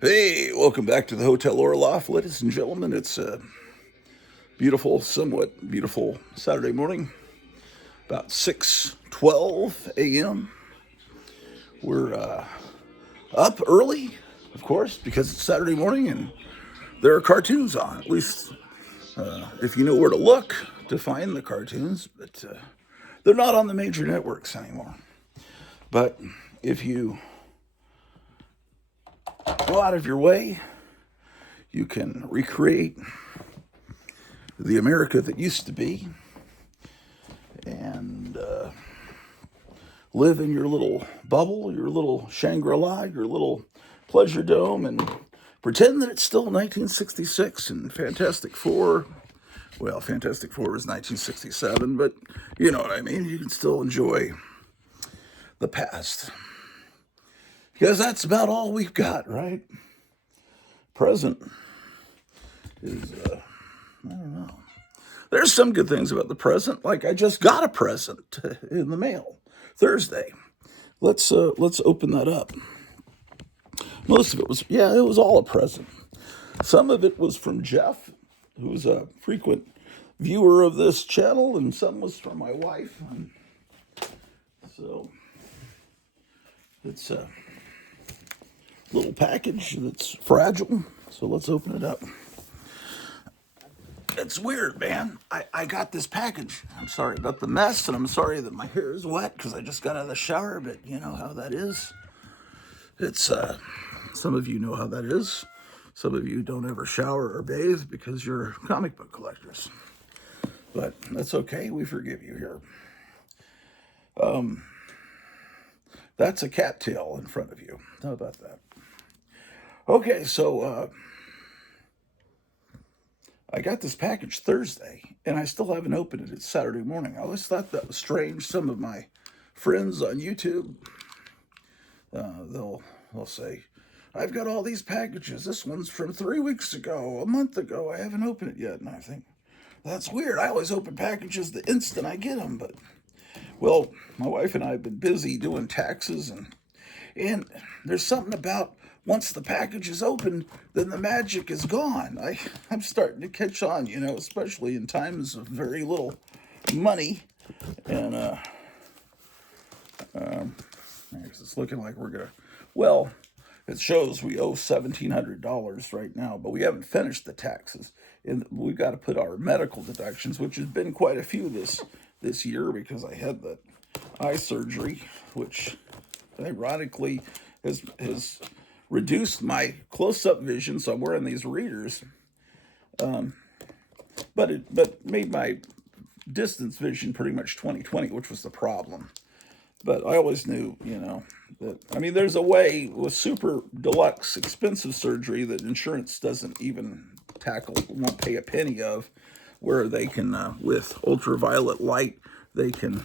Hey, welcome back to the Hotel Orloff, ladies and gentlemen. It's a beautiful, somewhat beautiful Saturday morning, about 6:12 a.m. We're up early, of course, because it's Saturday morning and there are cartoons on. At least if you know where to look to find the cartoons, but they're not on the major networks anymore. But if you go out of your way, you can recreate the America that used to be and live in your little bubble, your little Shangri-La, your little pleasure dome, and pretend that it's still 1966 and Fantastic Four. Well, Fantastic Four was 1967, but you know what I mean. You can still enjoy the past because that's about all we've got, right? Present is, I don't know. There's some good things about the present. Like I just got a present in the mail Thursday. Let's open that up. Most of it was, yeah, it was all a present. Some of it was from Jeff, who's a frequent viewer of this channel, and some was from my wife. And so it's a little package that's fragile. So let's open it up. It's weird, man. I got this package. I'm sorry about the mess, and I'm sorry that my hair is wet because I just got out of the shower, but you know how that is. It's, some of you know how that is. Some of you don't ever shower or bathe because you're comic book collectors. But that's okay. We forgive you here. That's a cattail in front of you. How about that? Okay, so I got this package Thursday, and I still haven't opened it. It's Saturday morning. I always thought that was strange. Some of my friends on YouTube, they'll say, "I've got all these packages. This one's from 3 weeks ago, a month ago. I haven't opened it yet." And I think that's weird. I always open packages the instant I get them, but well, my wife and I have been busy doing taxes, and there's something about once the package is open, then the magic is gone. I'm starting to catch on, you know, especially in times of very little money. And it's looking like we're gonna, well, it shows we owe $1,700 right now, but we haven't finished the taxes, and we've got to put our medical deductions, which has been quite a few this year because I had the eye surgery, which ironically has reduced my close-up vision. So I'm wearing these readers, but made my distance vision pretty much 20/20, which was the problem. But I always knew, you know, that, I mean, there's a way with super deluxe expensive surgery that insurance doesn't even tackle, won't pay a penny of, where they can, with ultraviolet light, they can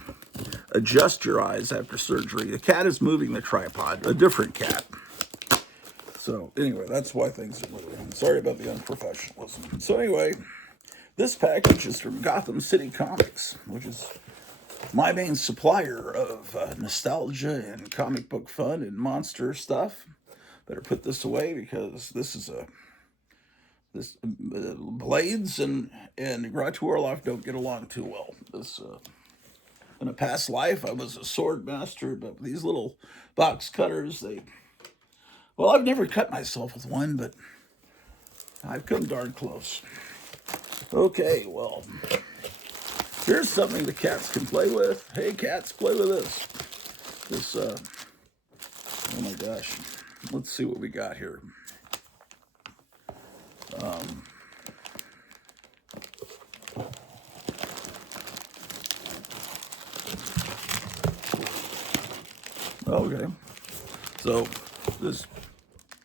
adjust your eyes after surgery. The cat is moving the tripod, a different cat. So anyway, that's why things are moving. Sorry about the unprofessionalism. So anyway, this package is from Gotham City Comics, which is my main supplier of nostalgia and comic book fun and monster stuff. Better put this away because this is this Blades and Grottu Orloff don't get along too well. This in a past life I was a sword master, but these little box cutters, well, I've never cut myself with one, but I've come darn close. Okay, well, here's something the cats can play with. Hey, cats, play with this. Oh my gosh. Let's see what we got here. Okay. So this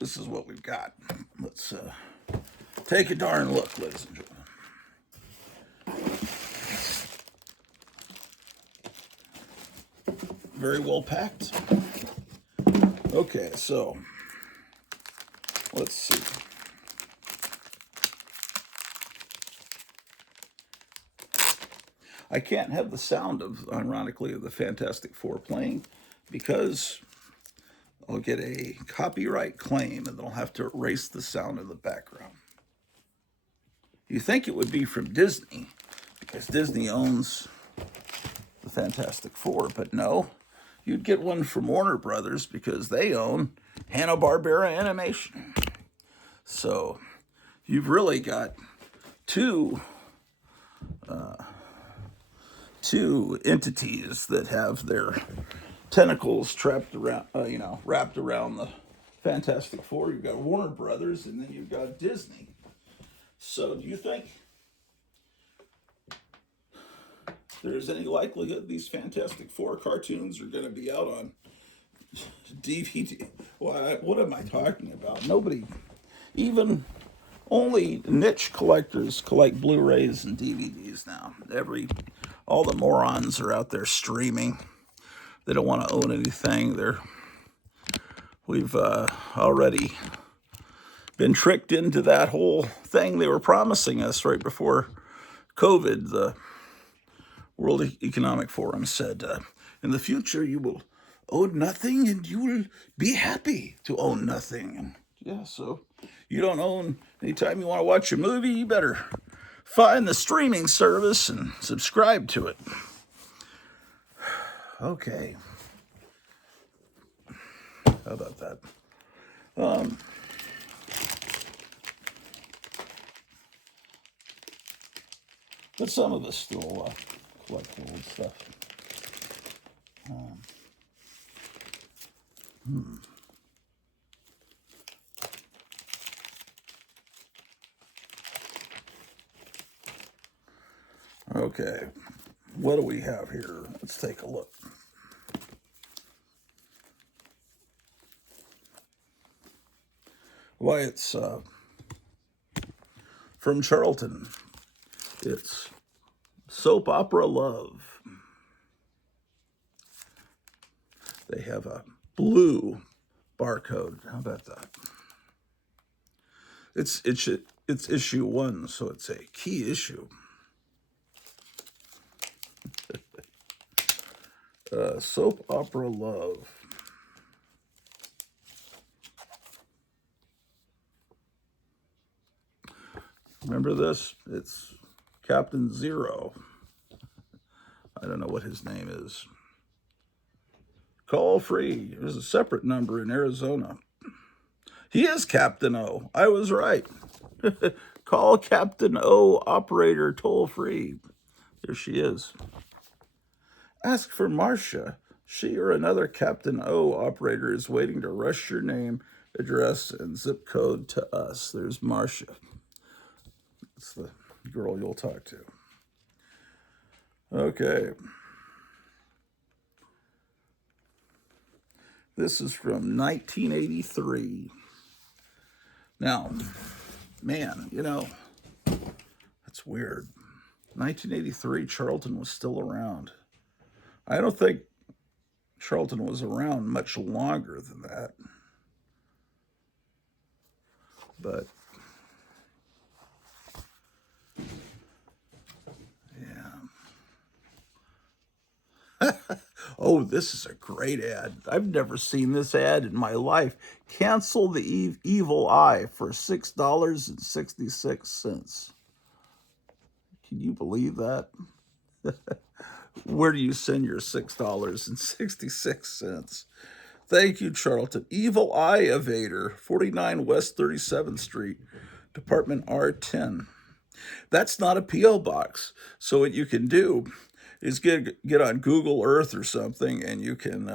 is what we've got. Let's take a darn look, ladies and gentlemen. Very well packed. Okay, so let's see. I can't have the sound of, ironically, of the Fantastic Four playing because I'll get a copyright claim and they'll have to erase the sound in the background. You think it would be from Disney, because Disney owns the Fantastic Four, but no, you'd get one from Warner Brothers because they own Hanna-Barbera Animation. So you've really got two entities that have their tentacles wrapped around the Fantastic Four. You've got Warner Brothers, and then you've got Disney. So, do you think there's any likelihood these Fantastic Four cartoons are going to be out on DVD? What am I talking about? Nobody, even only niche collectors collect Blu-rays and DVDs now. All the morons are out there streaming. They don't want to own anything. We've already been tricked into that whole thing they were promising us right before COVID. The World Economic Forum said, in the future you will own nothing and you will be happy to own nothing. And yeah, so you don't own, anytime you want to watch a movie, you better find the streaming service and subscribe to it. Okay. How about that? But some of us still collect the old stuff. Okay, what do we have here? Let's take a look. Why, it's from Charlton. It's Soap Opera Love. They have a blue barcode. How about that? It's issue 1, so it's a key issue. Soap Opera Love. Remember this? It's Captain Zero. I don't know what his name is. Call free. There's a separate number in Arizona. He is Captain O. I was right. Call Captain O operator toll free. There she is. Ask for Marcia. She or another Captain O operator is waiting to rush your name, address, and zip code to us. There's Marcia. That's the girl you'll talk to. Okay. This is from 1983. Now, man, that's weird. 1983, Charlton was still around. I don't think Charlton was around much longer than that. But yeah. Oh, this is a great ad. I've never seen this ad in my life. Cancel the evil eye for $6.66. Can you believe that? Where do you send your $6.66? Thank you, Charlton. Evil Eye Evader, 49 West 37th Street, Department R10. That's not a P.O. box. So what you can do is get on Google Earth or something, and you can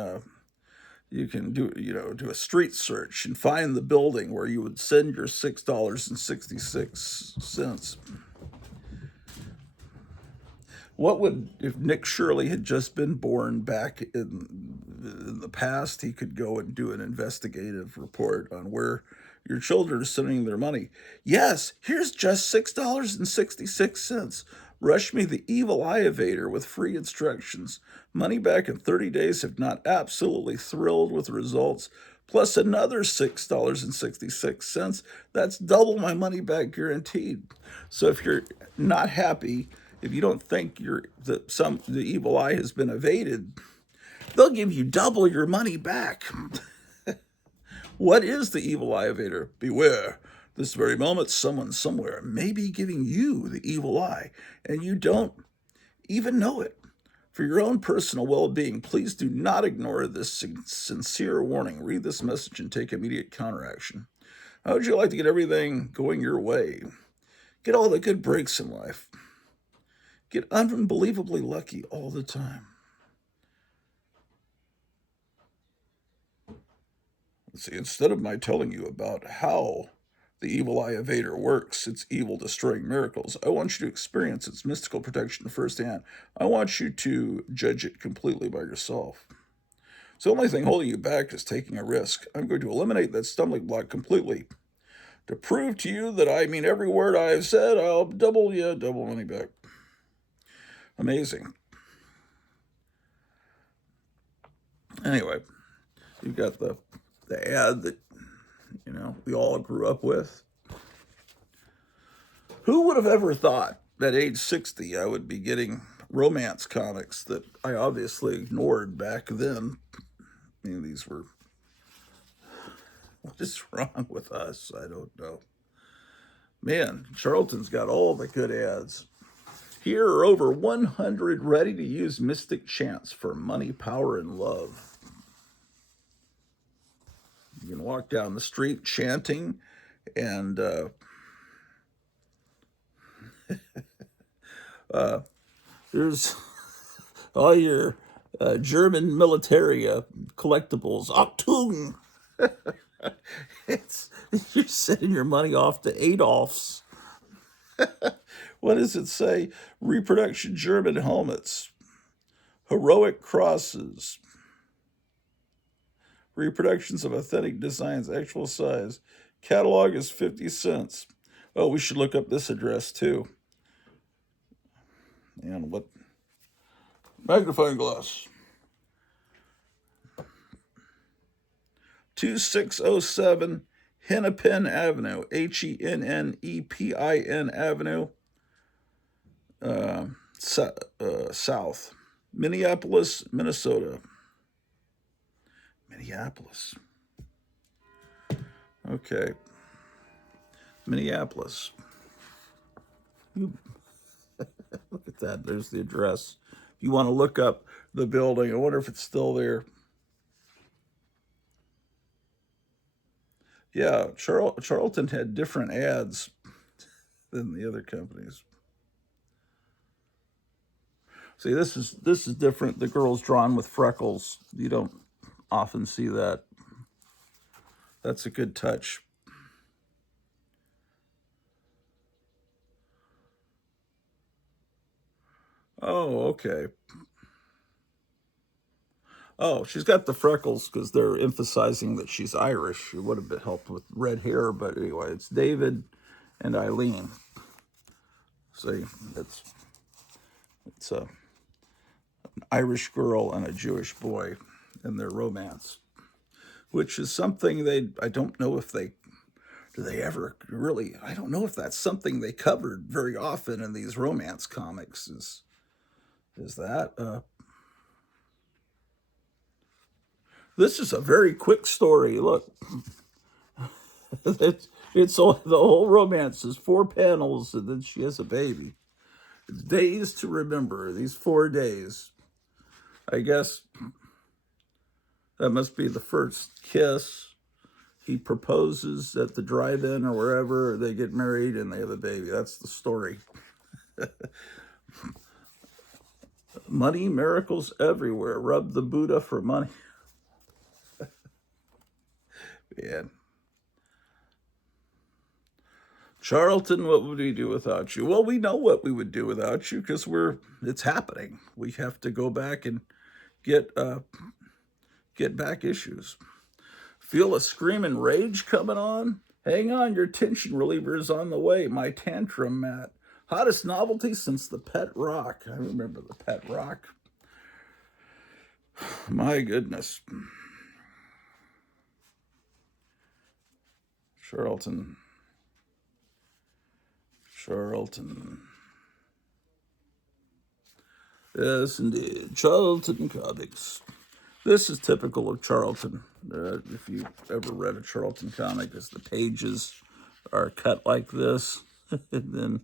do a street search and find the building where you would send your $6.66. What would, if Nick Shirley had just been born back in the past, he could go and do an investigative report on where your children are sending their money. Yes, here's just $6.66. Rush me the evil eye evader with free instructions. Money back in 30 days if not absolutely thrilled with results. Plus another $6.66. That's double my money back guaranteed. So if you're not happy, if you don't think the evil eye has been evaded, they'll give you double your money back. What is the evil eye evader? Beware. This very moment, someone somewhere may be giving you the evil eye, and you don't even know it. For your own personal well being, please do not ignore this sincere warning. Read this message and take immediate counteraction. How would you like to get everything going your way? Get all the good breaks in life. Get unbelievably lucky all the time. See, instead of my telling you about how the evil eye evader works, its evil destroying miracles, I want you to experience its mystical protection firsthand. I want you to judge it completely by yourself. So the only thing holding you back is taking a risk. I'm going to eliminate that stumbling block completely. To prove to you that I mean every word I've said, I'll double money back. Amazing. Anyway, you've got the ad that, we all grew up with. Who would have ever thought at age 60 I would be getting romance comics that I obviously ignored back then? I mean, these were, what is wrong with us? I don't know. Man, Charlton's got all the good ads. Here are over 100 ready-to-use mystic chants for money, power, and love. You can walk down the street chanting, and there's all your German military collectibles. Achtung! You're sending your money off to Adolf's. What does it say? Reproduction German helmets, heroic crosses, reproductions of authentic designs, actual size. Catalog is 50 cents. Oh, we should look up this address too. And what? Magnifying glass. 2607 Hennepin Avenue, Hennepin Avenue, South, Minneapolis, Minnesota. Minneapolis. Okay. Minneapolis. Look at that. There's the address. If you want to look up the building, I wonder if it's still there. Yeah, Charlton had different ads than the other companies. See, this is different. The girl's drawn with freckles. You don't often see that. That's a good touch. Oh, okay. Oh, she's got the freckles because they're emphasizing that she's Irish. It would have been helped with red hair, but anyway, it's David and Eileen. See, it's an Irish girl and a Jewish boy in their romance, which is something I don't know if they ever really. I don't know if that's something they covered very often in these romance comics. Is that? This is a very quick story. Look, it's all, the whole romance is 4 panels, and then she has a baby. It's days to remember. These 4 days. I guess that must be the first kiss. He proposes at the drive-in or wherever. They get married and they have a baby. That's the story. Money, miracles everywhere. Rub the Buddha for money. Man. Charlton, what would we do without you? Well, we know what we would do without you because it's happening. We have to go back and get back issues. Feel a scream and rage coming on? Hang on, your tension reliever is on the way. My tantrum mat. Hottest novelty since the Pet Rock. I remember the Pet Rock. My goodness. Charlton. Yes, indeed. Charlton Comics. This is typical of Charlton. If you've ever read a Charlton comic, is the pages are cut like this, and then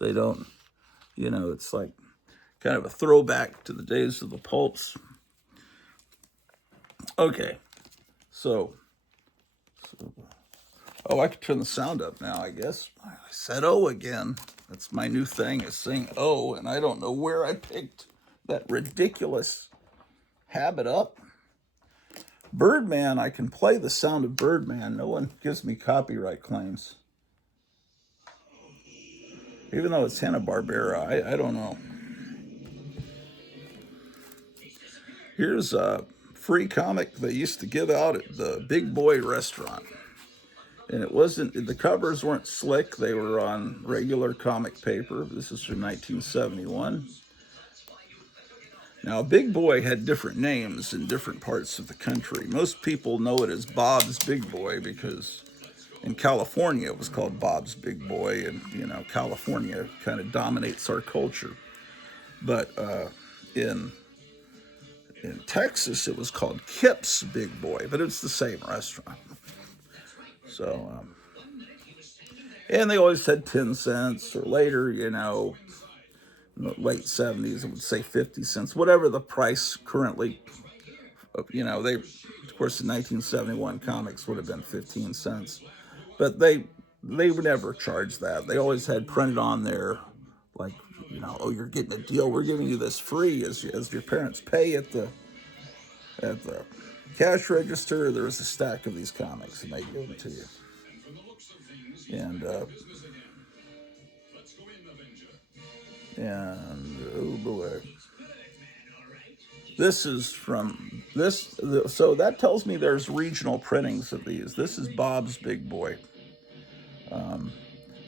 they don't, it's like kind of a throwback to the days of the pulps. Okay, so oh, I could turn the sound up now, I guess. I said oh again. That's my new thing, is saying oh, and I don't know where I picked that ridiculous habit up. Birdman, I can play the sound of Birdman. No one gives me copyright claims. Even though it's Hanna-Barbera, I don't know. Here's a free comic they used to give out at the Big Boy restaurant. And it wasn't, the covers weren't slick. They were on regular comic paper. This is from 1971. Now, Big Boy had different names in different parts of the country. Most people know it as Bob's Big Boy because in California it was called Bob's Big Boy, and California kind of dominates our culture. But in Texas it was called Kip's Big Boy, but it's the same restaurant. So and they always had 10 cents, or later, in the late 70s, it would say 50 cents, whatever the price currently, they, of course, in 1971, comics would have been 15 cents. But they would never charge that. They always had printed on there, like, oh, you're getting a deal. We're giving you this free as your parents pay at the cash register. There was a stack of these comics, and they give them to you. And oh boy, this is from this. So that tells me there's regional printings of these. This is Bob's Big Boy.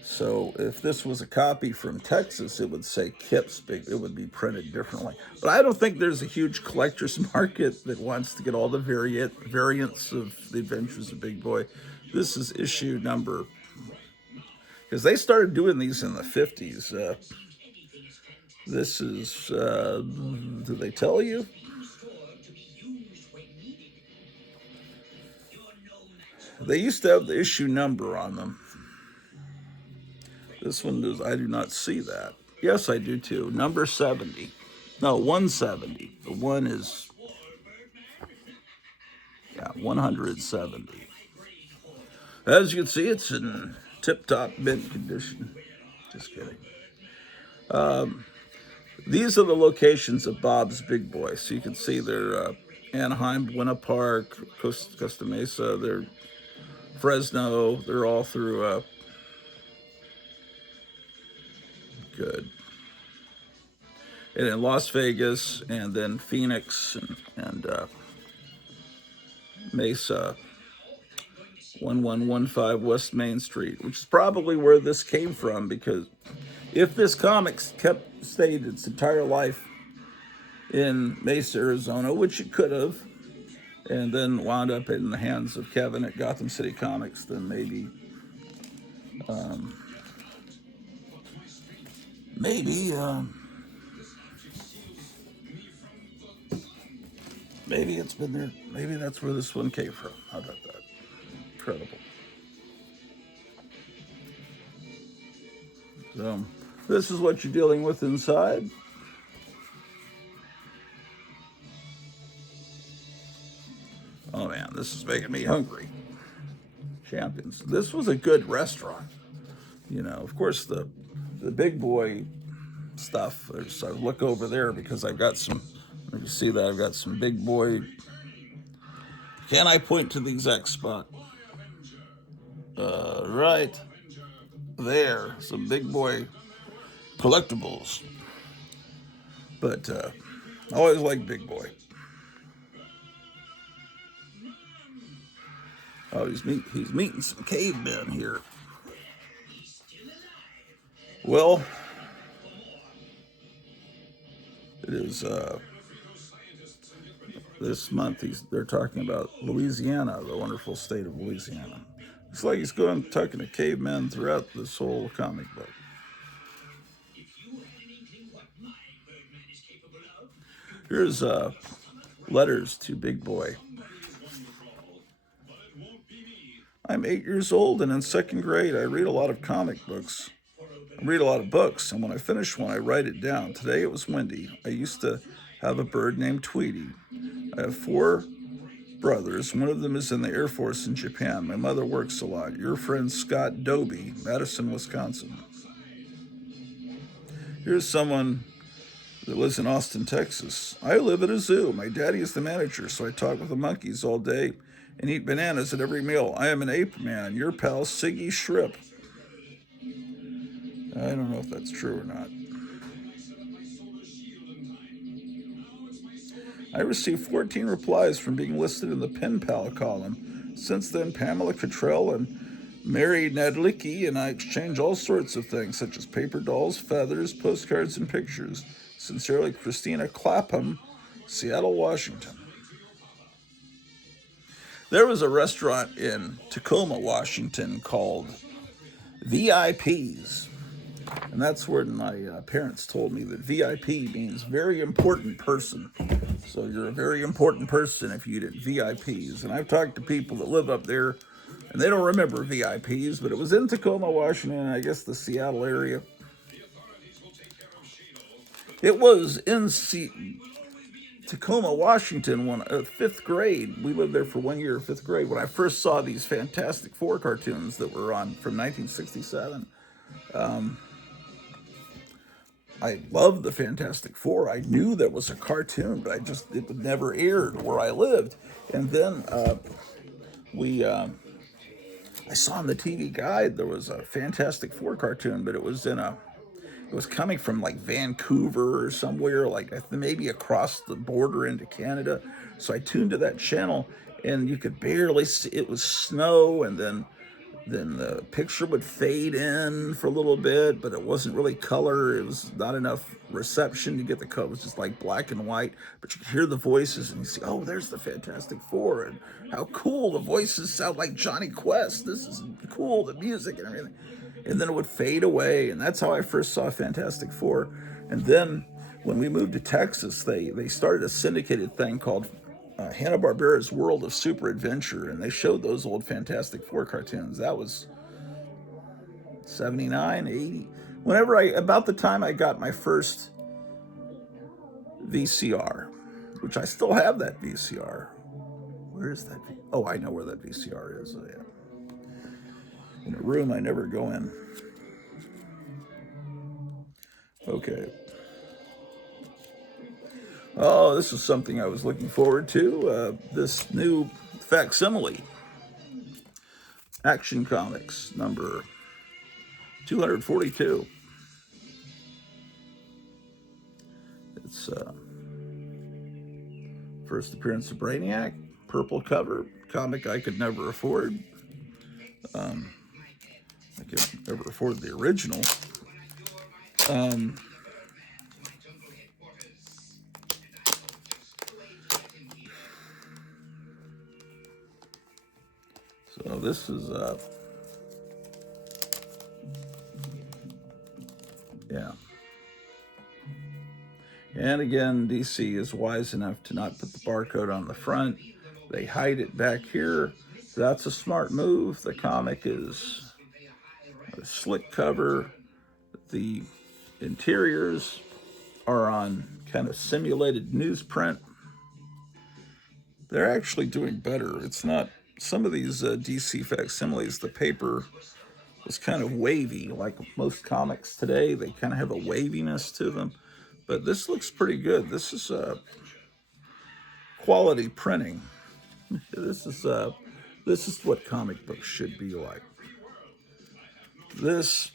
So if this was a copy from Texas, it would say Kip's Big. It would be printed differently. But I don't think there's a huge collector's market that wants to get all the variants of the Adventures of Big Boy. This is issue number, because they started doing these in the 50s. This is, do they tell you? They used to have the issue number on them. This one does, I do not see that. Yes, I do too. Number 70. No, 170. The one is, 170. As you can see, it's in tip-top mint condition. Just kidding. These are the locations of Bob's Big Boy. So you can see they're Anaheim, Buena Park, Costa Mesa, they're Fresno. They're all through good. And in Las Vegas, and then Phoenix, and Mesa, 1115 West Main Street, which is probably where this came from, because if this comic stayed its entire life in Mesa, Arizona, which it could have, and then wound up in the hands of Kevin at Gotham City Comics, then maybe maybe it's been there. Maybe that's where this one came from. How about that? Incredible. So this is what you're dealing with inside. Oh man, this is making me hungry. Champions. This was a good restaurant. Of course, the Big Boy stuff. I look over there because I've got some. You see that I've got some Big Boy. Can I point to the exact spot? Right there, some Big Boy collectibles. But I always like Big Boy. Oh, he's meeting some cavemen here. Well, it is this month. They're talking about Louisiana, the wonderful state of Louisiana. It's like he's talking to cavemen throughout this whole comic book. Here's Letters to Big Boy. I'm 8 years old and in second grade. I read a lot of comic books. I read a lot of books, and when I finish one, I write it down. Today it was windy. I used to have a bird named Tweety. I have 4 brothers. One of them is in the Air Force in Japan. My mother works a lot. Your friend Scott Doby, Madison, Wisconsin. Here's someone that lives in Austin, Texas. I live at a zoo. My daddy is the manager, so I talk with the monkeys all day and eat bananas at every meal. I am an ape man. Your pal, Siggy Shrimp. I don't know if that's true or not. I received 14 replies from being listed in the pen pal column. Since then, Pamela Cottrell and Mary Nadlicki and I exchange all sorts of things, such as paper dolls, feathers, postcards, and pictures. Sincerely, Christina Clapham, Seattle, Washington. There was a restaurant in Tacoma, Washington called VIPs. And that's where my parents told me that VIP means very important person. So you're a very important person if you did VIPs. And I've talked to people that live up there, and they don't remember VIPs, but it was in Tacoma, Washington, I guess the Seattle area. It was in Tacoma, Washington, when fifth grade. We lived there for 1 year, fifth grade, when I first saw these Fantastic Four cartoons that were on from 1967. I loved the Fantastic Four. I knew that was a cartoon, but it never aired where I lived. And then I saw on the TV Guide there was a Fantastic Four cartoon, but it was coming from like Vancouver or somewhere, like maybe across the border into Canada. So I tuned to that channel, and you could barely see. It was snow, and then the picture would fade in for a little bit, but it wasn't really color. It was not enough reception to get the color. It was just like black and white, but you could hear the voices and you see, oh, there's the Fantastic Four, and how cool the voices sound like Johnny Quest. This is cool, the music and everything. And then it would fade away, and that's how I first saw Fantastic Four. And then when we moved to Texas, they started a syndicated thing called Hanna-Barbera's World of Super Adventure, and they showed those old Fantastic Four cartoons. That was 79, 80. About the time I got my first VCR, which I still have that VCR. Where is that? Oh, I know where that VCR is. Yeah. In a room I never go in. Okay. Oh, this is something I was looking forward to. This new facsimile. Action Comics, number 242. It's first appearance of Brainiac, purple cover, comic I could never afford. I could never afford the original. So this is, yeah. And again, DC is wise enough to not put the barcode on the front. They hide it back here. That's a smart move. The comic is a slick cover. The interiors are on kind of simulated newsprint. They're actually doing better. It's not, some of these DC facsimiles, the paper is kind of wavy, like most comics today. They kind of have a waviness to them. But this looks pretty good. This is quality printing. This is what comic books should be like. This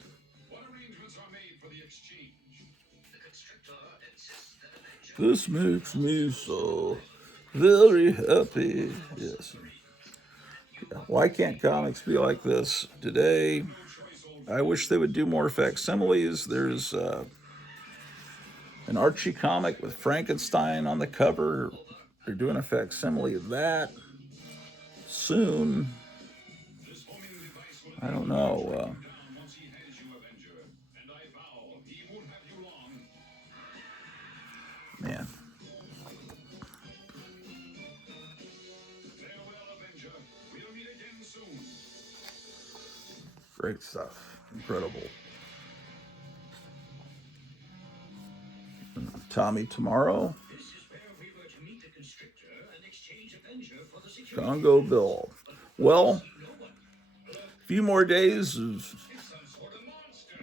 makes me so very happy. Yes. Yeah. Why can't comics be like this today? I wish they would do more facsimiles. There's an Archie comic with Frankenstein on the cover. They're doing a facsimile of that soon. I don't know. Man. Great stuff. Incredible. Tommy tomorrow. Congo Bill. Well, a few more days of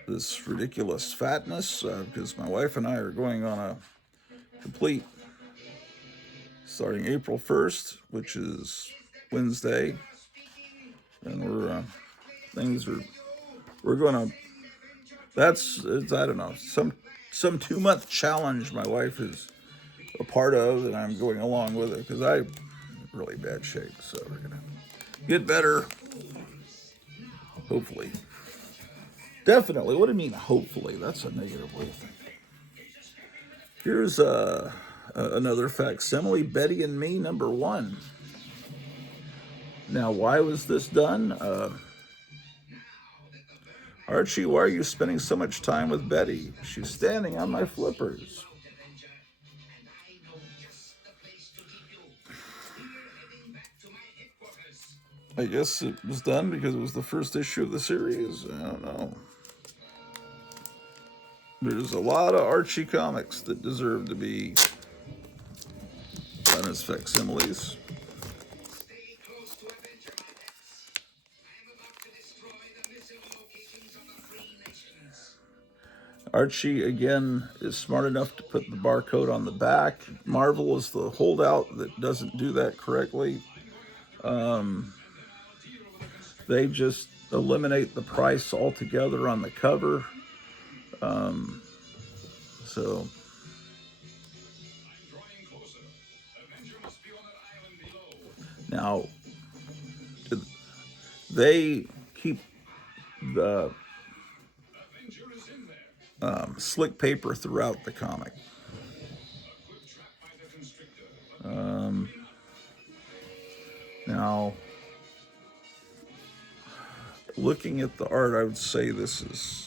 this ridiculous fatness because my wife and I are going on a complete starting April 1st, which is Wednesday, and we're going to I don't know, some 2 month challenge my wife is a part of, and I'm going along with it because I'm in really bad shape. So we're gonna get better, hopefully. Definitely. What do you mean, hopefully? That's a negative way of thinking. Here's another facsimile, Betty and Me, #1. Now, why was this done? Archie, why are you spending so much time with Betty? She's standing on my flippers. I guess it was done because it was the first issue of the series. I don't know. There's a lot of Archie comics that deserve to be done as facsimiles. Archie, again, is smart enough to put the barcode on the back. Marvel is the holdout that doesn't do that correctly. They just eliminate the price altogether on the cover. So now they keep the slick paper throughout the comic. Now, looking at the art, I would say this is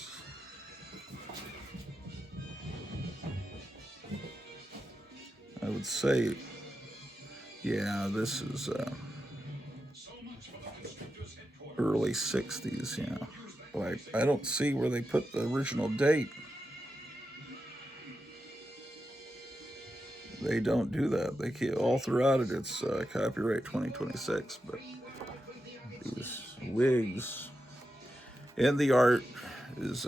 this is early 60s, Like, I don't see where they put the original date. They don't do that. They keep all throughout it. It's copyright 2026, but these wigs and the art is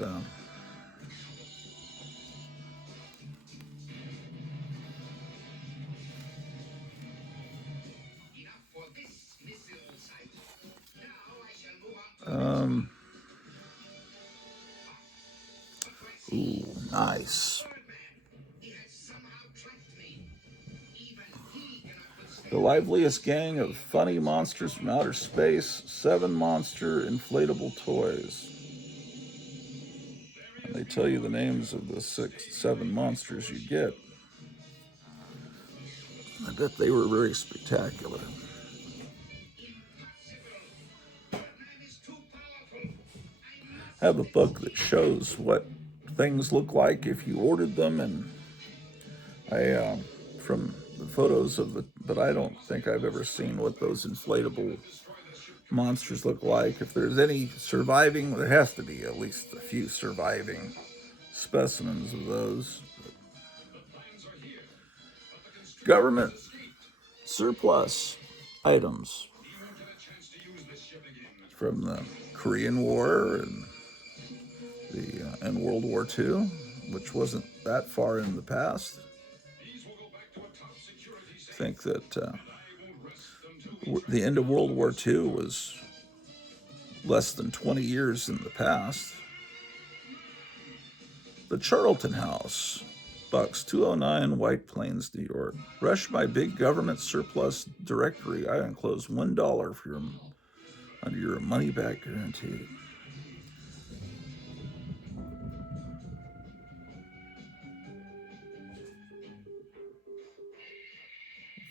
ooh, nice. The liveliest gang of funny monsters from outer space, 7 monster inflatable toys. And they tell you the names of the 7 monsters you get. I bet they were very spectacular. I have a book that shows what things look like if you ordered them, and I from the photos of but I don't think I've ever seen what those inflatable monsters look like. If there's any surviving, there has to be at least a few surviving specimens of those. Government surplus items from the Korean War and World War II, which wasn't that far in the past. I think that the end of World War II was less than 20 years in the past. The Charlton House, Box 209, White Plains, New York. Rush my big government surplus directory. I enclose $1 for under your money back guarantee.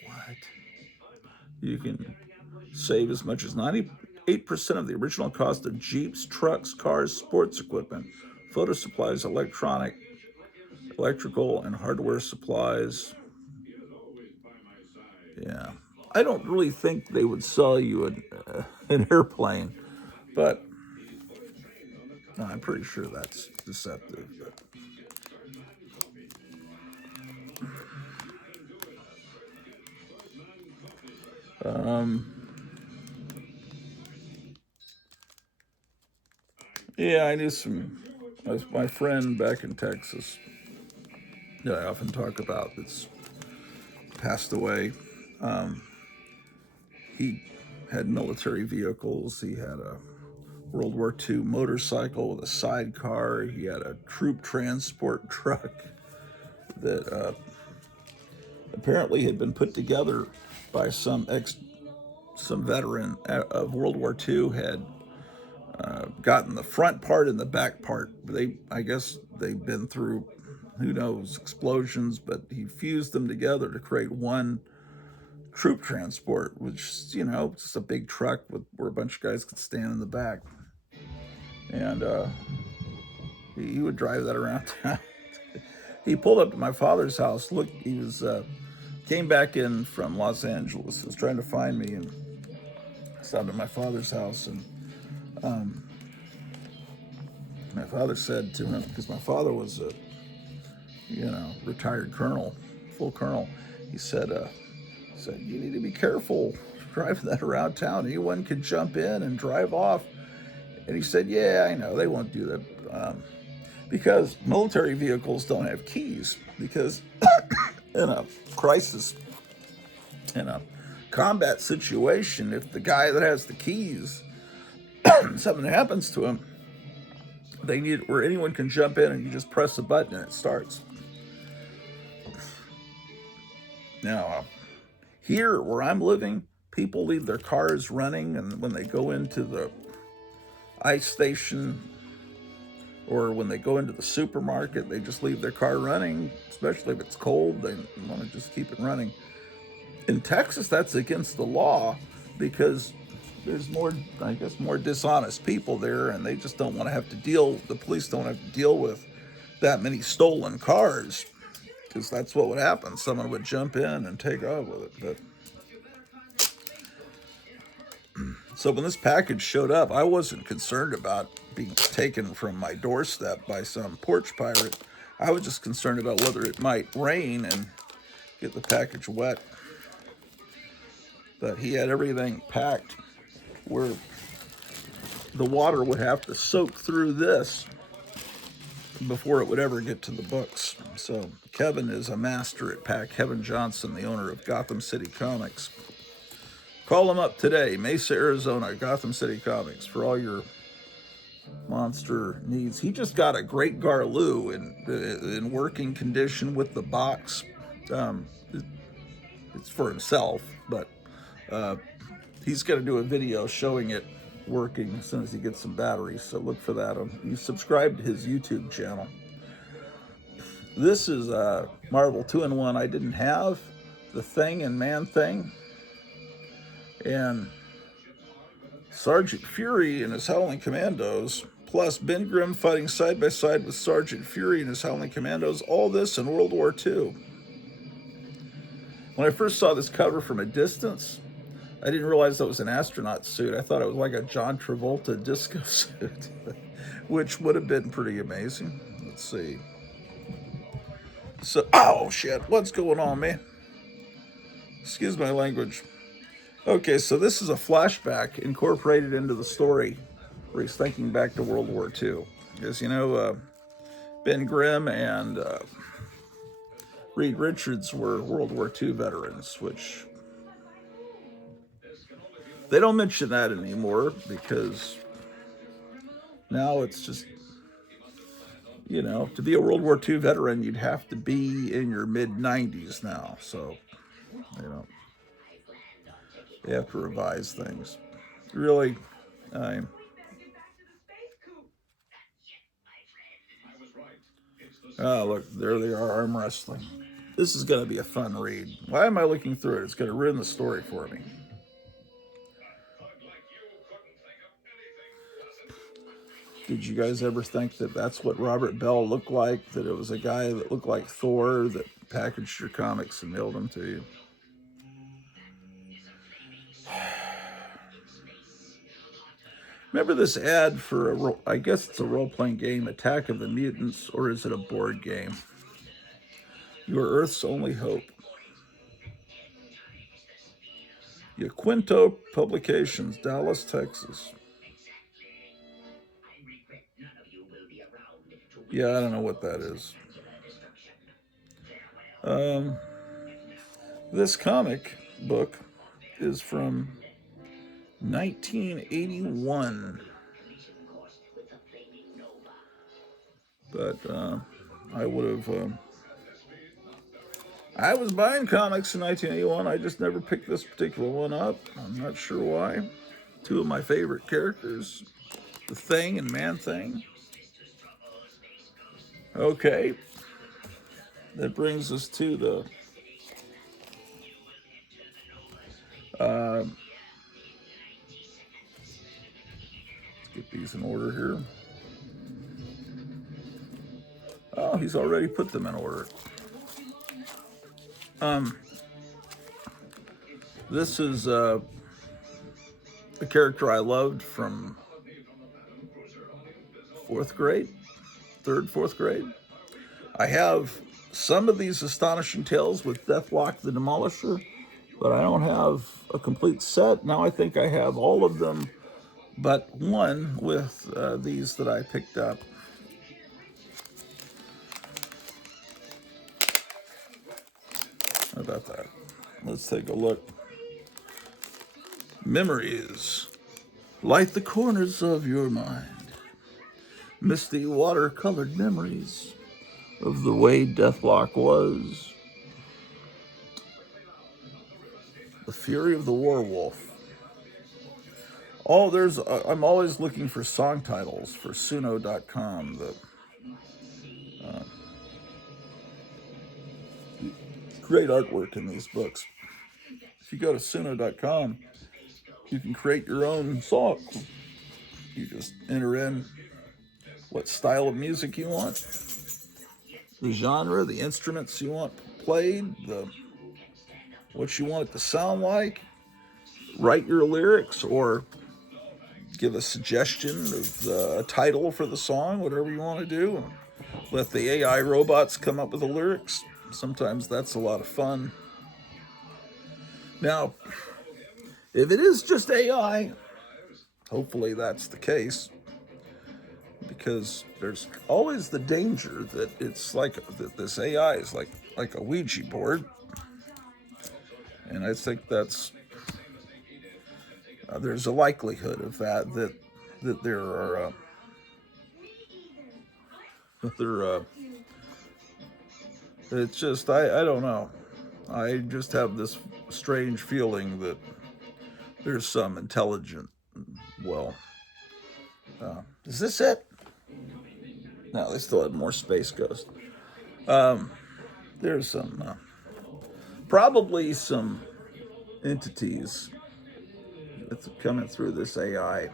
What? You can save as much as 98% of the original cost of Jeeps, trucks, cars, sports equipment, photo supplies, electrical, and hardware supplies. Yeah. I don't really think they would sell you an airplane, but No, I'm pretty sure that's deceptive. But, yeah, I knew some. My friend back in Texas, that I often talk about, that's passed away. He had military vehicles. He had a World War II motorcycle with a sidecar. He had a troop transport truck that apparently had been put together by some veteran of World War II, had gotten the front part and the back part. I guess they've been through, who knows, explosions, but he fused them together to create one troop transport, which, just a big truck where a bunch of guys could stand in the back. And he would drive that around town. He pulled up to my father's house. Look, he came back in from Los Angeles, was trying to find me, and stopped at my father's house. And my father said to him, because my father was a retired colonel, full colonel. He said, you need to be careful driving that around town. Anyone could jump in and drive off. And he said, yeah, I know, they won't do that. Because military vehicles don't have keys. Because in a crisis, in a combat situation, if the guy that has the keys, something happens to him, they need where anyone can jump in and you just press a button and it starts. Now, here where I'm living, people leave their cars running, and when they go into the ice station or when they go into the supermarket, they just leave their car running, especially if it's cold. They want to just keep it running. In Texas, that's against the law because there's more dishonest people there, and they just don't want to have to the police don't have to deal with that many stolen cars, because that's what would happen. Someone would jump in and take off with it. But so when this package showed up, I wasn't concerned about being taken from my doorstep by some porch pirate. I was just concerned about whether it might rain and get the package wet. But he had everything packed where the water would have to soak through this before it would ever get to the books. So Kevin is a master at pack. Kevin Johnson, the owner of Gotham City Comics. Call him up today, Mesa, Arizona, Gotham City Comics, for all your monster needs. He just got a great Garloo in working condition with the box. Um, it's for himself, but he's going to do a video showing it working as soon as he gets some batteries. So look for that. You subscribe to his YouTube channel. This is Marvel 2-in-1. I didn't have the Thing and Man Thing, and Sergeant Fury and his Howling Commandos, plus Ben Grimm fighting side by side with Sergeant Fury and his Howling Commandos, all this in World War II. When I first saw this cover from a distance, I didn't realize that was an astronaut suit. I thought it was like a John Travolta disco suit, which would have been pretty amazing. Let's see. So, oh shit, what's going on, man? Excuse my language. Okay, so this is a flashback incorporated into the story where he's thinking back to World War II. As you know, Ben Grimm and Reed Richards were World War II veterans, which they don't mention that anymore because now it's just, to be a World War II veteran, you'd have to be in your mid-90s now. So, they have to revise things. Really, oh, look, there they are, arm wrestling. This is going to be a fun read. Why am I looking through it? It's going to ruin the story for me. Did you guys ever think that that's what Robert Bell looked like? That it was a guy that looked like Thor that packaged your comics and mailed them to you? Remember this ad for I guess it's a role-playing game, Attack of the Mutants, or is it a board game? Your Earth's Only Hope. Yaquinto Publications, Dallas, Texas. Yeah, I don't know what that is. This comic book is from 1981. But I would have. I was buying comics in 1981. I just never picked this particular one up. I'm not sure why. Two of my favorite characters, the Thing and Man Thing. Okay, that brings us to the let's get these in order here. Oh, he's already put them in order. This is a character I loved from fourth grade, fourth grade. I have some of these Astonishing Tales with Deathlock the Demolisher, but I don't have a complete set. Now I think I have all of them but one with these that I picked up. How about that? Let's take a look. Memories. Light the corners of your mind. Misty watercolored memories of the way Deathlock was. The Fury of the Werewolf. Oh, I'm always looking for song titles for Suno.com. Great artwork in these books. If you go to Suno.com, you can create your own song. You just enter in what style of music you want, the genre, the instruments you want played, what you want it to sound like, write your lyrics, or give a suggestion of a title for the song, whatever you want to do, and let the AI robots come up with the lyrics. Sometimes that's a lot of fun. Now, if it is just AI, hopefully that's the case, because there's always the danger that it's like that this AI is like a Ouija board, and I think that's there's a likelihood of that there are it's just I don't know. I just have this strange feeling that there's some intelligent. Well, is this it? No, they still have more Space Ghost. There's some probably some entities that's coming through this AI,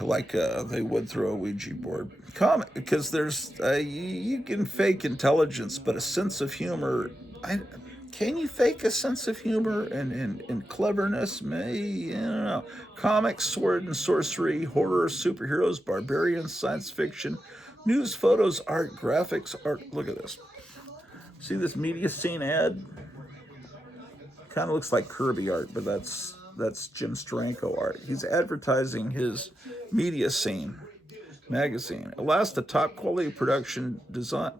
like they would through a Ouija board. Because there's you can fake intelligence, but a sense of humor. Can you fake a sense of humor and cleverness? Maybe, I don't know. Comics, sword and sorcery, horror, superheroes, barbarians, science fiction, news, photos, art, graphics, art. Look at this. See this media scene ad? Kind of looks like Kirby art, but that's Jim Steranko art. He's advertising his media scene magazine. It allows a top quality publication designed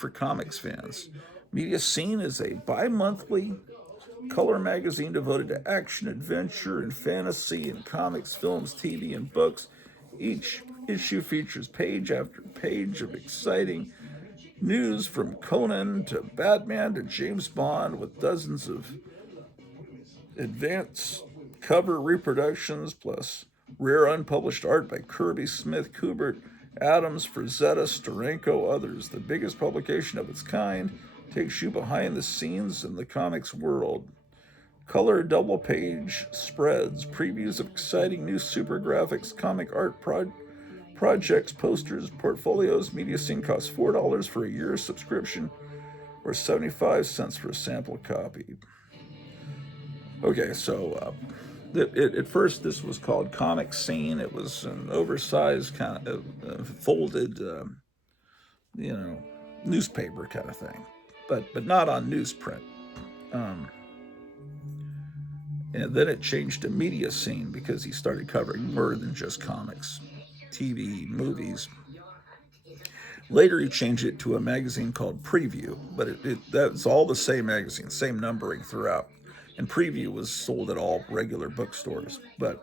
for comics fans. Media Scene is a bi-monthly color magazine devoted to action, adventure, and fantasy in comics, films, TV, and books. Each issue features page after page of exciting news from Conan to Batman to James Bond, with dozens of advanced cover reproductions plus rare unpublished art by Kirby, Smith, Kubert, Adams, Frazetta, Steranko, others. The biggest publication of its kind takes you behind the scenes in the comics world. Color double-page spreads, previews of exciting new super graphics, comic art projects, posters, portfolios. Media Scene costs $4 for a year subscription or 75 cents for a sample copy. Okay, so at first this was called Comic Scene. It was an oversized kind of folded, you know, newspaper kind of thing, but not on newsprint. Um, and then it changed to Media Scene because he started covering more than just comics, TV, movies. Later, he changed it to a magazine called Preview, but that's all the same magazine, same numbering throughout. And Preview was sold at all regular bookstores. But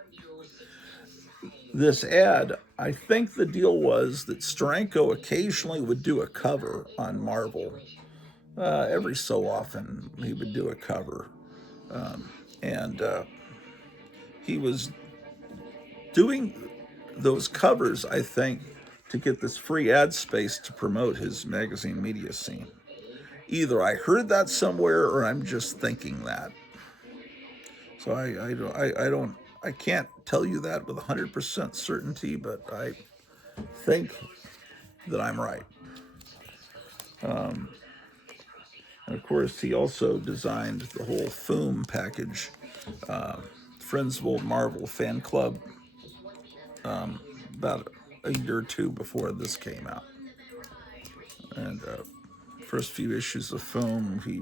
this ad, I think the deal was that Steranko occasionally would do a cover on Marvel. Every so often, he would do a cover. And he was doing those covers, I think, to get this free ad space to promote his magazine Media Scene. Either I heard that somewhere or I'm just thinking that. So I can't tell you that with 100% certainty, but I think that I'm right. And of course, he also designed the whole Foom package, Friends of Old Marvel fan club, about a year or two before this came out. And first few issues of Foom, he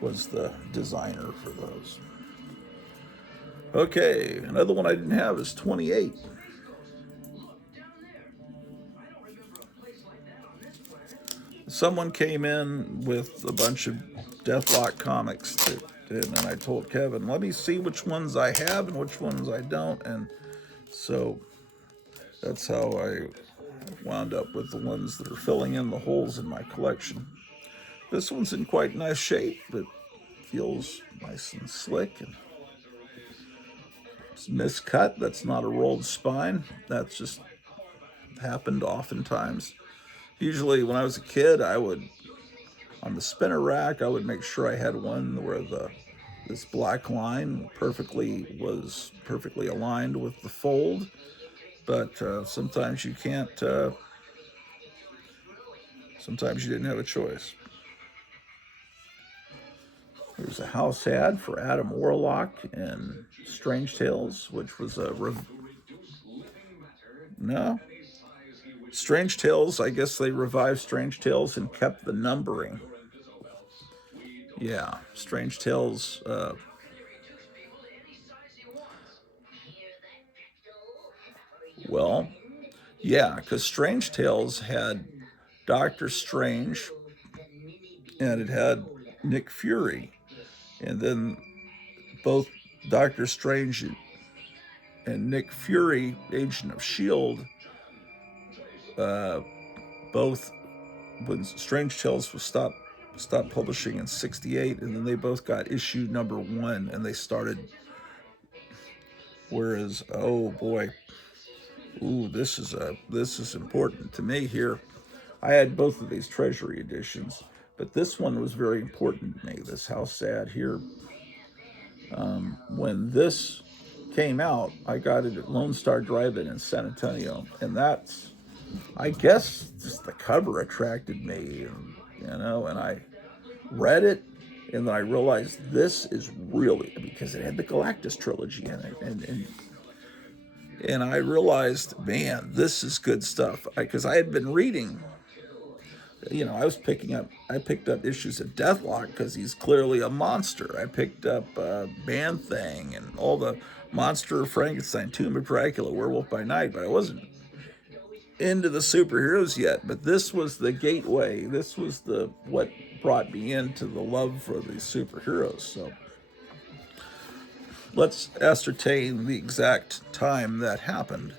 was the designer for those. Okay, another one I didn't have is 28. Someone came in with a bunch of Deathlock comics, and I told Kevin, let me see which ones I have and which ones I don't. And so that's how I wound up with the ones that are filling in the holes in my collection. This one's in quite nice shape. It feels nice and slick, and it's miscut. That's not a rolled spine. That's just happened oftentimes. Usually when I was a kid, I would, on the spinner rack, I would make sure I had one where this black line was perfectly aligned with the fold. But sometimes you can't. Sometimes you didn't have a choice. There's a house ad for Adam Warlock in Strange Tales, which was no. Strange Tales, I guess they revived Strange Tales and kept the numbering. Yeah, Strange Tales. Well, yeah, because Strange Tales had Doctor Strange and it had Nick Fury. And then both Doctor Strange and Nick Fury, Agent of S.H.I.E.L.D., both, when Strange Tales was stopped publishing in '68, and then they both got issue #1, and they started. Whereas, oh boy, ooh, this is important to me here. I had both of these Treasury editions, but this one was very important to me. This house ad here. When this came out, I got it at Lone Star Drive-In in San Antonio, and that's, I guess, just the cover attracted me, and I read it, and then I realized this is really, because it had the Galactus trilogy in it, and I realized, man, this is good stuff, because I had been reading. I picked up issues of Deathlock because he's clearly a monster. I picked up Man Thing and all the Monster of Frankenstein, Tomb of Dracula, Werewolf by Night, but I wasn't into the superheroes yet. But this was the gateway. This was what brought me into the love for the superheroes. So let's ascertain the exact time that happened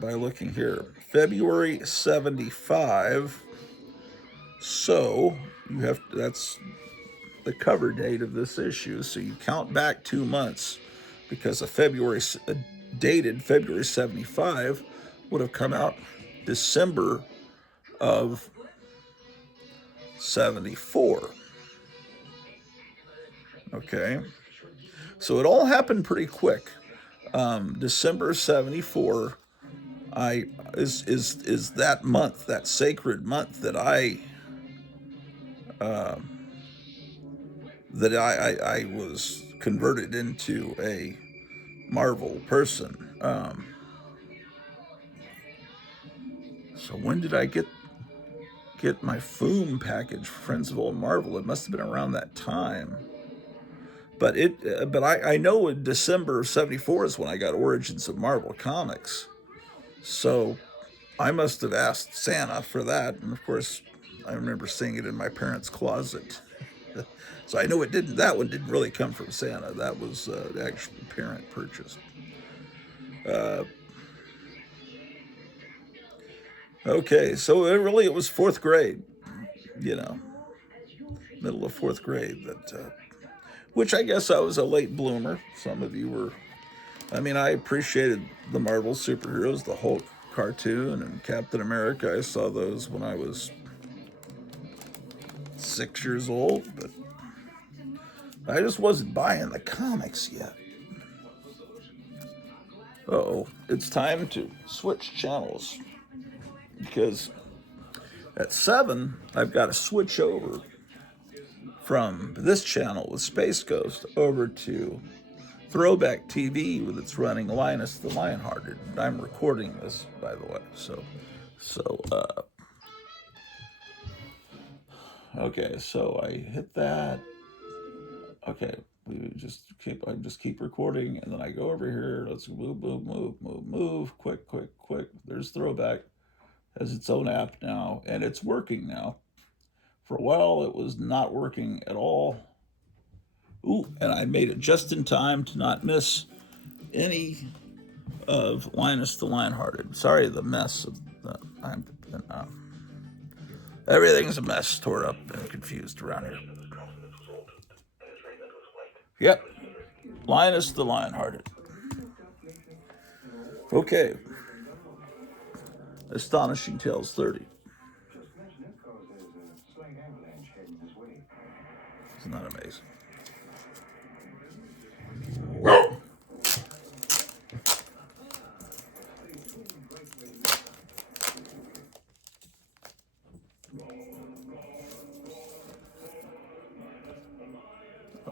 by looking here. February 75. So that's the cover date of this issue. So you count back 2 months, because dated February 75 would have come out December of 74. Okay, so it all happened pretty quick. December 74 is that month, that sacred month that I was converted into a Marvel person. So when did I get my Foom package for Friends of Old Marvel? It must have been around that time. But I know in December of '74 is when I got Origins of Marvel Comics. So I must have asked Santa for that, and of course, I remember seeing it in my parents' closet. So I know it didn't. That one didn't really come from Santa. That was the actual parent purchase. Okay, so it was fourth grade. You know, middle of fourth grade. Which I guess I was a late bloomer. Some of you were. I mean, I appreciated the Marvel superheroes, the Hulk cartoon and Captain America. I saw those when I was 6 years old, but I just wasn't buying the comics yet. Uh-oh, it's time to switch channels because at 7, I've got to switch over from this channel with Space Ghost over to Throwback TV with its running Linus the Lionhearted. I'm recording this, by the way, so okay, so I hit that. Okay, I just keep recording, and then I go over here. Let's move. Quick. There's Throwback. Has its own app now, and it's working now. For a while, it was not working at all. Ooh, and I made it just in time to not miss any of Linus the Lionhearted. Sorry, the mess. Everything's a mess, tore up and confused around here. Yep, Linus the Lionhearted. Okay. Astonishing Tales 30. Isn't that amazing?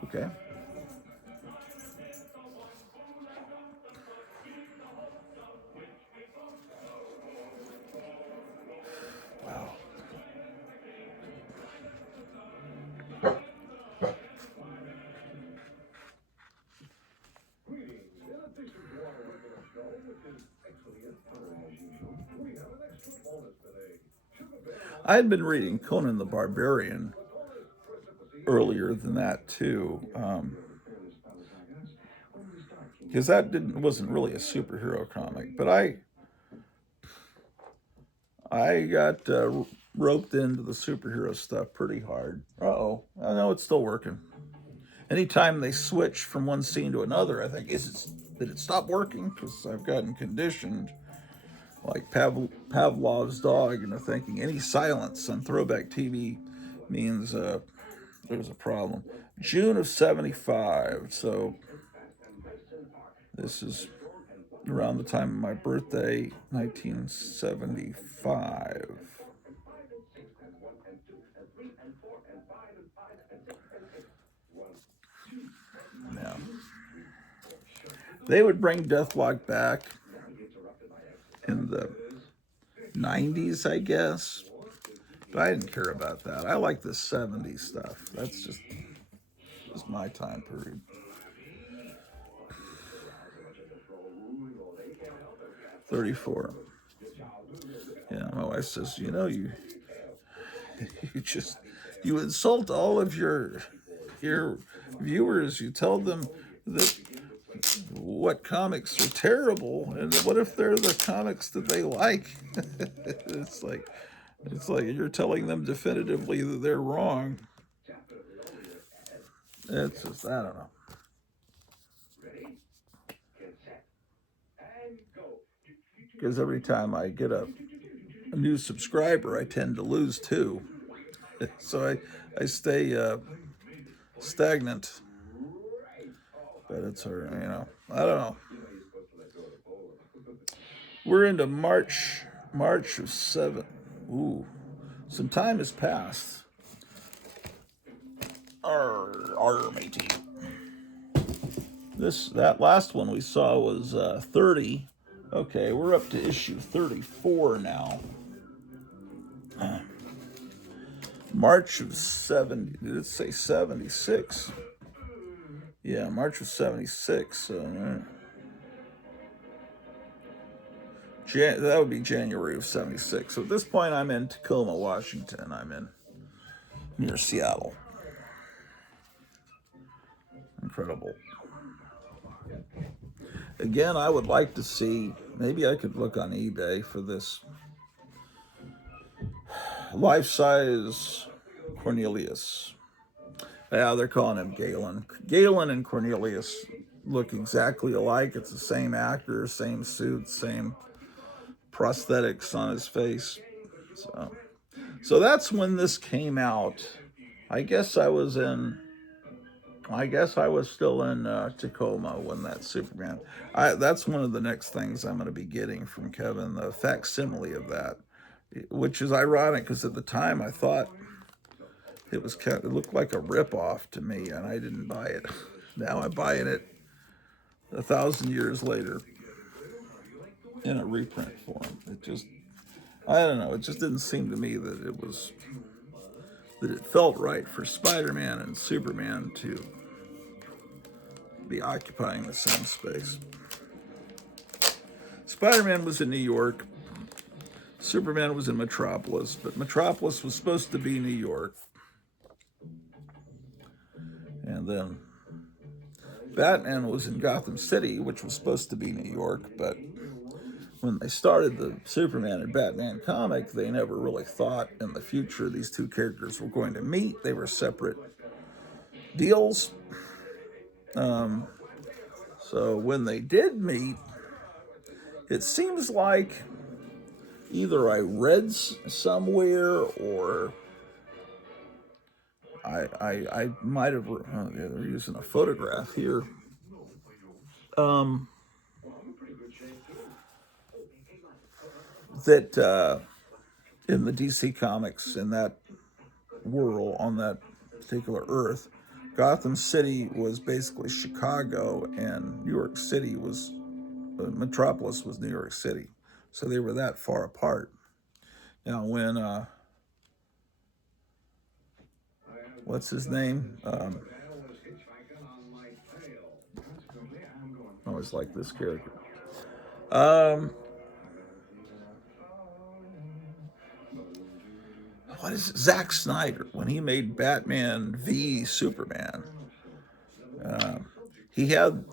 Okay. Wow. I had been reading Conan the Barbarian earlier than that too, because that wasn't really a superhero comic. But I got roped into the superhero stuff pretty hard. Uh-oh, I know it's still working. Anytime they switch from one scene to another, I think did it stop working? Because I've gotten conditioned like Pavlov's dog into thinking any silence on Throwback TV means there's a problem. June of '75, so this is around the time of my birthday, 1975. Yeah. They would bring Deathlock back in the '90s, I guess. But I didn't care about that. I like the '70s stuff. That's just my time period. 34. Yeah, my wife says, you you insult all of your viewers. You tell them that what comics are terrible, and what if they're the comics that they like? it's like it's like you're telling them definitively that they're wrong. It's just, I don't know. Because every time I get a new subscriber, I tend to lose two. So I stay stagnant. But it's her, I don't know. We're into March of 7. Ooh, some time has passed. Arr, matey. That last one we saw was 30. Okay, we're up to issue 34 now. March of 70. Did it say 76? Yeah, March of 76. So, that would be January of 76. So at this point, I'm in Tacoma, Washington. I'm in near Seattle. Incredible. Again, I would like to see, maybe I could look on eBay for this life-size Cornelius. Yeah, they're calling him Galen. Galen and Cornelius look exactly alike. It's the same actor, same suit, same prosthetics on his face. So that's when this came out. I guess I was still in Tacoma when that Superman. That's one of the next things I'm going to be getting from Kevin, the facsimile of that, which is ironic because at the time I thought it looked like a ripoff to me, and I didn't buy it. Now I'm buying it 1,000 years later in a reprint form. I don't know. It just didn't seem to me that it felt right for Spider-Man and Superman to be occupying the same space. Spider-Man was in New York. Superman was in Metropolis, but Metropolis was supposed to be New York. And then Batman was in Gotham City, which was supposed to be New York, but when they started the Superman and Batman comic, they never really thought in the future these two characters were going to meet. They were separate deals. So when they did meet, it seems like either I read somewhere or I might have. Oh, yeah, they're using a photograph here. That in the DC Comics, in that world, on that particular Earth, Gotham City was basically Chicago, and New York City was Metropolis was New York City, so they were that far apart. Now, when what's his name? I always like this character. What is it? Zack Snyder, when he made Batman v Superman, he had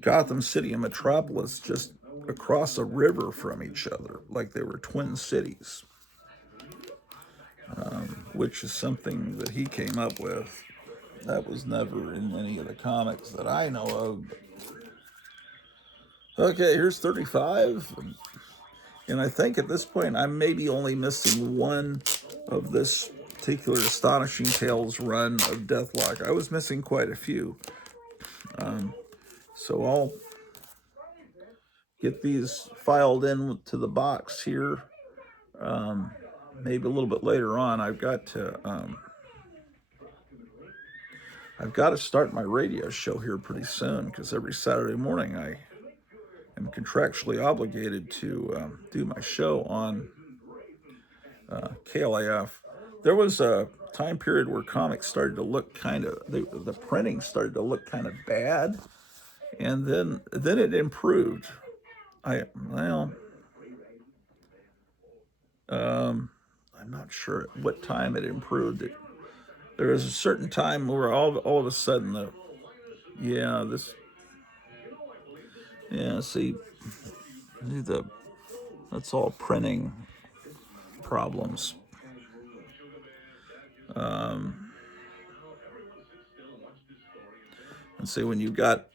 Gotham City and Metropolis just across a river from each other, like they were twin cities, which is something that he came up with. That was never in any of the comics that I know of. Okay, here's 35. And I think at this point I'm maybe only missing one of this particular Astonishing Tales run of Deathlock. I was missing quite a few. So I'll get these filed into the box here. Maybe a little bit later on. I've got to start my radio show here pretty soon, because every Saturday morning I am contractually obligated to do my show on KLAF. There was a time period where comics started to look the printing started to look kind of bad, and then it improved. I'm not sure at what time it improved. There was a certain time where all of a sudden see, that's all printing problems. And see, when you've got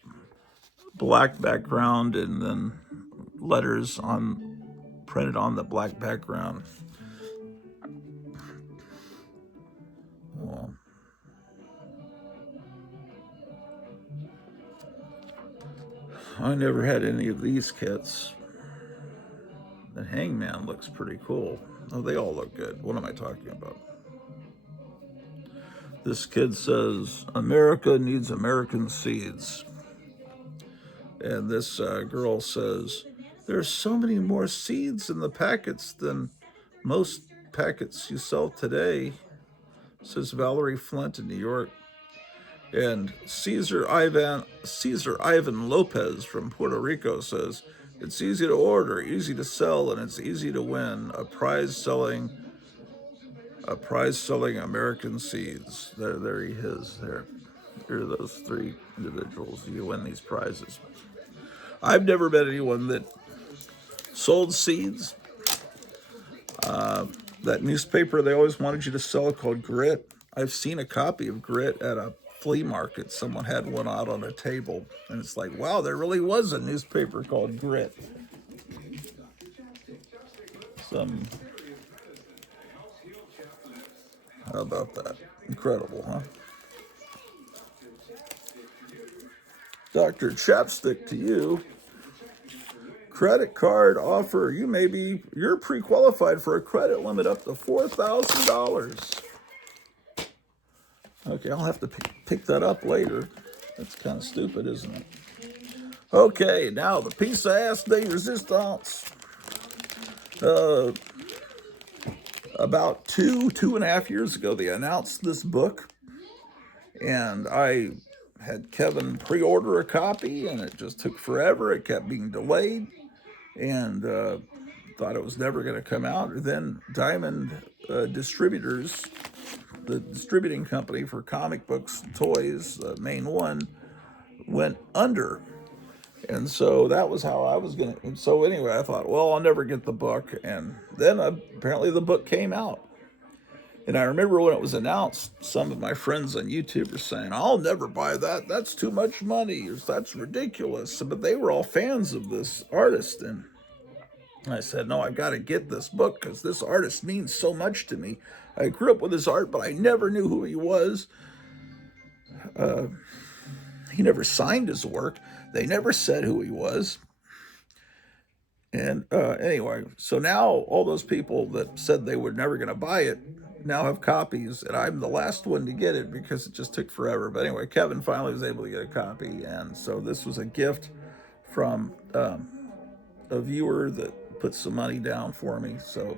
black background and then letters printed on the black background. I never had any of these kits. The Hangman looks pretty cool. Oh, they all look good. What am I talking about? This kid says, America needs American seeds. And this girl says, "There's so many more seeds in the packets than most packets you sell today," says Valerie Flint in New York. And Caesar Ivan Lopez from Puerto Rico says, "It's easy to order, easy to sell, and it's easy to win. A prize selling American seeds." There he is. Here are those three individuals. You win these prizes. I've never met anyone that sold seeds. That newspaper they always wanted you to sell called Grit. I've seen a copy of Grit at a flea market. Someone had one out on a table, and it's like, wow, there really was a newspaper called Grit. How about that? Incredible, huh? Dr. Chapstick to you. Credit card offer. You're pre-qualified for a credit limit up to $4,000. Okay, I'll have to pick that up later. That's kind of stupid, isn't it? Okay, now the piece of ass de resistance. About 2.5 years ago, they announced this book, and I had Kevin pre-order a copy, and it just took forever. It kept being delayed, and thought it was never going to come out. Then Diamond Distributors, the distributing company for comic books, toys, the main one, went under. And so that was how I was going to. So anyway, I thought, well, I'll never get the book. And then apparently the book came out. And I remember when it was announced, some of my friends on YouTube were saying, I'll never buy that. That's too much money. Or that's ridiculous. But they were all fans of this artist. And I said, no, I've got to get this book because this artist means so much to me. I grew up with his art, but I never knew who he was. He never signed his work. They never said who he was. And anyway, so now all those people that said they were never going to buy it now have copies, and I'm the last one to get it because it just took forever. But anyway, Kevin finally was able to get a copy, and so this was a gift from a viewer that put some money down for me. So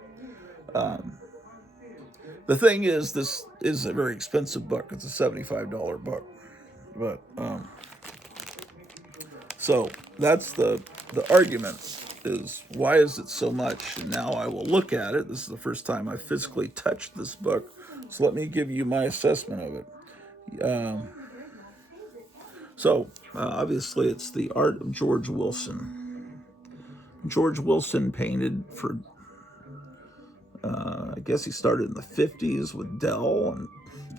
the thing is, this is a very expensive book. It's a $75 book, but so that's the argument is why is it so much? And now I will look at it. This is the first time I physically touched this book, so let me give you my assessment of it. Obviously it's the art of George Wilson. George Wilson painted for, I guess he started in the 50s with Dell,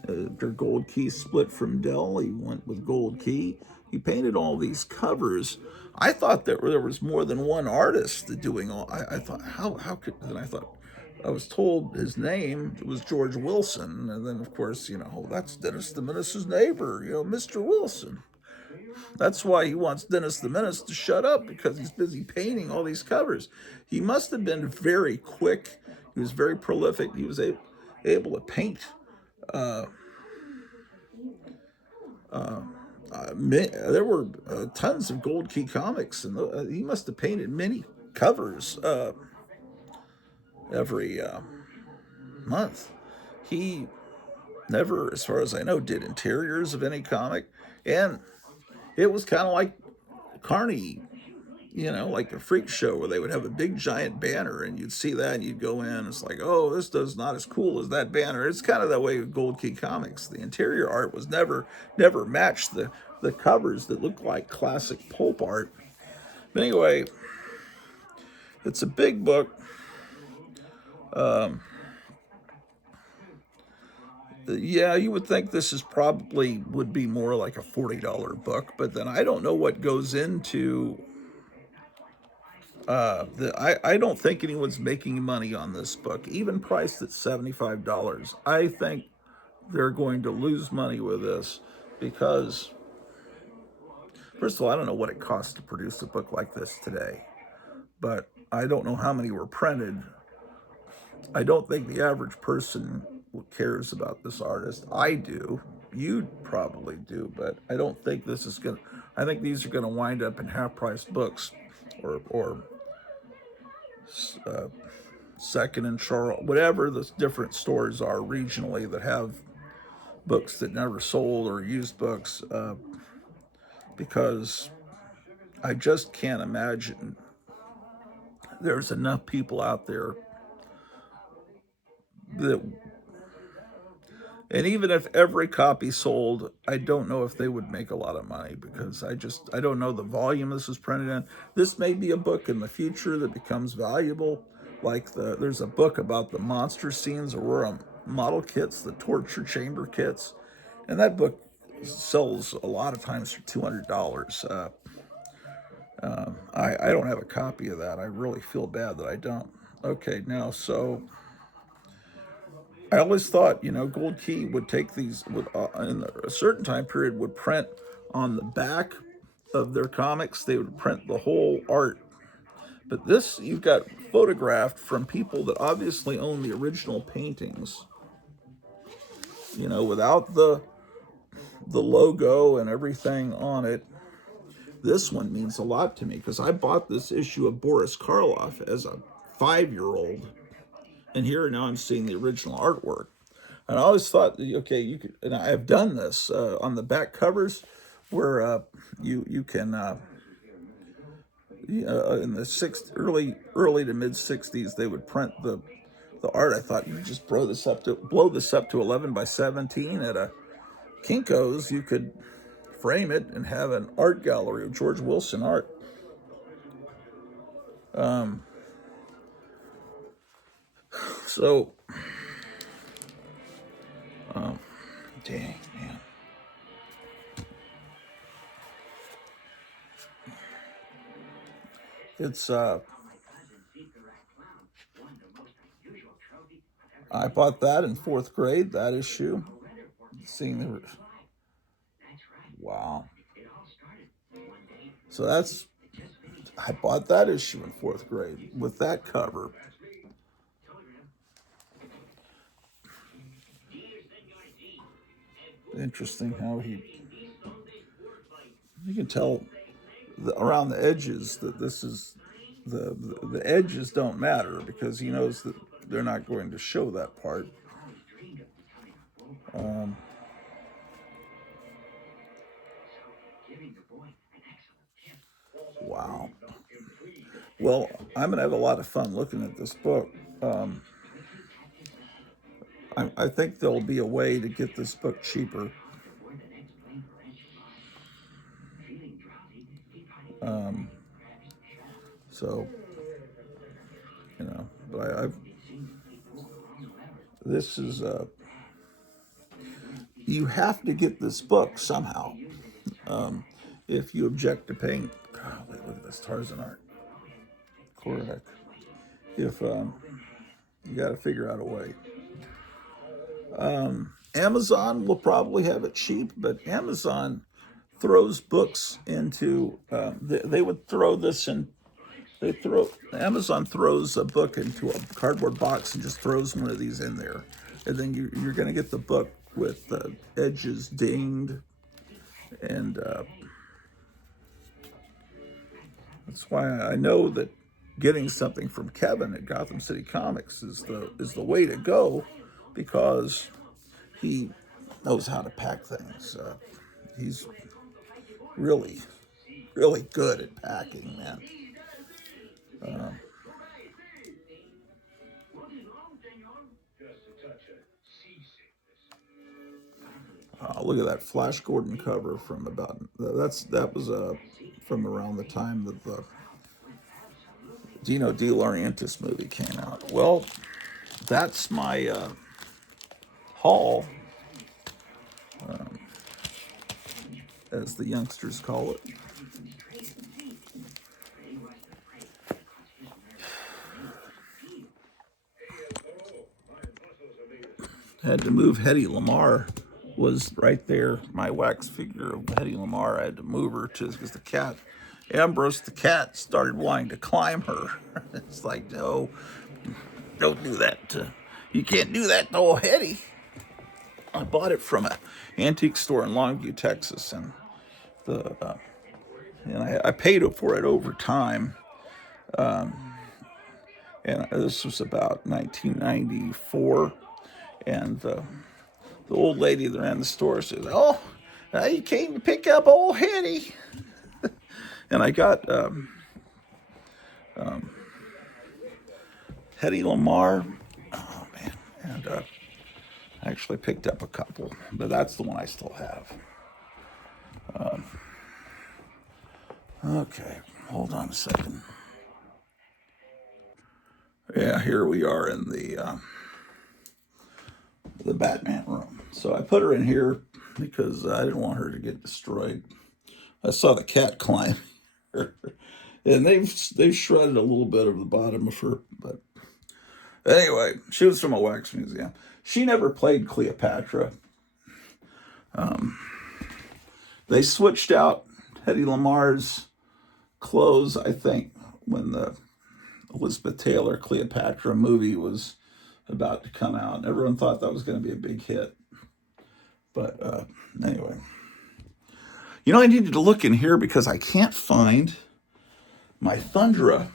and after Gold Key split from Dell, he went with Gold Key. He painted all these covers. I thought there was more than one artist doing all. I thought how could, and I thought I was told his name was George Wilson, and then of course that's Dennis the Menace's neighbor, Mr. Wilson. That's why he wants Dennis the Menace to shut up, because he's busy painting all these covers. He must have been very quick. He was very prolific. He was able to paint. There were tons of Gold Key comics, and he must have painted many covers every month. He never, as far as I know, did interiors of any comic, and it was kind of like Carney, like a freak show where they would have a big giant banner, and you'd see that, and you'd go in. It's like, oh, this does not as cool as that banner. It's kind of that way with Gold Key comics. The interior art was never matched the covers that looked like classic pulp art. But anyway, it's a big book. Yeah, you would think this is probably would be more like a $40 book, but then I don't know what goes into. I don't think anyone's making money on this book, even priced at $75. I think they're going to lose money with this because, first of all, I don't know what it costs to produce a book like this today, but I don't know how many were printed. I don't think the average person cares about this artist. I do. You probably do, but I don't think this is going to. I think these are going to wind up in half-price books, or Second and Charles, whatever the different stores are regionally that have books that never sold or used books, because I just can't imagine there's enough people out there that, and even if every copy sold, I don't know if they would make a lot of money, because I don't know the volume this is printed in. This may be a book in the future that becomes valuable. Like there's a book about the monster scenes, Aurora model kits, the torture chamber kits, and that book sells a lot of times for $200. I don't have a copy of that. I really feel bad that I don't. Okay, now so I always thought, Gold Key would take these, would in a certain time period would print on the back of their comics. They would print the whole art. But this, you've got photographed from people that obviously own the original paintings, without the logo and everything on it. This one means a lot to me because I bought this issue of Boris Karloff as a 5-year-old, and here now I'm seeing the original artwork. And I always thought, okay, you could, and I have done this on the back covers, where you can in the early to mid '60s they would print the art. I thought you just blow this up to 11 by 17 at a Kinko's. You could frame it and have an art gallery of George Wilson art. So, dang, man. It's, I bought that in 4th grade, that issue. Seeing the, wow. So I bought that issue in 4th grade with that cover. Interesting how you can tell around the edges that this is, the edges don't matter because he knows that they're not going to show that part. Wow. Well, I'm going to have a lot of fun looking at this book. I think there'll be a way to get this book cheaper. So, but this is, you have to get this book somehow. If you object to paying, golly, look at this Tarzan art. Correct. If, you got to figure out a way. Amazon will probably have it cheap, but Amazon throws books into, they would throw this in, Amazon throws a book into a cardboard box and just throws one of these in there. And then you're going to get the book with the edges dinged. And that's why I know that getting something from Kevin at Gotham City Comics is the way to go, because he knows how to pack things. He's really, really good at packing, man. Look at that Flash Gordon cover from that was from around the time that the Dino De Laurentiis movie came out. Well, that's my haul, as the youngsters call it. Had to move Hedy Lamarr. Was right there, my wax figure of Hedy Lamarr. I had to move her because the cat, Ambrose the cat, started wanting to climb her. It's like, no, don't do that. You can't do that to old Hedy. I bought it from an antique store in Longview, Texas, and the and I paid for it over time. And this was about 1994, and the old lady that ran the store says, "Oh, you came to pick up old Hetty," and I got Hetty Lamar. Oh man, and I actually picked up a couple, but that's the one I still have. Okay, hold on a second. Yeah, here we are in the Batman room. So I put her in here because I didn't want her to get destroyed. I saw the cat climb her, and they've shredded a little bit of the bottom of her. But anyway, she was from a wax museum. She never played Cleopatra. They switched out Hedy Lamar's clothes, I think, when the Elizabeth Taylor Cleopatra movie was about to come out. And everyone thought that was going to be a big hit. But anyway, I needed to look in here because I can't find my Thundra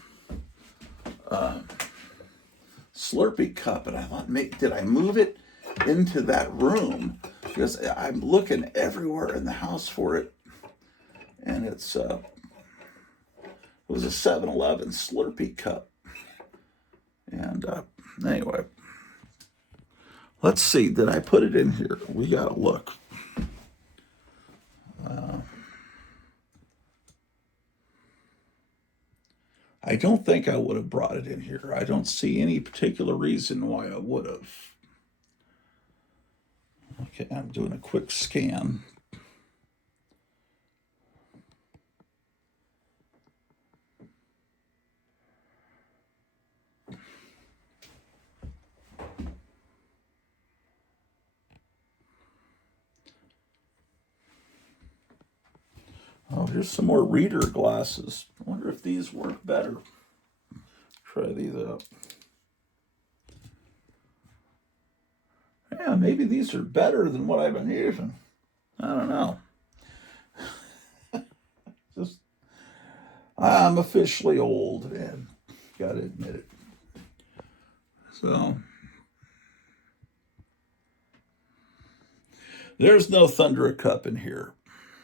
Slurpee cup. And I thought, did I move it into that room? Because I'm looking everywhere in the house for it. And it was a 7-Eleven Slurpee cup. And anyway, let's see. Did I put it in here? We got to look. I don't think I would have brought it in here. I don't see any particular reason why I would have. Okay, I'm doing a quick scan. Oh, here's some more reader glasses. I wonder if these work better. Try these out. Yeah, maybe these are better than what I've been using. I don't know. I'm officially old, man. Gotta admit it. So, there's no Thunder Cup in here.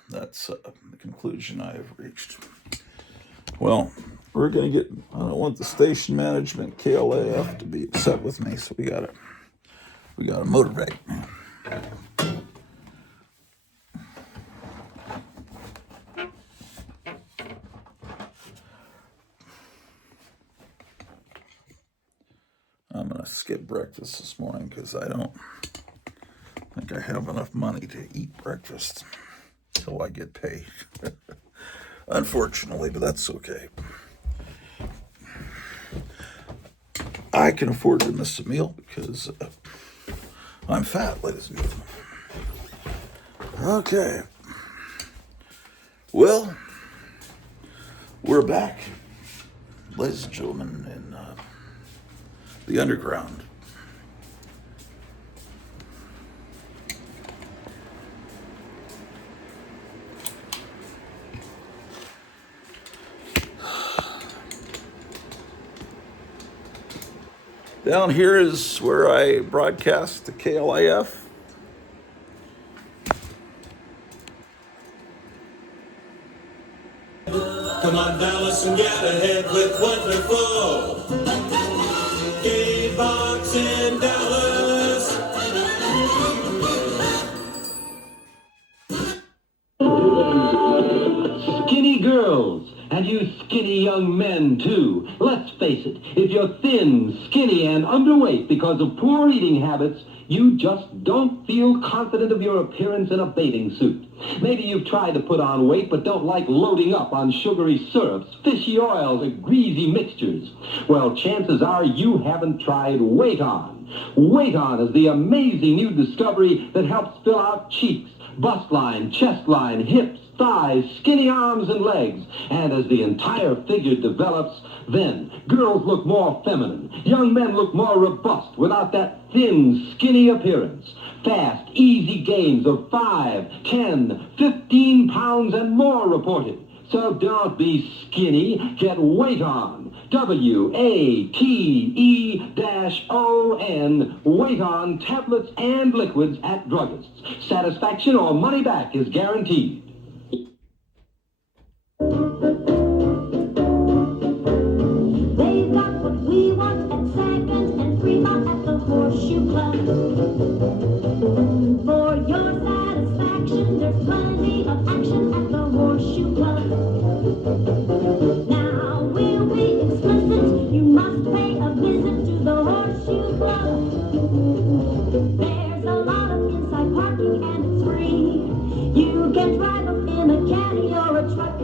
That's the conclusion I have reached. Well, we're going to I don't want the station management, KLAF, to be upset with me, so we got to motivate. I'm going to skip breakfast this morning because I don't think I have enough money to eat breakfast until I get paid. Unfortunately, but that's okay. I can afford to miss a meal because I'm fat, ladies and gentlemen. Okay. Well, we're back, ladies and gentlemen, in the underground. Down here is where I broadcast to KLIF. Come on, Dallas, and get ahead with wonderful Game Box in Dallas. Skinny girls, and you skinny young men, too. Let's face it, if you're thin, skinny, and underweight because of poor eating habits, you just don't feel confident of your appearance in a bathing suit. Maybe you've tried to put on weight but don't like loading up on sugary syrups, fishy oils, or greasy mixtures. Well, chances are you haven't tried Weight On. Weight On is the amazing new discovery that helps fill out cheeks, bust line, chest line, hips, thighs, skinny arms and legs. And as the entire figure develops, then girls look more feminine, young men look more robust without that thin, skinny appearance. Fast, easy gains of 5, 10, 15 pounds and more reported. So don't be skinny, get weight on. WATEE-ON, weight on tablets and liquids at druggists. Satisfaction or money back is guaranteed. They've got what we want at Second and Fremont at the Horseshoe Club. For your satisfaction, there's plenty of action at the Horseshoe Club. Now we'll be explicit, you must pay a visit to the Horseshoe Club. There's a lot of inside parking and it's free. You can drive up in a caddy or a truck.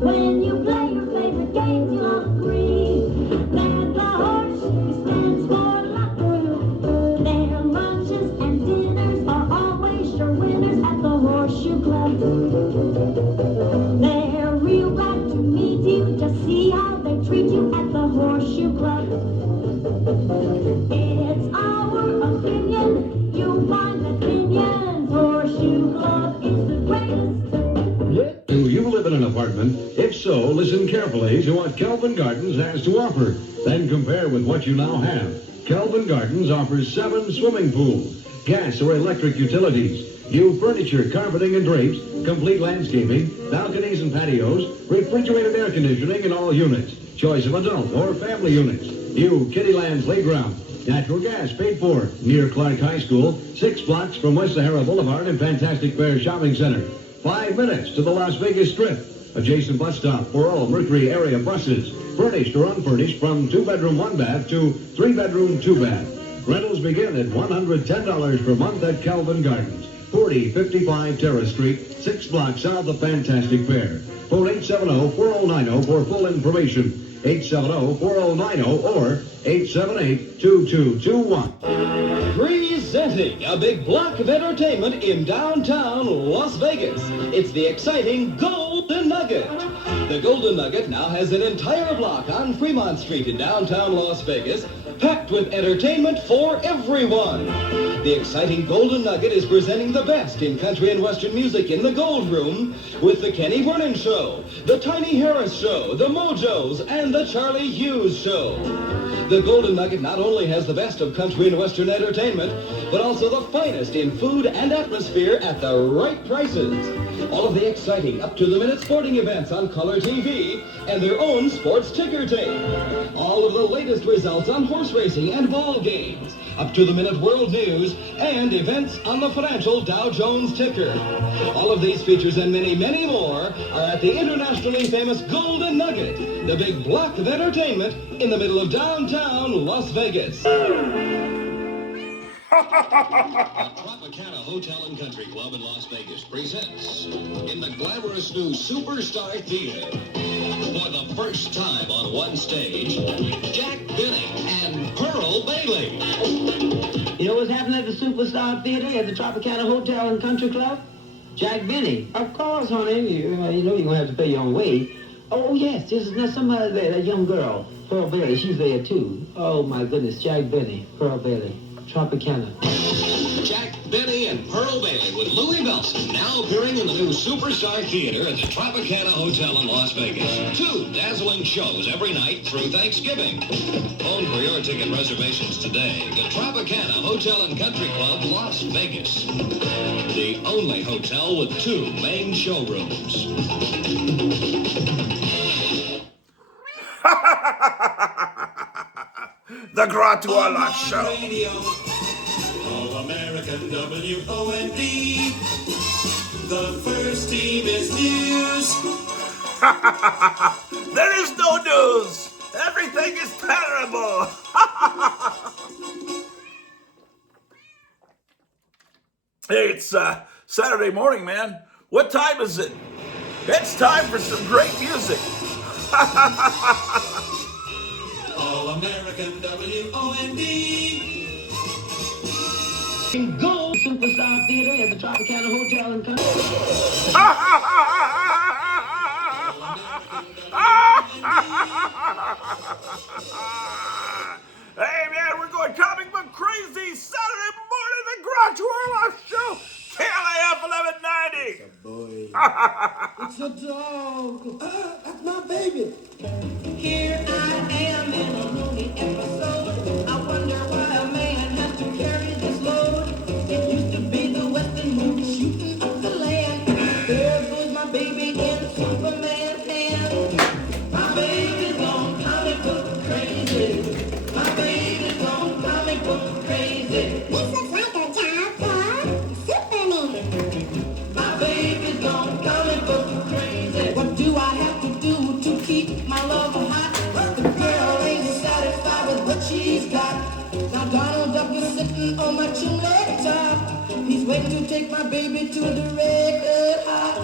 When you play your favorite games, you'll agree that the Horseshoe stands for locker. Their lunches and dinners are always sure winners at the Horseshoe Club. They're real glad to meet you. Just see how they treat you at the Horseshoe Club. It's our opinion. You'll find that Pinion's Horseshoe Club is the greatest. Do you live in an apartment? If so, listen carefully to what Kelvin Gardens has to offer. Then compare with what you now have. Kelvin Gardens offers 7 swimming pools, gas or electric utilities, new furniture, carpeting and drapes, complete landscaping, balconies and patios, refrigerated air conditioning in all units, choice of adult or family units, new Kittyland playground, natural gas paid for, near Clark High School, 6 blocks from West Sahara Boulevard and Fantastic Fair Shopping Center. 5 minutes to the Las Vegas Strip. Adjacent bus stop for all Mercury area buses. Furnished or unfurnished from 2-bedroom 1-bath to 3-bedroom 2-bath. Rentals begin at $110 per month at Kelvin Gardens. 4055 Terrace Street, 6 blocks south of Fantastic Fair. Phone 870-4090 for full information. 870-4090 or 878-2221. Presenting a big block of entertainment in downtown Las Vegas. It's the exciting Golden Nugget. The Golden Nugget now has an entire block on Fremont Street in downtown Las Vegas, packed with entertainment for everyone. The exciting Golden Nugget is presenting the best in country and western music in the Gold Room with the Kenny Vernon Show, the Tiny Harris Show, the Mojos, and the Charlie Hughes Show. The Golden Nugget not only has the best of country and western entertainment, but also the finest in food and atmosphere at the right prices. All of the exciting up-to-the-minute sporting events on color TV and their own sports ticker tape. All of the latest results on horse racing and ball games. Up-to-the-minute world news and events on the financial Dow Jones ticker. All of these features and many, many more are at the internationally famous Golden Nugget, the big block of entertainment in the middle of downtown Las Vegas. Tropicana Hotel and Country Club in Las Vegas presents in the glamorous new Superstar Theater for the first time on one stage, Jack Benny and Pearl Bailey. You know what's happening at the Superstar Theater at the Tropicana Hotel and Country Club? Jack Benny. Of course, honey. You know you're going to have to pay your own way. Oh, yes. There's somebody there, that young girl, Pearl Bailey. She's there, too. Oh, my goodness. Jack Benny, Pearl Bailey, Tropicana. Jack Benny and Pearl Bailey with Louis Belson now appearing in the new Superstar Theater at the Tropicana Hotel in Las Vegas. 2 dazzling shows every night through Thanksgiving. Phone for your ticket reservations today. The Tropicana Hotel and Country Club, Las Vegas. The only hotel with 2 main showrooms. The Grottu Orloff Show. Radio, All-American WOND. The first team is news. There is no news. Everything is terrible. Hey, it's Saturday morning, man. What time is it? It's time for some great music. All-American WOND. Go Superstar Theater at the Tropicana Hotel and Country. Hey, man, we're going comic book crazy Saturday morning, the Grottu Orloff Show, KLAF 1190. It's a dog. That's my baby. Here I am in a loony episode. I wonder why a man has to carry this load. It used to be the Western movie shooting up the land. There goes my baby in Superman's hand. My baby's gone comic book crazy. My baby's gone comic book crazy. This looks like a job for Superman. My baby's gone comic book crazy. What do I have to do to keep my love hot? The girl ain't satisfied with what she's got. Now Donald Duck is sitting on my chimney top. He's waiting to take my baby to the red hot.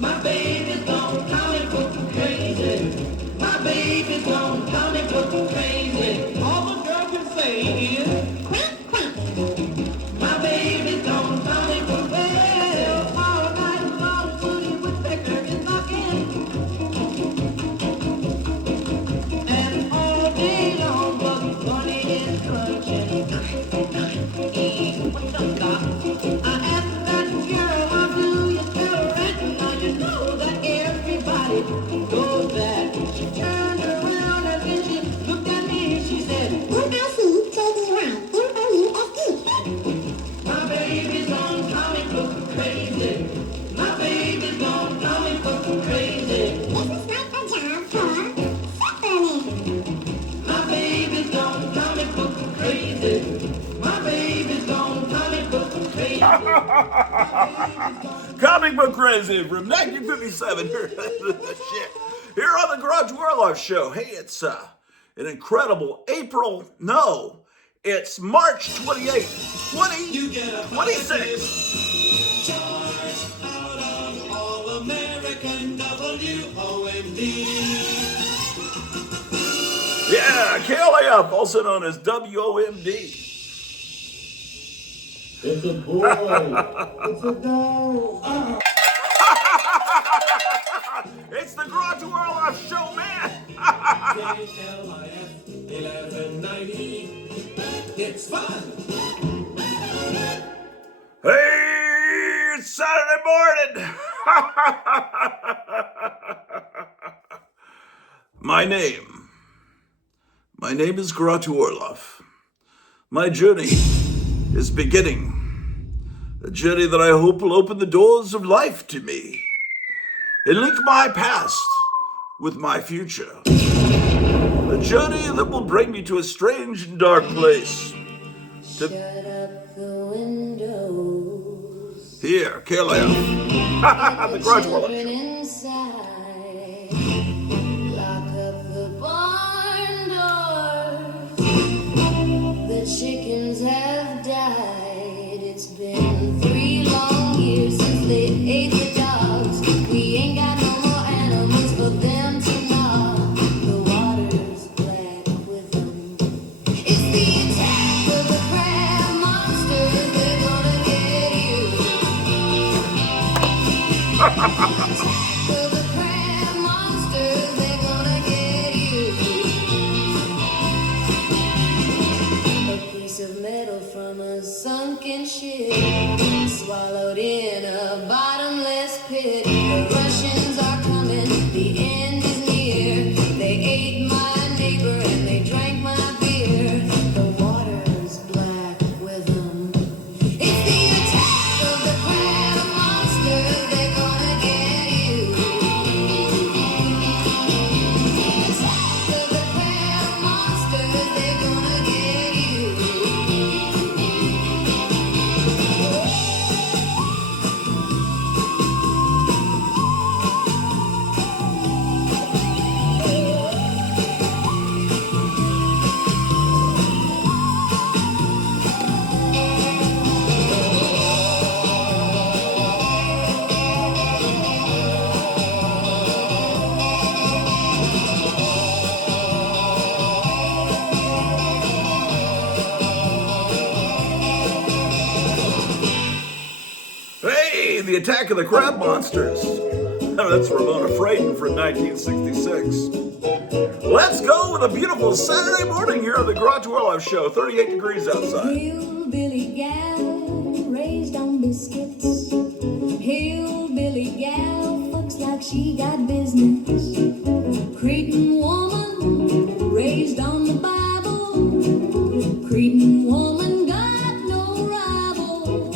My baby's gone comic book crazy. My baby's gone comic book crazy. All the girl can say is Quack, quack. my baby's gone comic book crazy. All night long, Woody Woodpecker is knocking. And all day long, Bugs Bunny is crunching. What's up, Doc? I asked that girl, how do you spell rat? Now you know that everybody knows that. She turned around and then she looked at me and she said, R-I-C-K-E-Y, M-O-U-S-E. my baby's gone comic book crazy. My baby's gone comic book crazy. This looks like a job for Superman. My baby's gone comic book crazy. My baby's gone comic book crazy. Comic book crazy from 1957. Shit. Here on the Grottu Orloff Show. Hey, it's an incredible April. No, it's March 28th, You get a 2026. charge out of All American WOMD. Yeah, KLAF, also known as WOMD. It's a boy. It's a dog. It's the Grottu Orloff Show, man. KLIF 1190. It's fun. Hey, it's Saturday morning. My name is Grottu Orloff. My journey is beginning. A journey that I hope will open the doors of life to me and link my past with my future. A journey that will bring me to a strange and dark place. Shut up the windows. Here, KLAF. The Grottu Orloff Children Show. inside. Lock up the barn doors. The chickens have died. It's been 3 long years since they ate the dogs. We ain't got no more animals for them to gnaw. The water's black with them. It's the attack of the crab monsters. They're gonna get you. So the crab monsters, they're gonna get you. A piece of metal from a sunken ship, swallowed in a bottomless pit. The Russians are coming, the end is near. They ate my neighbor and they drank my beer. The water's black with them. It's the attack of the crab monsters. They're gonna get you. Attack of the crab monsters. They're gonna get you. Hey, the Attack of the Crab Monsters. That's Ramona Fradon from 1966. Let's go with a beautiful Saturday morning here on the Grottu Orloff Show. 38 degrees outside. Hillbilly gal raised on biscuits. Hillbilly like she got business. Cretin woman, raised on the Bible. Cretin woman got no rival.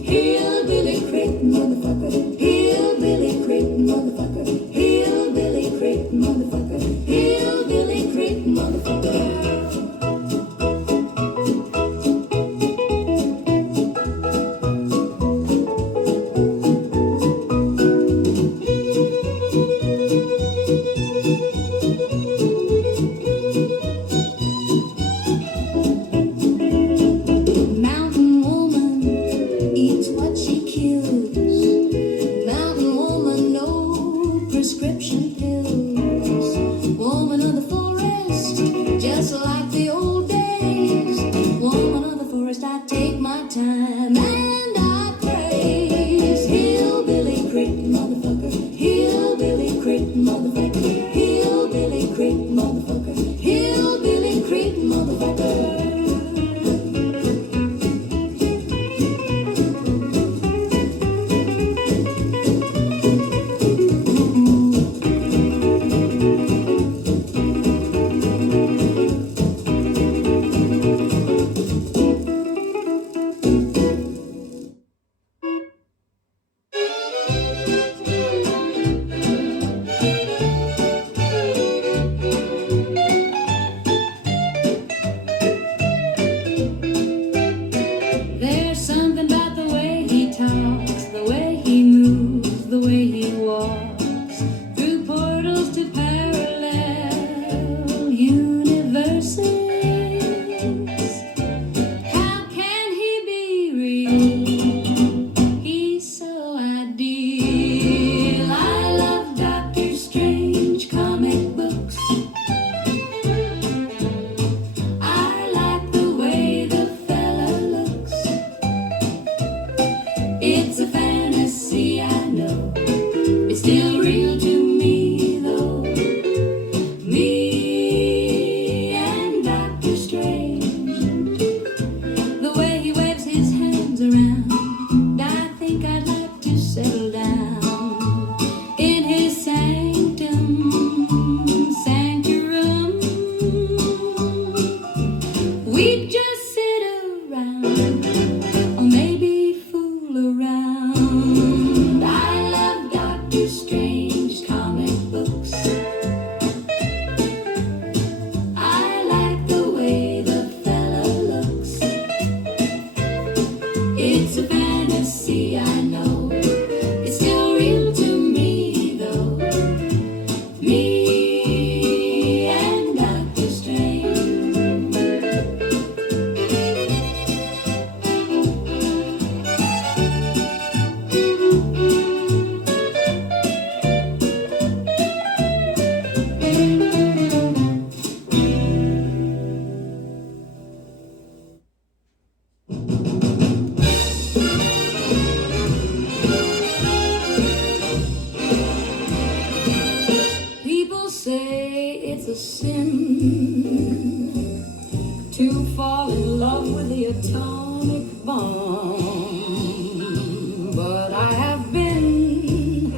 Hillbilly Cretin motherfucker. Hillbilly Cretin motherfucker. Hillbilly Cretin motherfucker. Hillbilly Cretin motherfucker. Mountain woman eats what she kills. Mountain woman, no prescription pills. Woman of the forest, just like the old days. Woman of the forest, I take my time and I praise. Hillbilly Cretin motherfucker. Hillbilly Cretin motherfucker. Hillbilly Cretin motherfucker. Hillbilly Cretin motherfucker. There's something about the way he talks, the way he moves, the way he walks through portals to parallel universes. How can he be real? He's so ideal. I love Doctor Strange comic books. I like the way the fella looks. It's a fantasy, I know. It's still real to me, though. Me and Doctor Strange. The way he waves his hands around, I think I'd like to settle down in his sancturum. We just sit around, or maybe fool around. I love Doctor Strange comic books. I like the way the fella looks. It's a fantasy, I know. It's still real to me, though. Me and Doctor Strange. People say it's a sin to fall in love with the atomic bomb. But I have been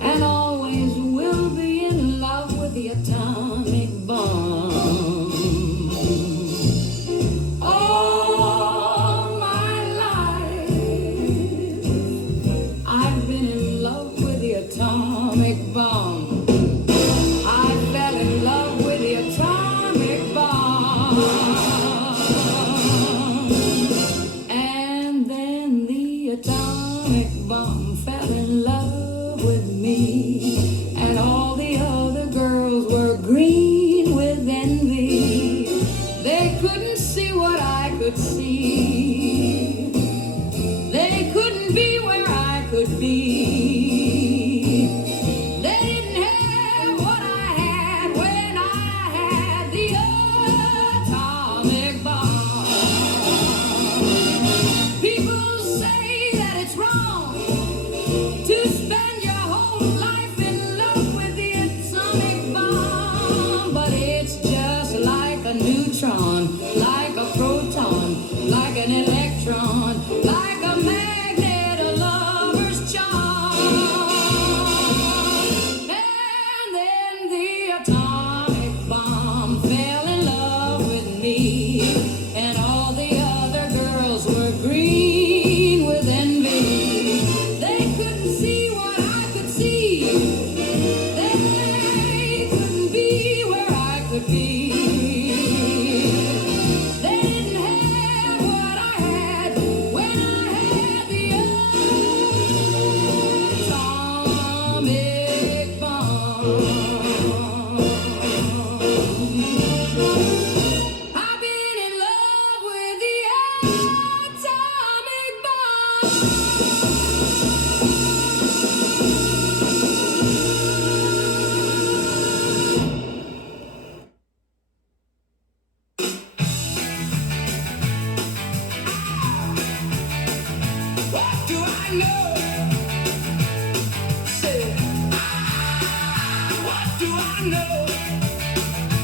and always will be in love with the atomic bomb. All my life I've been in love with the atomic bomb. I fell in love with the atomic bomb. And then the atomic bomb fell in love with me. And all the other girls were green.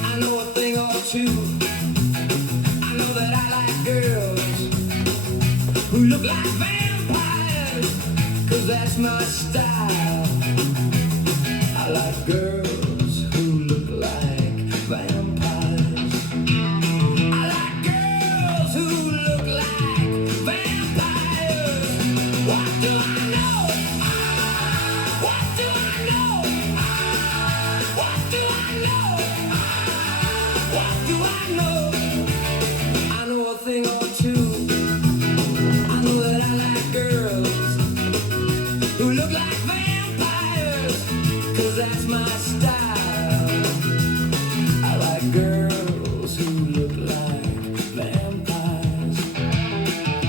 I know a thing or two. I know that I like girls who look like vampires, 'cause that's my style. I like girls who look like vampires. I like girls who look like vampires. What do I know? What do I know? What do I know? What do I know? I know a thing or two. I know that I like girls who look like vampires, 'cause that's my style. I like girls who look like vampires.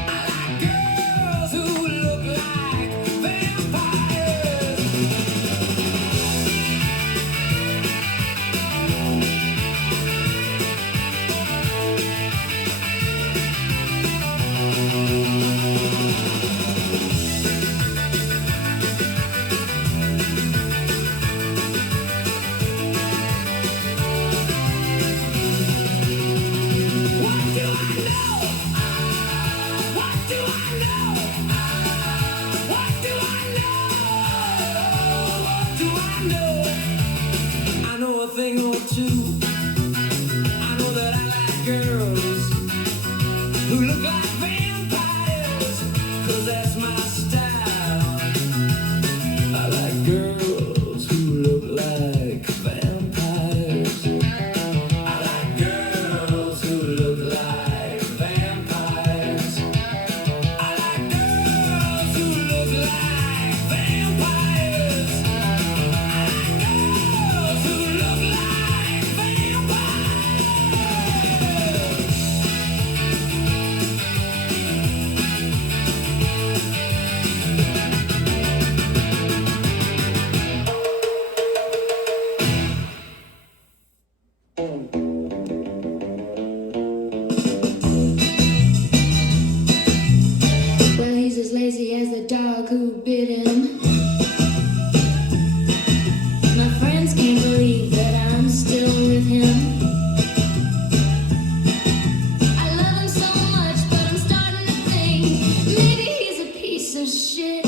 I like girls who look like vampires. What do I know? What do I know? What do I know? What do I know? I know a thing or two. I know that I like girls who look like vampires, 'cause that's my style. I like girls who look like vampires. I like girls who look like vampires. I like girls who look like vampires. I like girls who look like vampires. Well, he's as lazy as the dog who bit him. My friends can't believe that I'm still with him. I love him so much, but I'm starting to think maybe he's a piece of shit.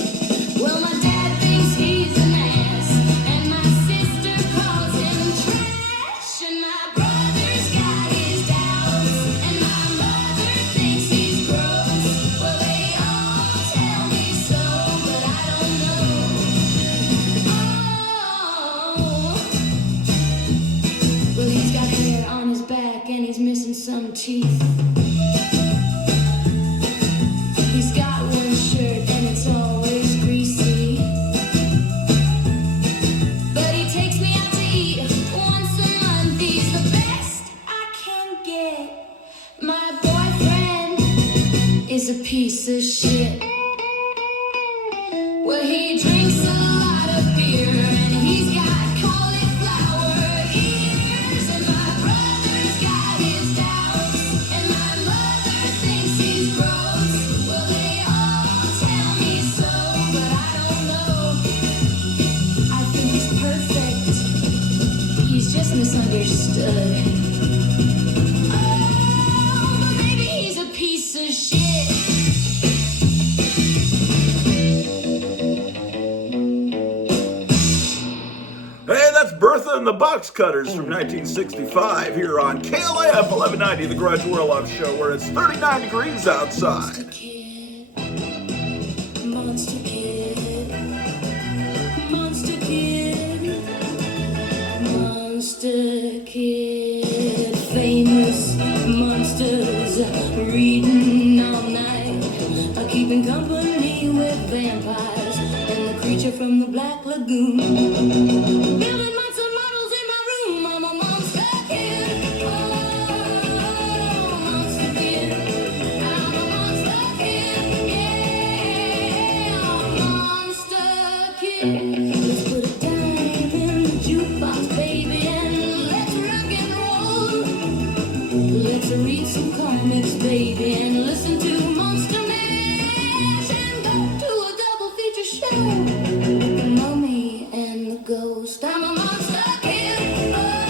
Well, my dad thinks he's an ass, and my sister calls him trash, and my brother's got his doubts, and my mother thinks he's gross. Well, they all tell me so, but I don't know. Oh, well, he's got hair on his back, and he's missing some teeth. He's got one shirt, and it's always greasy. But he takes me out to eat once a month. He's the best I can get. My boyfriend is a piece of shit. Well, he drinks a lot of beer, and he's got cauliflower ears, and my brother's got his doubts, and my mother thinks he's gross. Well, they all tell me so, but I don't know. I think he's perfect. He's just misunderstood. Oh, but maybe he's a piece of shit. Hey, that's Bertha and the Box Cutters from 1965 here on KLAF 1190, the Grottu Orloff Show, where it's 39 degrees outside. Monster Kid, Monster Kid, Monster Kid, famous monsters reading all night, keeping company with vampires and the creature from the Black Lagoon. Building monster models in my room, I'm a monster kid. Oh, monster kid, I'm a monster kid. Yeah, monster kid. Let's put a dime in the jukebox, baby, and let's rock and roll. Let's read some comics, baby, and listen to Monster Mash, and go to a double feature show with the mummy and the ghost. I'm a monster kid. Oh,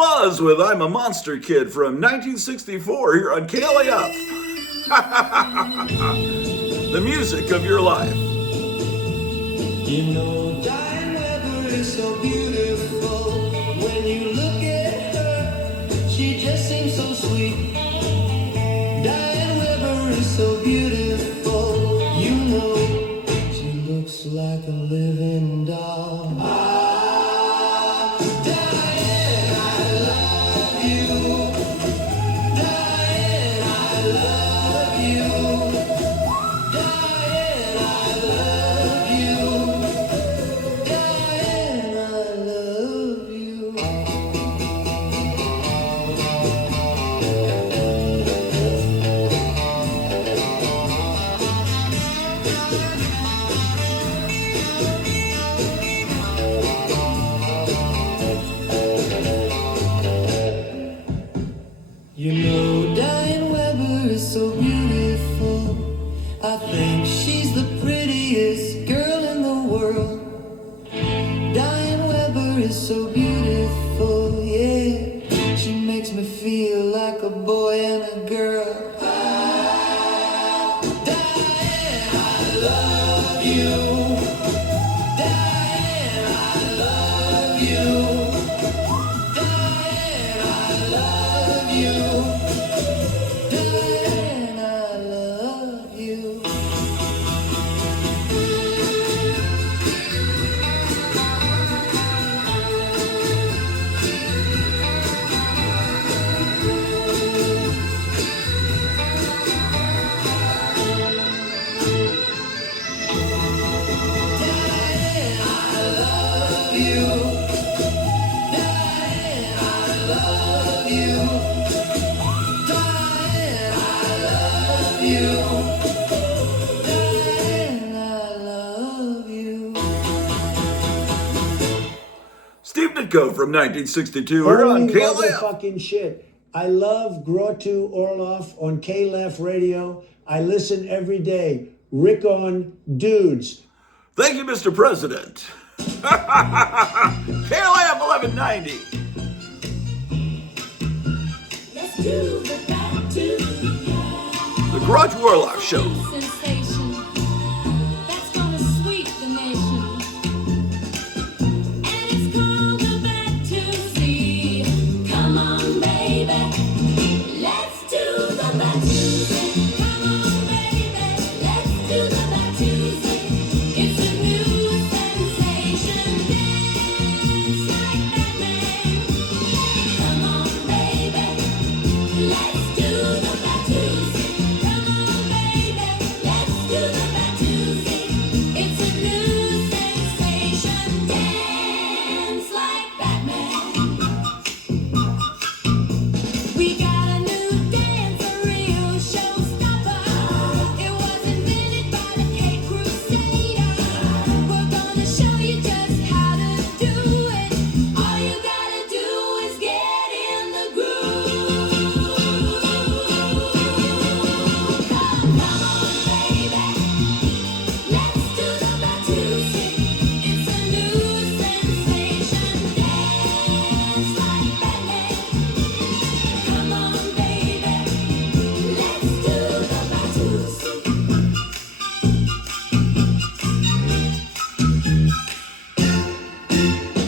Laws with I'm a Monster Kid from 1964 here on KLAF. The music of your life. You know, Diane Weber is so beautiful. When you look at her, she just seems so sweet. Diane Weber is so beautiful. You know, she looks like a living doll. Ah, Diane, I love you. Diane, I love you. Diane, I love you. Diane, I love you. You know, Diane Weber is so beautiful. I think she's the prettiest girl in the world. Diane Weber is so beautiful, yeah. She makes me feel like a boy and a girl. Ah, Diane, I love you. Diane, I love you. Diane, I love you. Diane, I love you. Steve Ditko from 1962 here on Holy KLAF. motherfucking shit. I love Grottu Orloff on KLAF radio. I listen every day. Rick on Dudes. Thank you, Mr. President. KLAF 1190. Let's do the back to The Grottu Orloff Show. sensation that's gonna sweep the nation. And it's called the back to sea. Come on, baby. Let's do the back to sea. Come on, baby. Let's do the back to sea. It's a new sensation. Dance like Batman. Come on, baby. Let's do the back to sea. Come on, baby. Let's do the back to sea. It's a new sensation. Dance like Batman. We got a new dance, a real showstopper. It was invented by the Cape Crusader. We're gonna show you just how to do it. All you gotta do is get in the groove. Come on, baby. Let's do the back to sea. It's a new sensation. Dance like Batman. Come on, baby. Let's do the back to sea.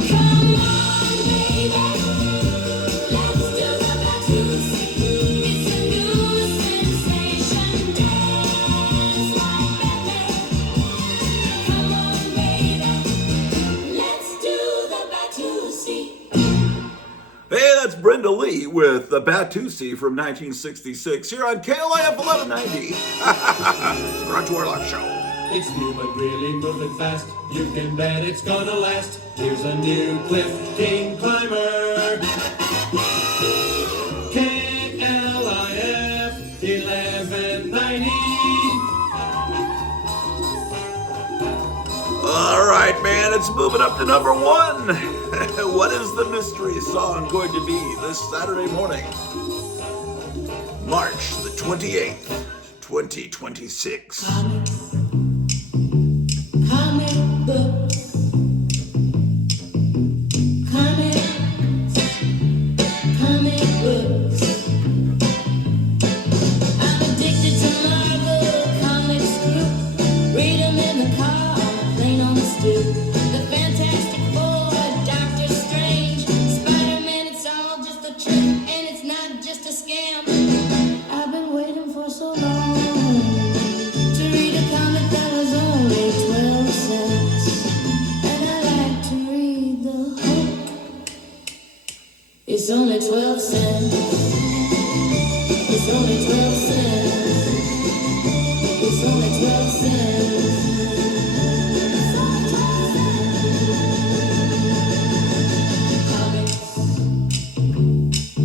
Come on, baby. Let's do the back to sea. It's a new sensation. Dance like Batman. Come on, baby. Let's do the back to sea. Hey, that's Brenda Lee with the Batusi from 1966 here on KLAF 1190. Grottu Orloff Show. It's new but really moving fast. You can bet it's gonna last. Here's a new Cliff King climber. KLIF 1190. All right, man, it's moving up to number one. What is the mystery song going to be this Saturday morning? March the 28th, 2026. Comic book. Comic books. I'm addicted to Marvel Comics group. Read 'em in the car, on the plane, on the stoop. The Fantastic Four, Doctor Strange, Spider-Man, it's all just a trick, and it's not just a scam. I've been waiting for so long to read a comic that was only 12 cents. And I like to read the Hulk. It's only 12 cents. It's only 12 cents. It's only 12 cents. Comics.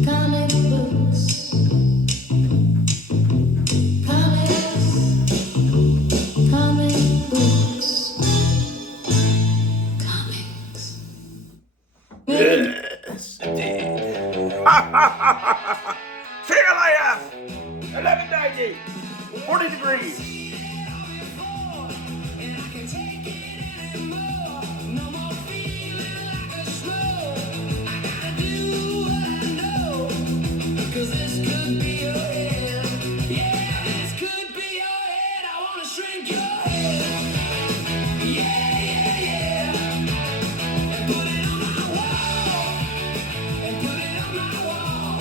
Comic books. Comics. Comic books. Comics. Yes, indeed. See you later. 1190. 40 degrees. Cause this could be your head. Yeah, this could be your head. I wanna shrink your head. Yeah, yeah, yeah. And put it on my wall. And put it on my wall.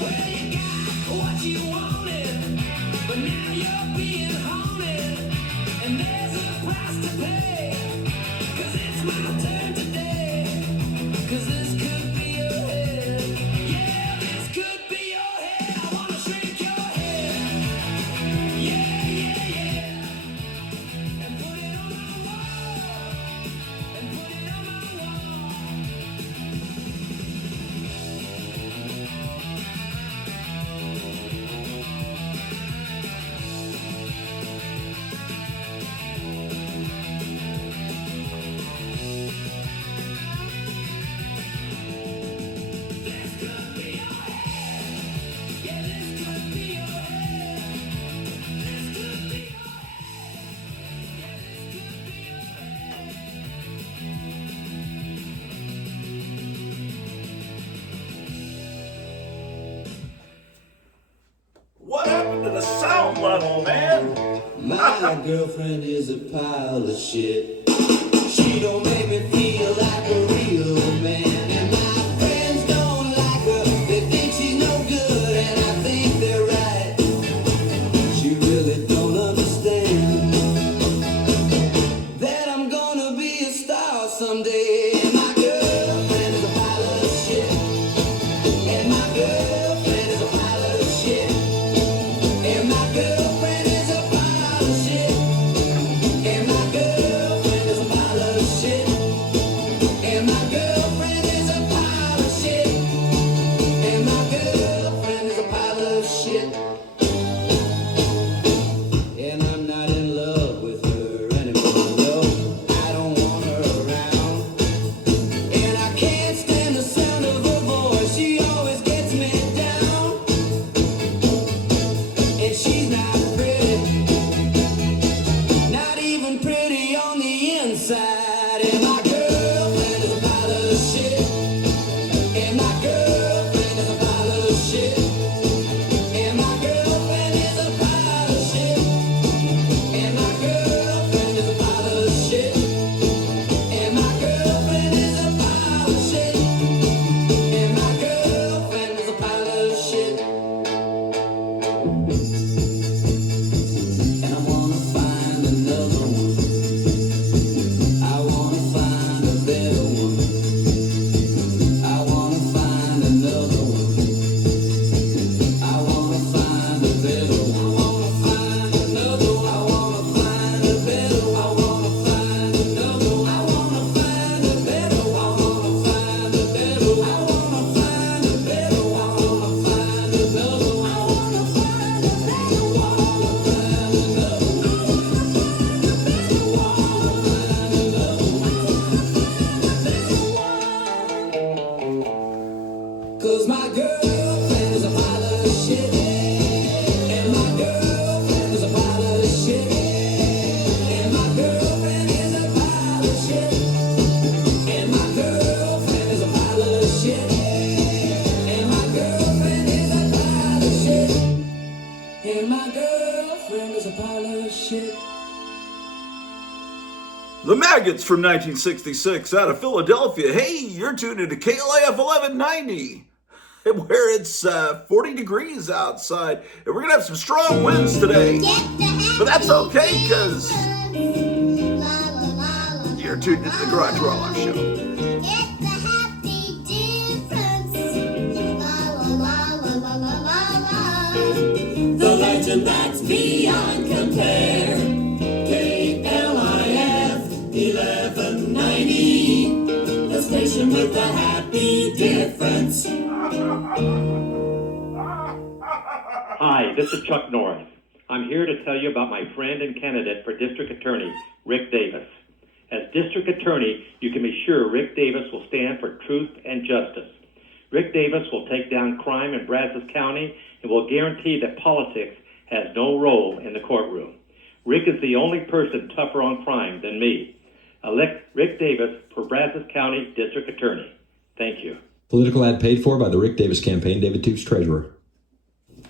Well, you got what you wanted, but now you're being haunted. And there's a price to pay. Cause it's my turn today. Cause this could be your head. Yeah, this could be your head. I wanna shrink your head. Yeah, yeah, yeah. And put it on my wall. And put it on my wall. This could be your head. Yeah, this could be your head. This could be your head. Yeah, this could be your head. What happened to the sound level, man? My girlfriend is a pile of shit. She don't make me feel like a real man. And my friends don't like her. They think she's no good, and I think they're right. She really don't understand that I'm gonna be a star someday. And my girlfriend is a pile of shit. And my girlfriend is a pile of shit. And my girlfriend is a pile of shit. And my girlfriend is a pile of shit. And my girlfriend is a pile of shit. And my girlfriend is a pile of shit. And I'm not in love with her anymore. No, I don't want her around. And I can't stand the sound of her voice. She always gets me down. And she's not pretty, not even pretty on the inside. And my girlfriend is a pile of shit. And my girlfriend is a pile of shit. And my girlfriend is a pile of shit. And my girlfriend is a pile of shit. And my girlfriend is a pile of shit. And my girlfriend is a pile of shit. And I wanna find another one. I Maggots from 1966 out of Philadelphia. Hey, you're tuned into KLIF 1190, where it's 40 degrees outside. And we're going to have some strong winds today. But that's okay, because you're tuned into the Grottu Orloff Show. The legend that's beyond compare. KLIF 1190, the station with the happy difference. Hi, this is Chuck Norris. I'm here to tell you about my friend and candidate for District Attorney, Rick Davis. As District Attorney, you can be sure Rick Davis will stand for truth and justice. Rick Davis will take down crime in Brazos County and will guarantee that politics has no role in the courtroom. Rick is the only person tougher on crime than me. Elect Rick Davis for Brazos County District Attorney. Thank you. Political ad paid for by the Rick Davis campaign, David Toops, treasurer.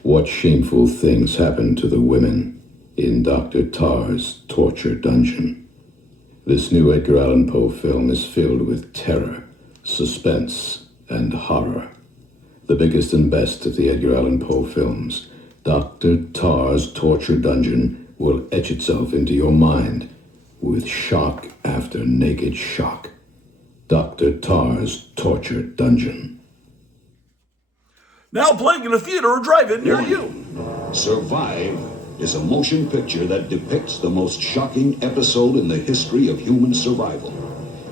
What shameful things happened to the women in Dr. Tarr's torture dungeon? This new Edgar Allan Poe film is filled with terror, suspense, and horror. The biggest and best of the Edgar Allan Poe films, Dr. Tarr's torture dungeon will etch itself into your mind with shock after naked shock. Dr. Tarr's torture dungeon. Now playing in a theater or drive-in near you. Survive is a motion picture that depicts the most shocking episode in the history of human survival.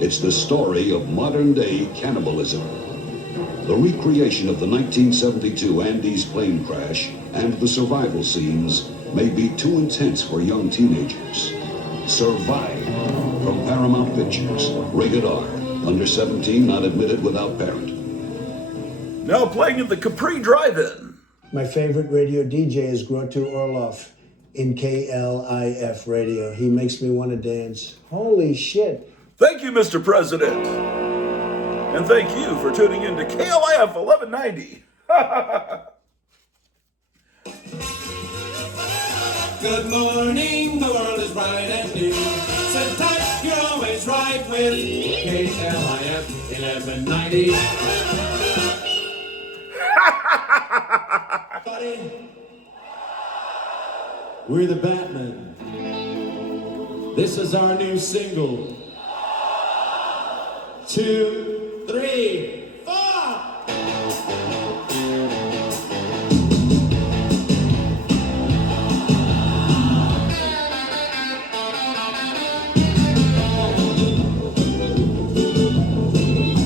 It's the story of modern-day cannibalism. The recreation of the 1972 Andes plane crash and the survival scenes may be too intense for young teenagers. Survive from Paramount Pictures. Rated R. Under 17, not admitted without parent. Now playing at the Capri Drive-In. My favorite radio DJ is Grottu Orloff in KLIF radio. He makes me want to dance. Holy shit. Thank you, Mr. President. And thank you for tuning in to KLIF 1190. Good morning, the world is bright and new. Sit tight, you're always right with KLIF 1190. We're the Batman. This is our new single. 2, 3, 4.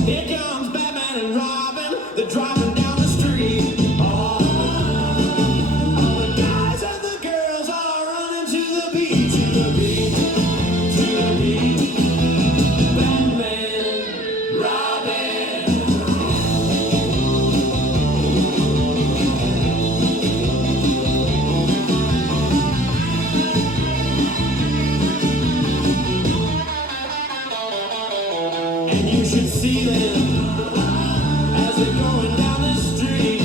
Here comes Batman and Robin. They're driving down the street. All the guys and the girls are running to the beat, to the beat, to the beat. Batman, Robin. And you should see them as they're going down the street.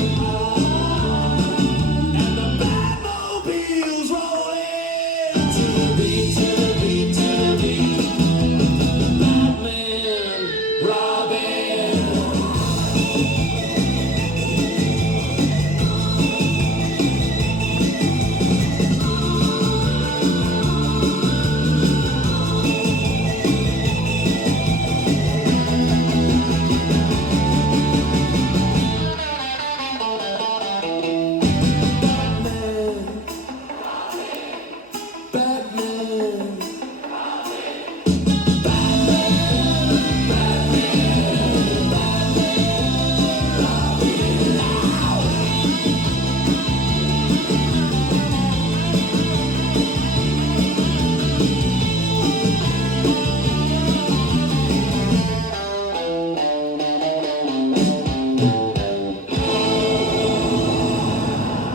And the Batmobiles rolling to the beat, to the beat, to the beat. Batman, Robin. Batman.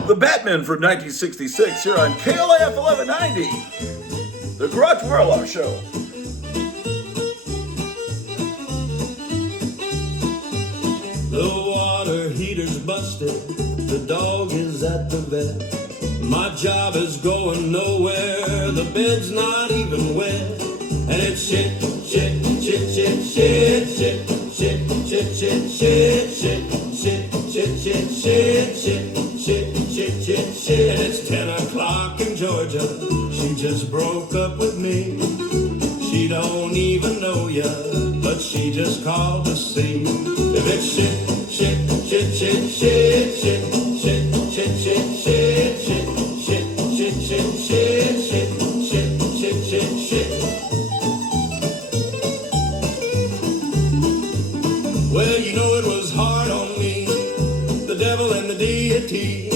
The Batman from 1966 here on KLIF 1190. The Grottu Orloff Show. The water heater's busted. The dog is at the vet. My job is going nowhere. The bed's not even wet. And it's shit, And it's 10 o'clock in Georgia. She just broke up with me. She don't even know ya, but she just called to see if it's shit, shit, shit, shit, shit, shit, shit, shit, shit, shit, shit, shit, shit, shit, shit, shit, shit, shit, shit. Well, you know it was hard on me. The devil and the deity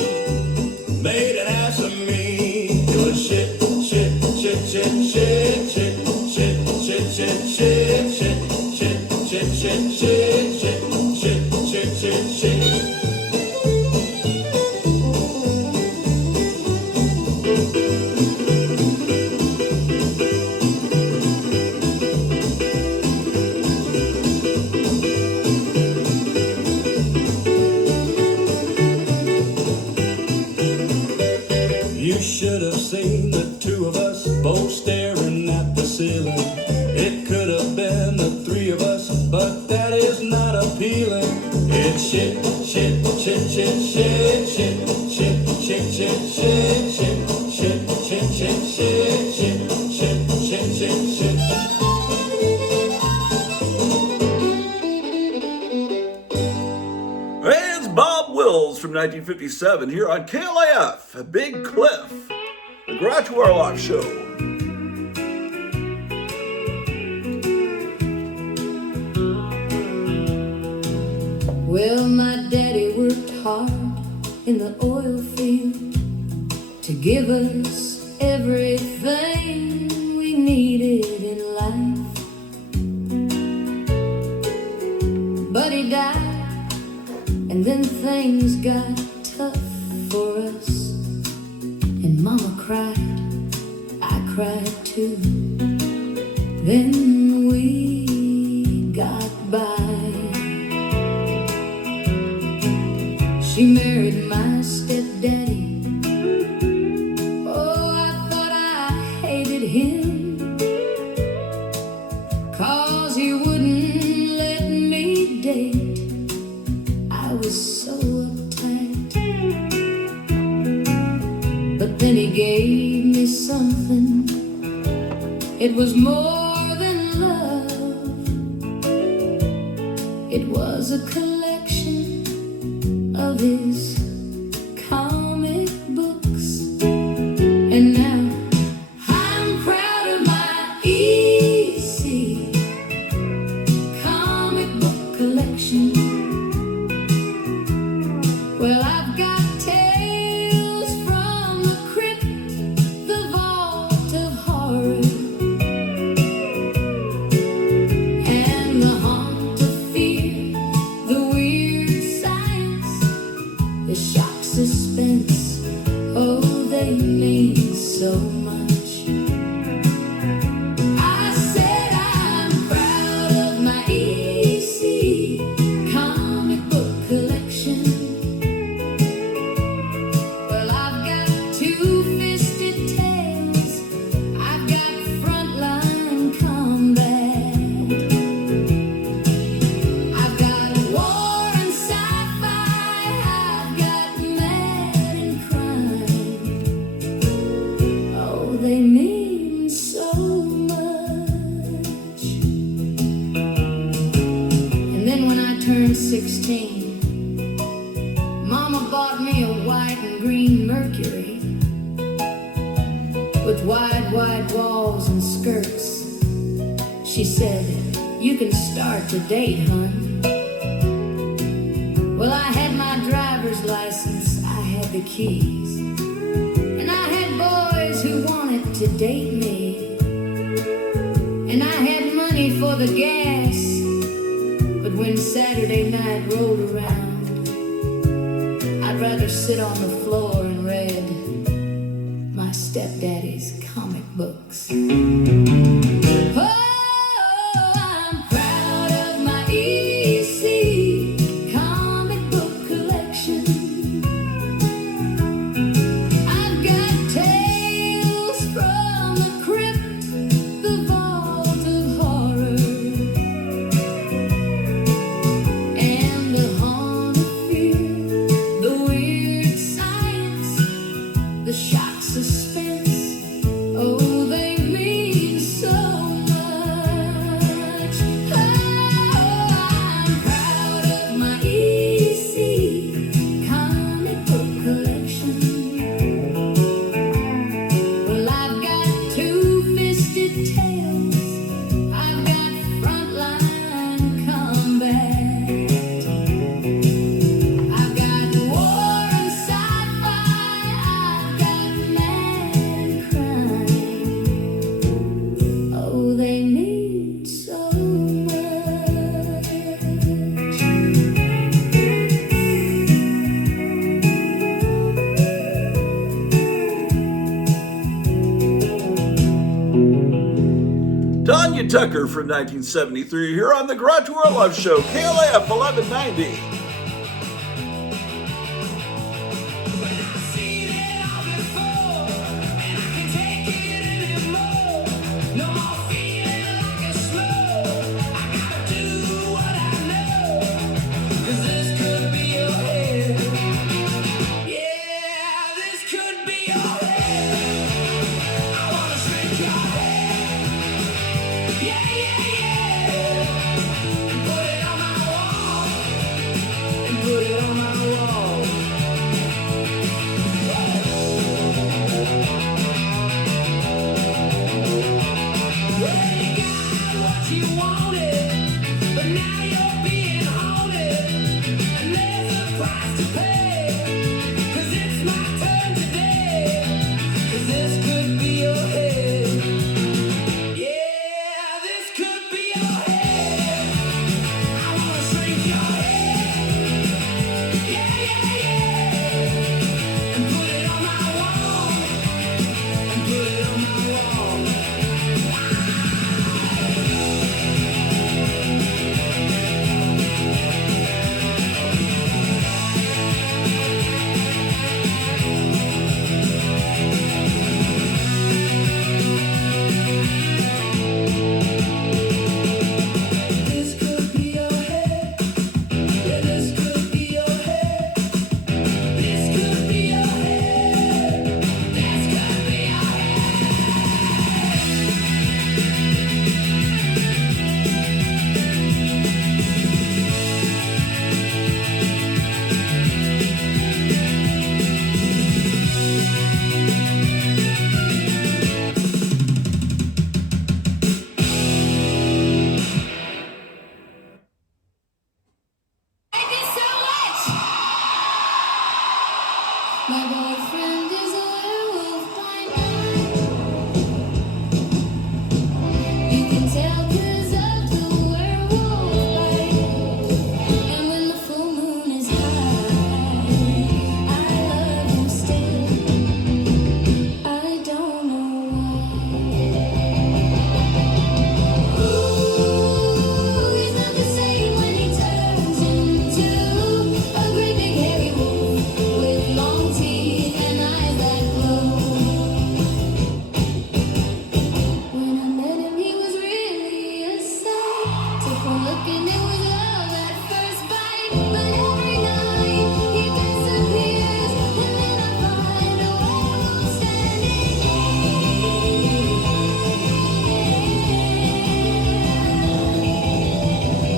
made an ass of me. It was shit, shit, shit, shit, shit, shit, shit, shit, shit, shit, shit, shit, shit, shit, shit, shit, shit, shit, shit, shit. You should have seen the two of us both staring at the ceiling. It could have been the three of us, but that is not appealing. It's shit, shit, shit, shit, shit, shit, shit, shit, shit, shit, shit, shit, shit, shit, shit, shit, shit, shit, shit. It's Bob Wills from 1957 here on KLAF, Big Cliff, the Grottu Orloff Show. Well, my daddy worked hard in the oil field to give us everything we needed in life. But he died, and then things got tough for us. And Mama cried, I cried too. Then we got by. She married my stepdaddy. Oh, I thought I hated him, 'cause he wouldn't let me date. I was so uptight. But then he gave me something. It was more than love. It was a collection of his comic books. And now I'm proud of my EC comic book collection. Well, I've got tales from the crypt, the vault of horror, and the haunt of fear, the weird science, the shock suspense. Oh, they mean so much. I said I'm proud of my EC comic book collection. Well, I've got two-fisted tales, I've got frontline combat, I've got war and sci-fi, I've got mad and crime. Oh, they mean so much. And then when I turned 16, Mama bought me a white and green Mercury with wide, wide walls and skirts. She said, you can start to date, hon. Well, I had my driver's license, I had the keys, and I had boys who wanted to date me, and I had money for the gas. But when Saturday night rolled around, I'd rather sit on the floor and read my stepdaddy's comic books. Oh, I'm proud of my EC comic book collection. I've got tales from the crypt, the vault of horror, Tucker from 1973 here on the Grottu Orloff Show, KLF 1190. My boyfriend is a werewolf by night. You can tell 'cause of the werewolf bite. And when the full moon is high, I love him still. I don't know why. Ooh, he's not the same when he turns into a great big hairy wolf with long teeth and eyes that glow. When I met him, he was really a sight. Took one look and it was love at first bite. But every night he disappears, and then I find a werewolf standing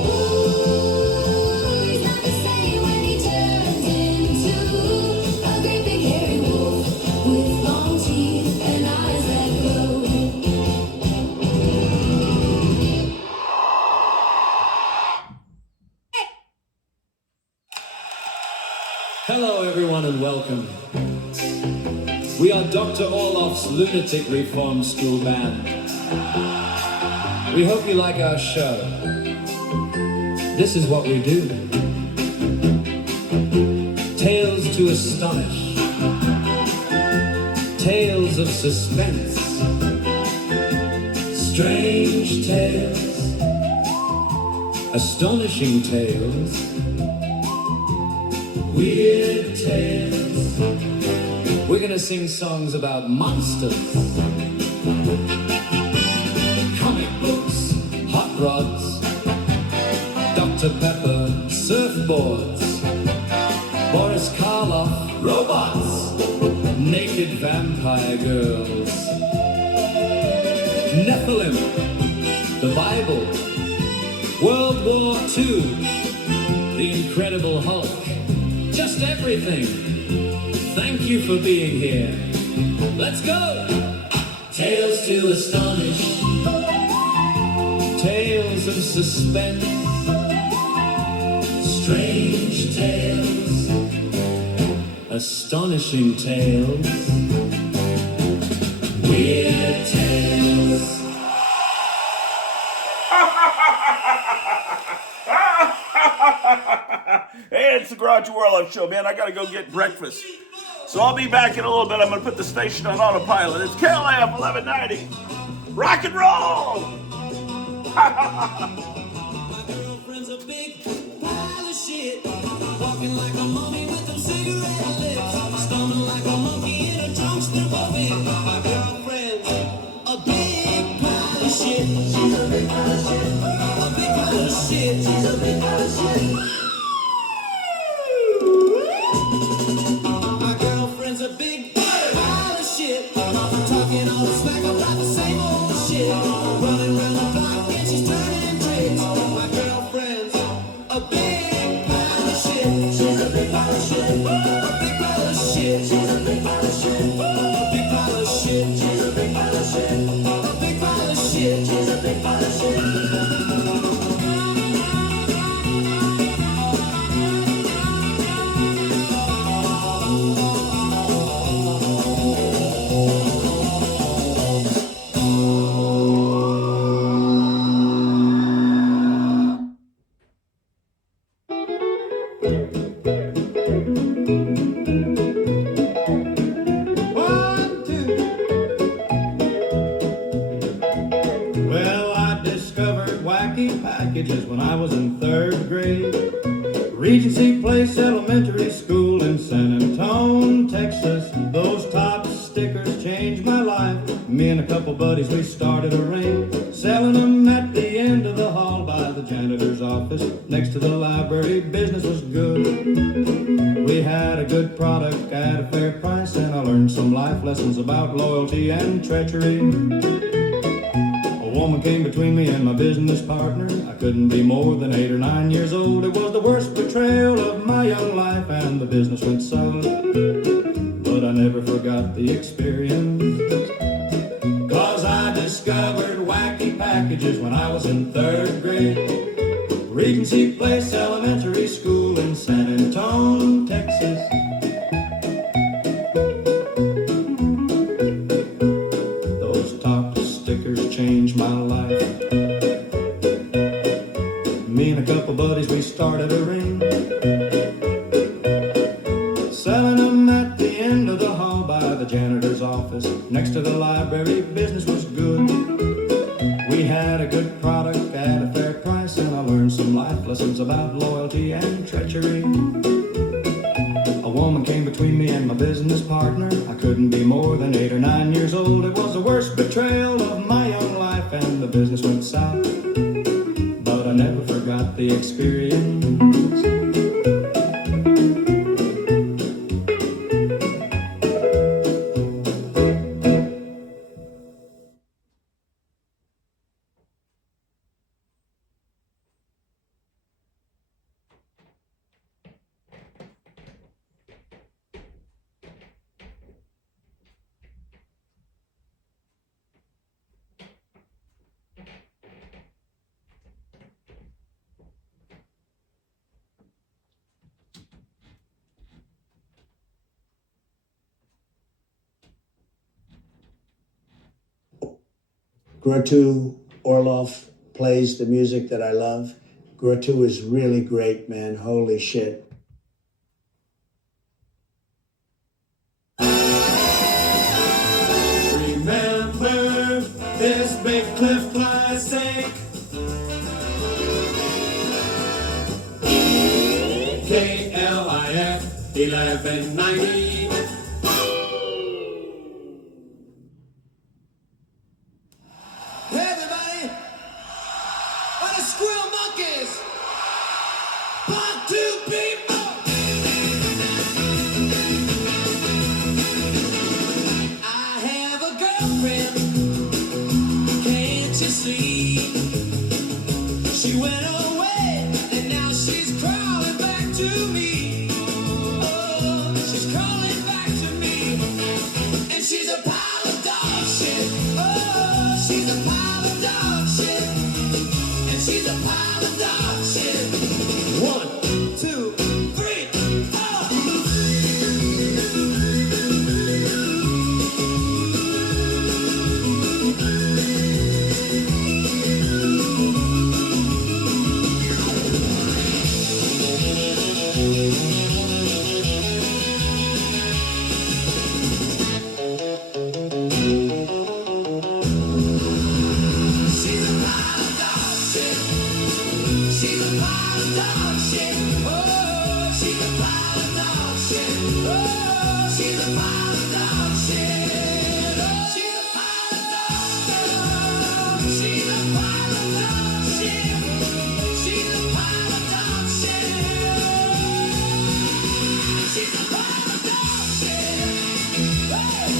Ooh, he's not the same when he turns into a great big hairy wolf with long teeth and eyes that glow. Hello, everyone, and welcome. We are Dr. Orloff's Lunatic Reform School Band. We hope you like our show. This is what we do. Tales to astonish. Tales of suspense. Strange tales. Astonishing tales. Weird tales. We're gonna sing songs about monsters, comic books, hot rods, Dr. Pepper, surfboards, Boris Karloff, robots, naked vampire girls, Nephilim, the Bible, World War II, the Incredible Hulk. Just everything. Thank you for being here. Let's go! Tales to astonish. Tales of suspense. Strange tales. Astonishing tales. Weird tales. Hey, it's the Grottu Orloff Show, man. I gotta go get breakfast. So I'll be back in a little bit. I'm gonna put the station on autopilot. It's KLF 1190. Rock and roll! Girlfriend's a big pile of shit, walking like a mummy with them cigarette lips, stumbling like a monkey in a drunk buffet. My girlfriend's a big pile of shit. She's a big pile of shit. A big pile of shit. She's a big pile of shit. My girlfriend's a big pile of shit, talking all the smack about the same old shit, running around the block and she's turning tricks. My girlfriend's a big pile of shit. She's a big pile of shit. A big pile of shit. She's a big pile of shit. A big pile of shit. She's a big pile of shit. A big pile of shit. She's a big pile of shit. Well, I discovered wacky packages when I was in 3rd grade. Regency Place Elementary School in San Antonio, Texas. Those top stickers changed my life. Me and a couple buddies, we started a ring, selling them at the end of the hall by the janitor's office. Next to the library, business was good. We had a good product at a fair price, and I learned some life lessons about loyalty and treachery. A woman came between me and my business partner. I couldn't be more than 8 or 9 years old. It was the worst betrayal of my young life, and the business went south. But I never forgot the experience, 'cause I discovered wacky packages when I was in 3rd grade. Regency Place Elementary School in San Antonio, Texas. Those top stickers changed my life. Me and a couple buddies, we started a ring, selling them at the end of the hall by the janitor's office. Next to the library, business was good. We had a good product at a fair price, and I learned some life lessons about loyalty and treachery. A woman came between me and my business partner. I couldn't be more than 8 or 9 years old. It was the worst betrayal of my young life, and the business went south. But I never forgot the experience. Grottu Orloff plays the music that I love. Grottu is really great, man. Holy shit. Remember this big cliff classic. KLIF 1190. Hey everybody! What the squirrel monkeys! Part 2 people! I have a girlfriend, can't you see? She went away and now she's crawling back to me. Oh, she's crawling back to me. And she's a pile of dog shit. Oh, she's a pile of dog shit. And she's a pile of dog shit. 1, 2, 3, 4. She's a pile of dog She's a pile of dog shit. Oh, she's a pile of dog shit. Oh, she's a pile of dog shit. Oh, she's a pile of dog shit. She's a pile of dog shit. She's a pile of dog shit. She's a pile of dog shit. Hey.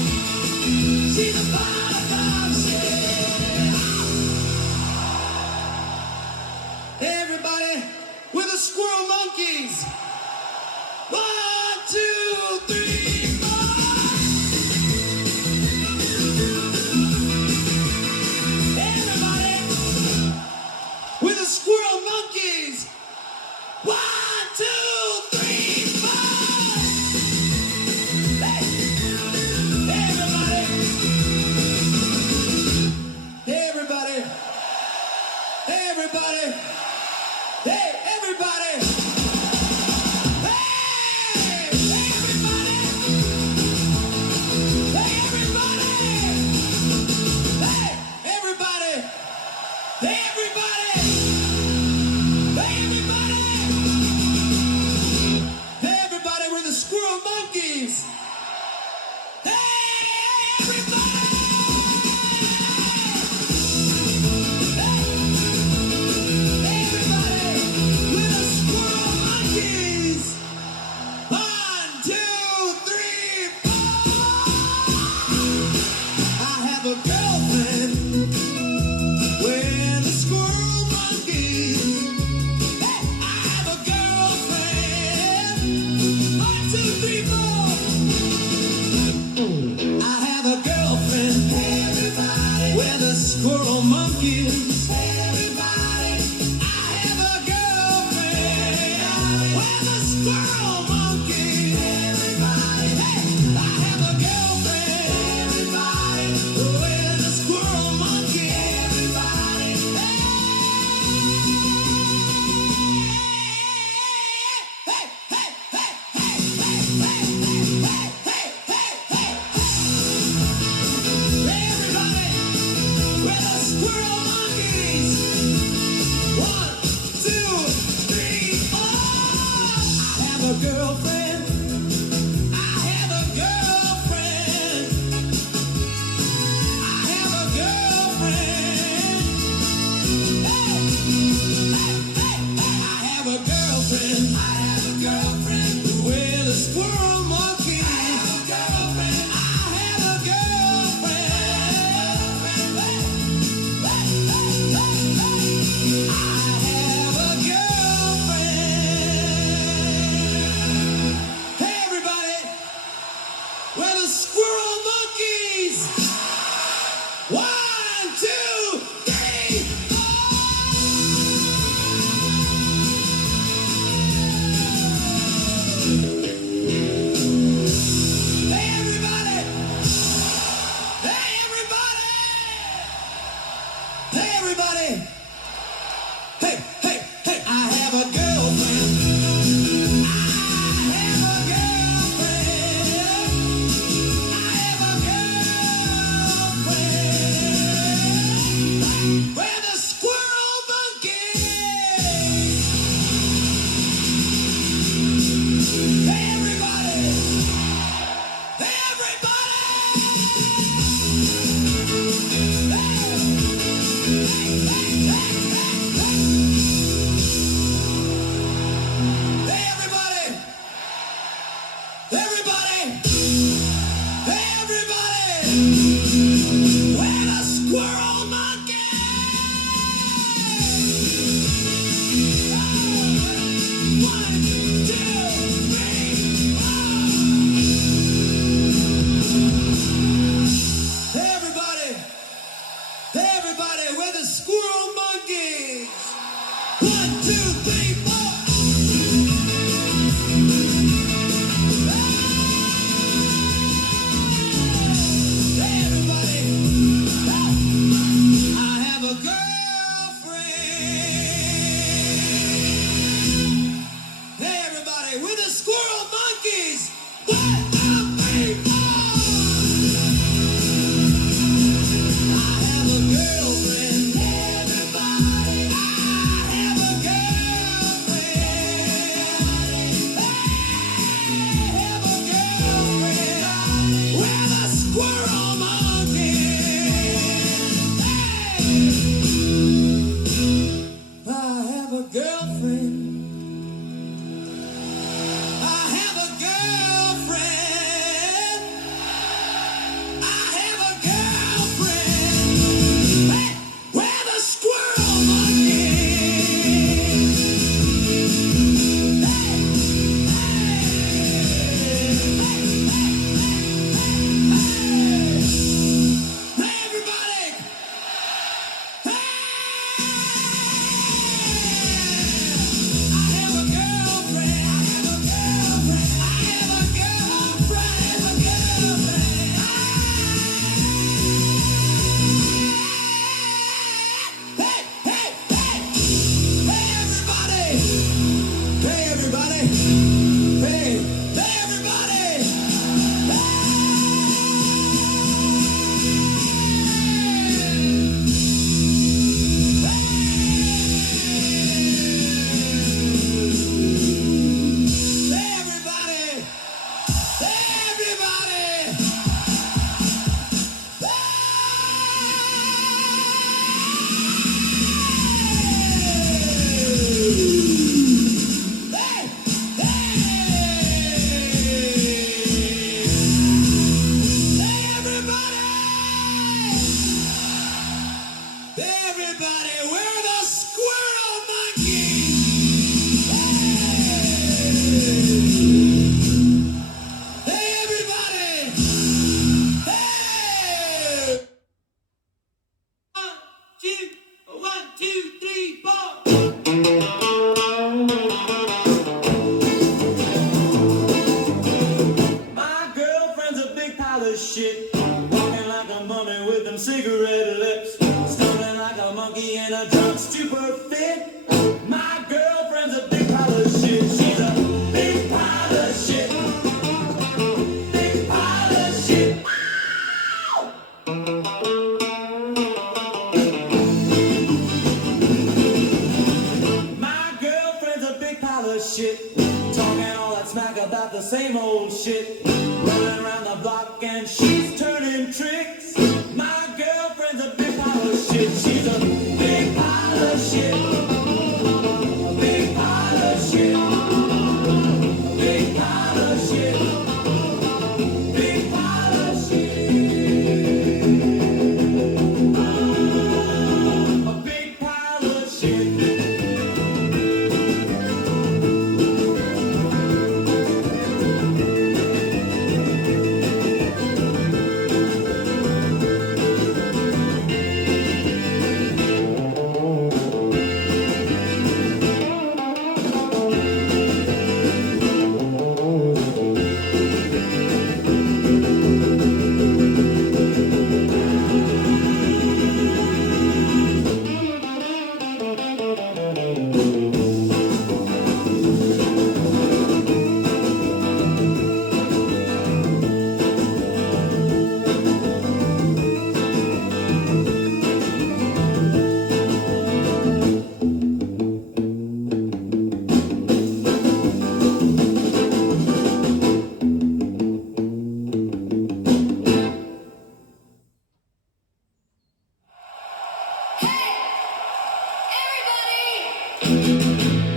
She's a pile of dog shit. Everybody with the squirrel monkeys. 1, 2, 3, 4. Everybody with the squirrel monkeys. 1, 2, 3, 4. Hey. Everybody. Everybody. Hey, everybody. Hey, everybody. Hey, everybody. Hey, everybody. Hey, everybody. Hey, everybody. Hey, everybody, we're the squirrel monkeys. Hey, everybody. Everybody with the squirrel monkeys. 1, 2, 3, 4. I have a girlfriend with the squirrel monkeys. Hey, I have a girlfriend. 1, 2, 3, 4. I have a girlfriend. Everybody with the squirrel monkeys. Everybody. I have a girlfriend with the squirrel monkeys. Everybody. Hey, I have a girlfriend. Everybody with the squirrel monkeys. Everybody. Hey, hey, hey, hey, hey, hey, hey, hey, hey, hey, hey. Everybody with the squirrel monkeys. 1, 2, 3, 4. I have a girlfriend. I have a girlfriend. I have a girlfriend. Hey, hey, hey, hey. I have a girlfriend. I have a girlfriend with a squirrel monkey. I have a girlfriend. I have a girlfriend. I have a girlfriend. Hey, everybody, we're the squirrel monkeys. 1, 2, 3, 4. Hey, everybody. Hey, everybody. Hey, everybody. Hey, hey, hey, I have a girlfriend. I have a girlfriend. I have a girlfriend. We're the squirrel monkeys. Hey, everybody. Hey, everybody. Hey, everybody! Everybody! Hey, everybody! We're the squirrel monkeys! 1, 2, 3, 4. Hey, everybody! Hey, everybody! We're the squirrel monkeys! 1, 2, 3, 4. Hey, everybody. I have a girlfriend. Hey, everybody. We're the squirrel monkeys. 1, 2, 3, 4. I have a girlfriend. Everybody. I have a girlfriend. Hey, everybody! Hey! 1, 2, 3, 4. My girlfriend's a big pile of shit, walking like a mummy with them cigarette lips, stumbling like a monkey in a drunk stupor fit. My girlfriend's a big pile of shit. She's a big pile of shit. Big pile of shit. My girlfriend's a big pile of shit, talking all that smack about the same old shit, running around the block and she's turning tricks. My girlfriend's a big pile of shit. She's a big pile of shit. Big pile of shit. Big pile of shit. Big pile of shit. A big pile of shit.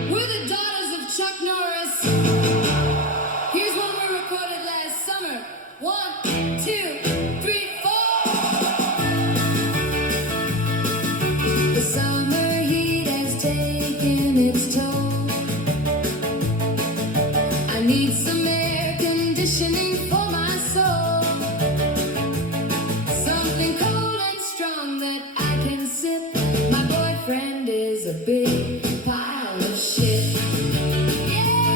We're the daughters of Chuck Norris. Here's one we recorded last summer. 1, 2, 3, 4. The summer heat has taken its toll. I need some air conditioning for my soul. Something cold and strong that I can sip. My boyfriend is a big pile of shit. Yeah,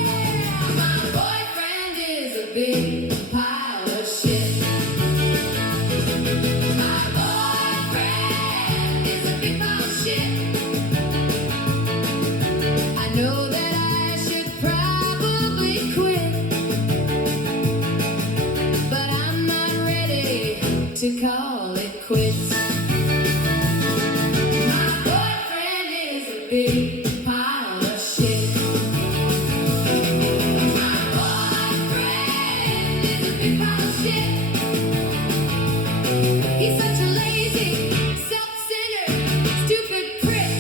my boyfriend is a big pile of shit. My boyfriend is a big pile of shit. I know that I should probably quit, but I'm not ready to call it quits. My boyfriend is a big pile of shit. My boyfriend is a big pile of shit. He's such a lazy, self-centered, stupid prick.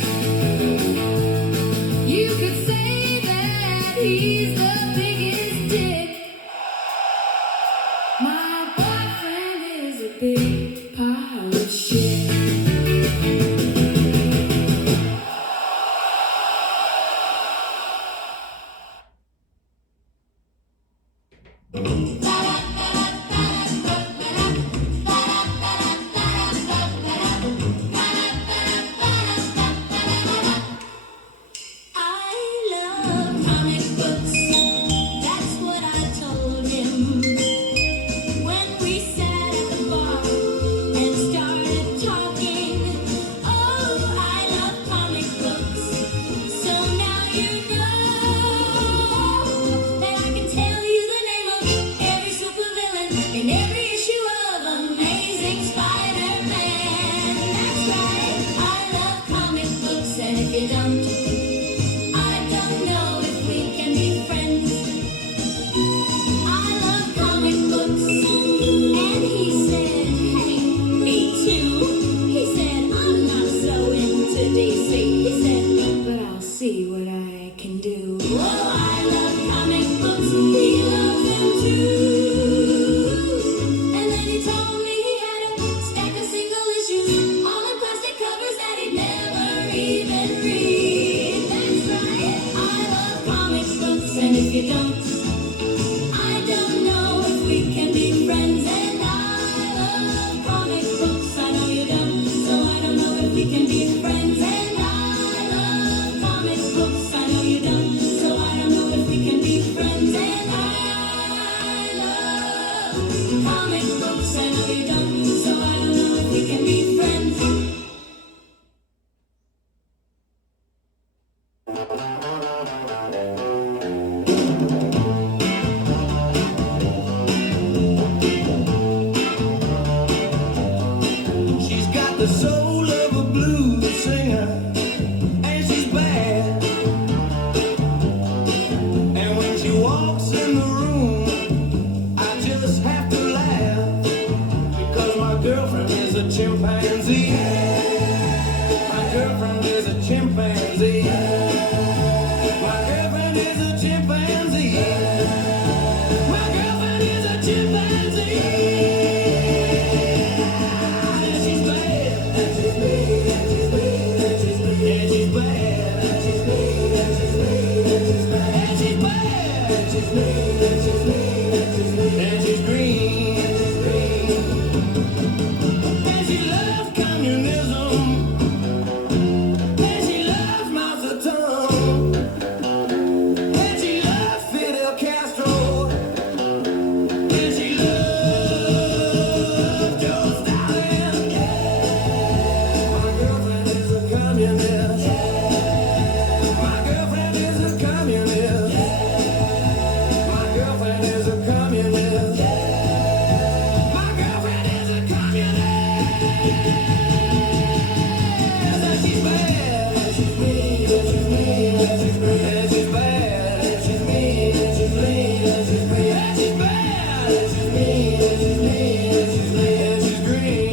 You could say that he's the biggest dick. My boyfriend is a big pile of shit. I love comic books. That's what I told him when we sat at the bar and started talking. Oh, I love comic books. So now you know that I can tell you the name of every supervillain in every issue of Amazing Spider-Man. That's right, I love comic books, and if you don't, I don't know if we can be friends. I love comic books. And he said, hey, me too. He said, I'm not so into DC. He said, but I'll see what I can do. Oh, I love comic books. He loves them too. And then he told me he had a stack of single issues, all in plastic covers that he'd never even read. That's you don't. I don't know if we can be friends, and I love comic books. I know you don't, so I don't know if we can be friends, and I love comic books. I know you don't, so I don't know if we can be friends, and I love comic books. I know you don't, so I don't know if we can be friends. She's got the soul of a blues singer, and she's bad. And when she walks in the room, I just have to laugh, because my girlfriend is a chimpanzee. My girlfriend is a chimpanzee. My girlfriend is a chimpanzee. My girlfriend is a chimpanzee. And she's green. And she loves communism. And she loves Mao Zedong. And she loves Fidel Castro. And she loves Joe Stalin. My girlfriend is a communist. My girlfriend is a communist. My girlfriend is a communist. My girlfriend is a communist. And she's bad. And she's mean. And she's mean. And she's mean. And she's bad. And she's mean. And she's mean. And she's mean. And she's bad. And she's mean. And she's mean. And she's mean. And she's green.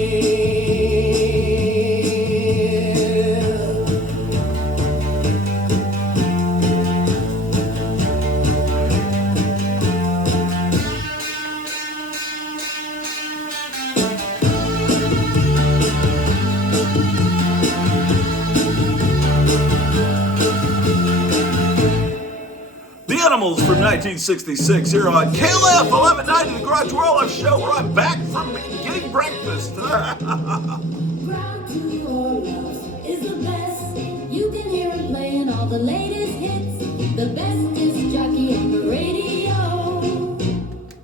The Animals from 1966 here on KLF 1190, the Grottu Orloff Show, where I'm back from getting breakfast. Grottu Orloff is the best. You can hear him playing all the latest hits. The best disc jockey on the radio.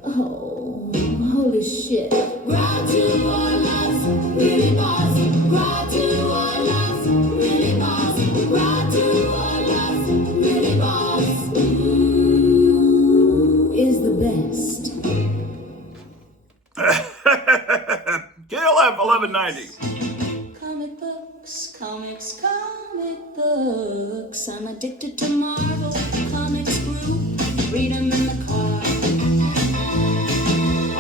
Oh, holy shit. Grottu Orloff's really boss. Grottu Orloff's really boss. Grottu Orloff's really boss. Ooh, is the best. KLF 1190. Comic books, comics, comic books. I'm addicted to Marvel Comics Group. Read them in the car,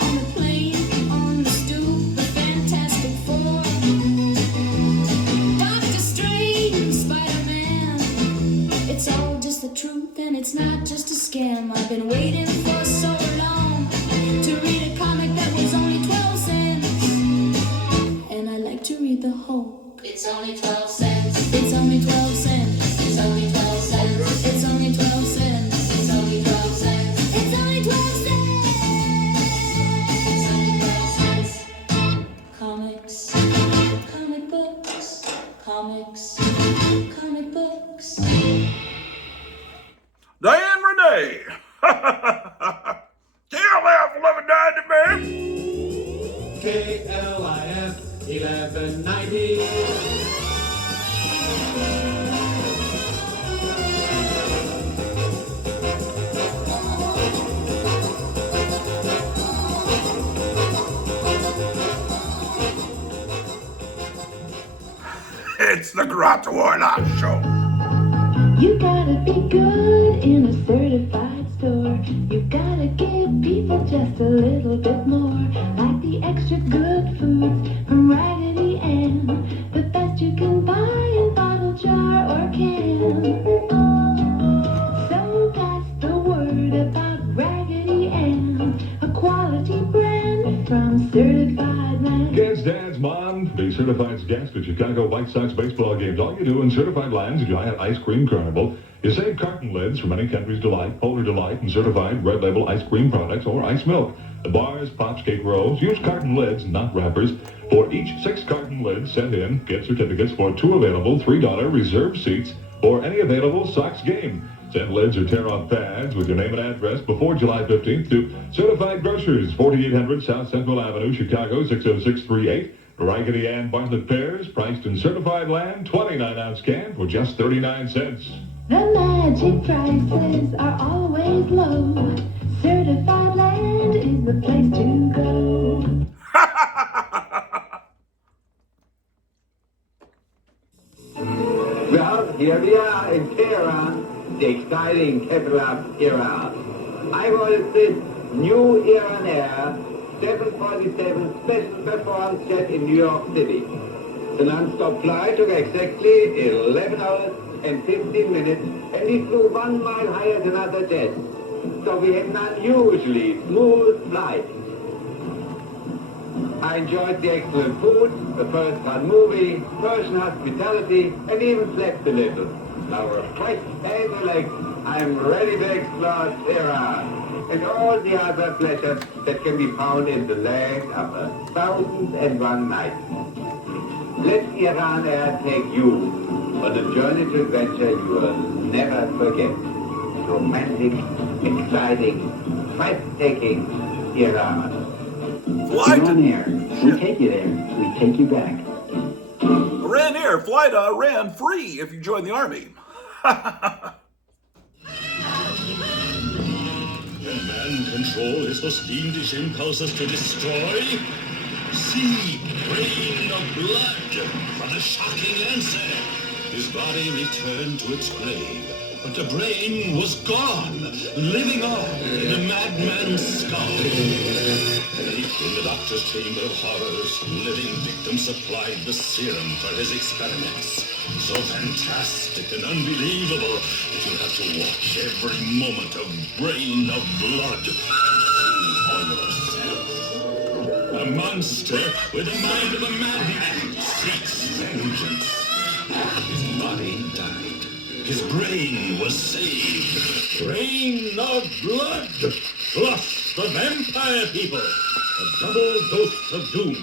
on the plane, on the stoop. The Fantastic Four, Doctor Strange, Spider-Man. It's all just the truth, and it's not just a scam. I've been waiting for so long to read a comic that was only 12 cents. And I like to read the whole. It's only 12 cents. It's only 12 cents. It's only 12 cents. It's only 12 cents. It's only 12 cents. It's only 12 cents. It's only 12 cents. Comics. Comic books. Comics. Comic books. Diane Renee. KLF 1190, man. KLIF 1190. It's the Grottu Orloff Show. You gotta be good in a certified store. You gotta give people just a little bit more. Like the extra good foods from Raggedy Ann. The best you can buy in bottle, jar, or can. So that's the word about Raggedy Ann. A quality brand from Certified Man. Kids, dads, mom, be certified guest at Chicago White Sox baseball games. All you do in certified lines, giant ice cream carnival, You save carton lids from any Country's Delight, Polar Delight, and certified Red Label ice cream products or ice milk. The bars, pops, cake rolls, use carton lids, not wrappers. For each 6 carton lids sent in, get certificates for 2 available $3 reserved seats for any available Sox game. Send lids or tear-off pads with your name and address before July 15th to Certified Grocers, 4800 South Central Avenue, Chicago, 60638. Raggedy Ann Bartlett pears, priced in certified land, 29-ounce can for just 39 cents. The magic prices are always low. Certified land is the place to go. Well, here we are in Tehran, the exciting capital of Iran. I was this new Iran Air 747 special performance jet in New York City. The non-stop flight took exactly 11 hours and 15 minutes, and we flew 1 mile higher than other jets. So we had an unusually smooth flight. I enjoyed the excellent food, the first-class movie, Persian hospitality, and even slept a little. Now we're fresh and relaxed. I'm ready to explore Iran and all the other pleasures that can be found in the land of 1,001 nights. Let Iran Air take you on a journey to adventure you will never forget. Romantic, exciting, breathtaking Iran. Iran Air. We take you there. We take you back. Iran Air, fly to Iran free if you join the army. Can man control his most fiendish impulses to destroy? See, rain of blood from the shocking answer. His body returned to its grave, but the brain was gone, living on in a madman's skull. Deep in the doctor's chamber of horrors, living victims supplied the serum for his experiments. So fantastic and unbelievable that you have to watch every moment of rain of blood for yourself. A monster with the mind of a madman seeks vengeance. His body died. His brain was saved. Rain of blood plus the vampire people. A double dose of doom.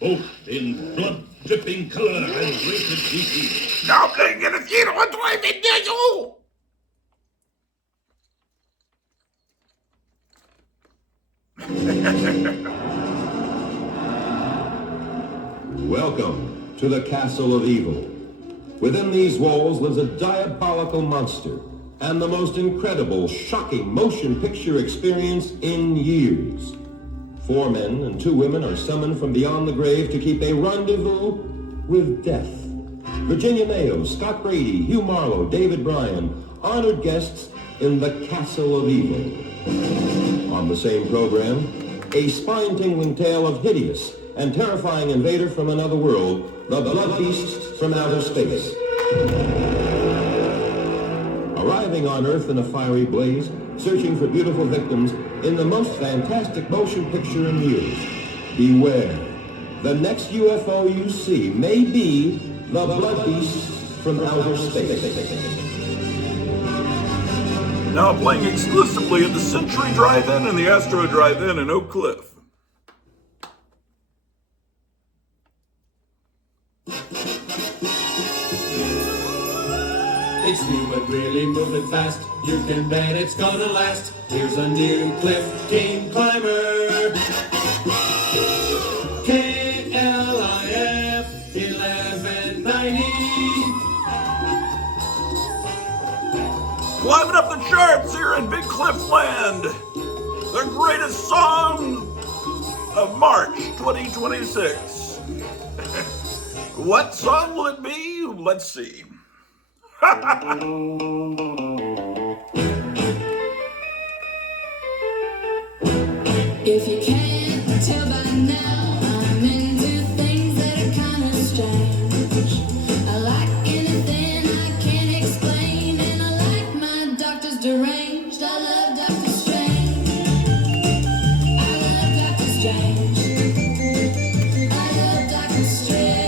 Both in blood-dripping color and rated GT. Now playing in a theater, what do I mean to you? Welcome to the Castle of Evil. Within these walls lives a diabolical monster and the most incredible, shocking motion picture experience in years. 4 men and 2 women are summoned from beyond the grave to keep a rendezvous with death. Virginia Mayo, Scott Brady, Hugh Marlowe, David Bryan, honored guests in the Castle of Evil. On the same program, a spine-tingling tale of hideous and terrifying invader from another world, the Blood Beast from outer space. Arriving on Earth in a fiery blaze, searching for beautiful victims in the most fantastic motion picture in years. Beware, the next UFO you see may be the Blood Beast from outer space. Now playing exclusively at the Century Drive-In and the Astro Drive-In in Oak Cliff. It's new but really moving fast. You can bet it's gonna last. Here's a new Cliff King Climber. KLIF 1190. Climbing up the charts here in Big Cliff Land. The greatest song of March 2026. What song will it be? Let's see. If you can't tell by now, I'm into things that are kind of strange. I like anything I can't explain, and I like my doctors deranged. I love Dr. Strange. I love Dr. Strange. I love Dr. Strange.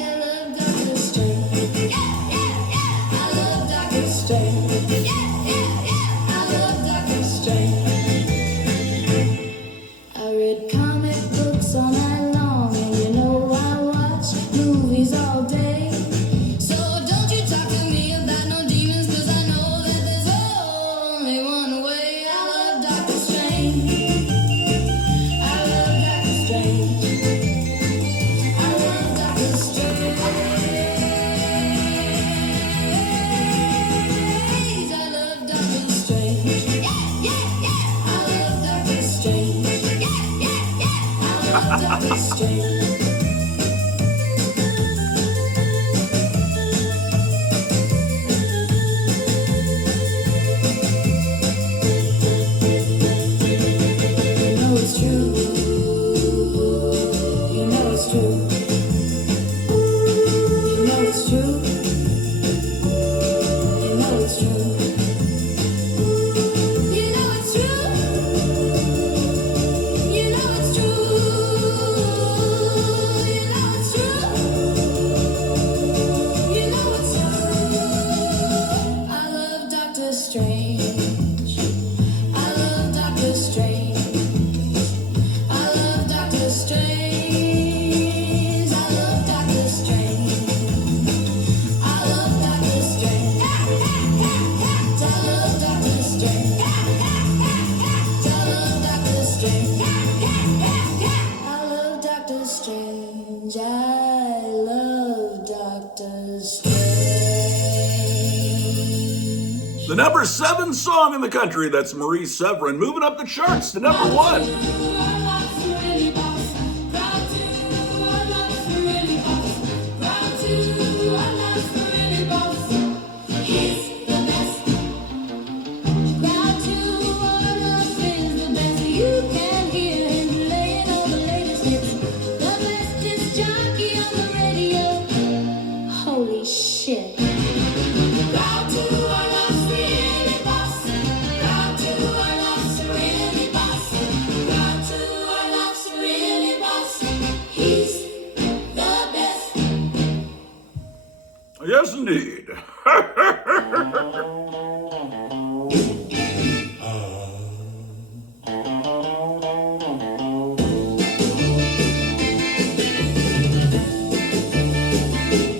I love I love Doctor Strange. I love Doctor Strange. I love Doctor Strange. You know it's true. You know it's true. You know it's true. You know it's true. You know it's true. You know it's true. You know it's true. You know it's true. I love Doctor Strange. I love Doctor Strange. I love Doctor Strange. I love Doctor Strange. I love Doctor Strange. I love Doctor Strange. I love Doctor Strange. I love Doctor Strange. I love Doctor Strange. The number 7 song in the country, that's Marie Severin, moving up the charts to number 1. Holy shit. Yes, indeed.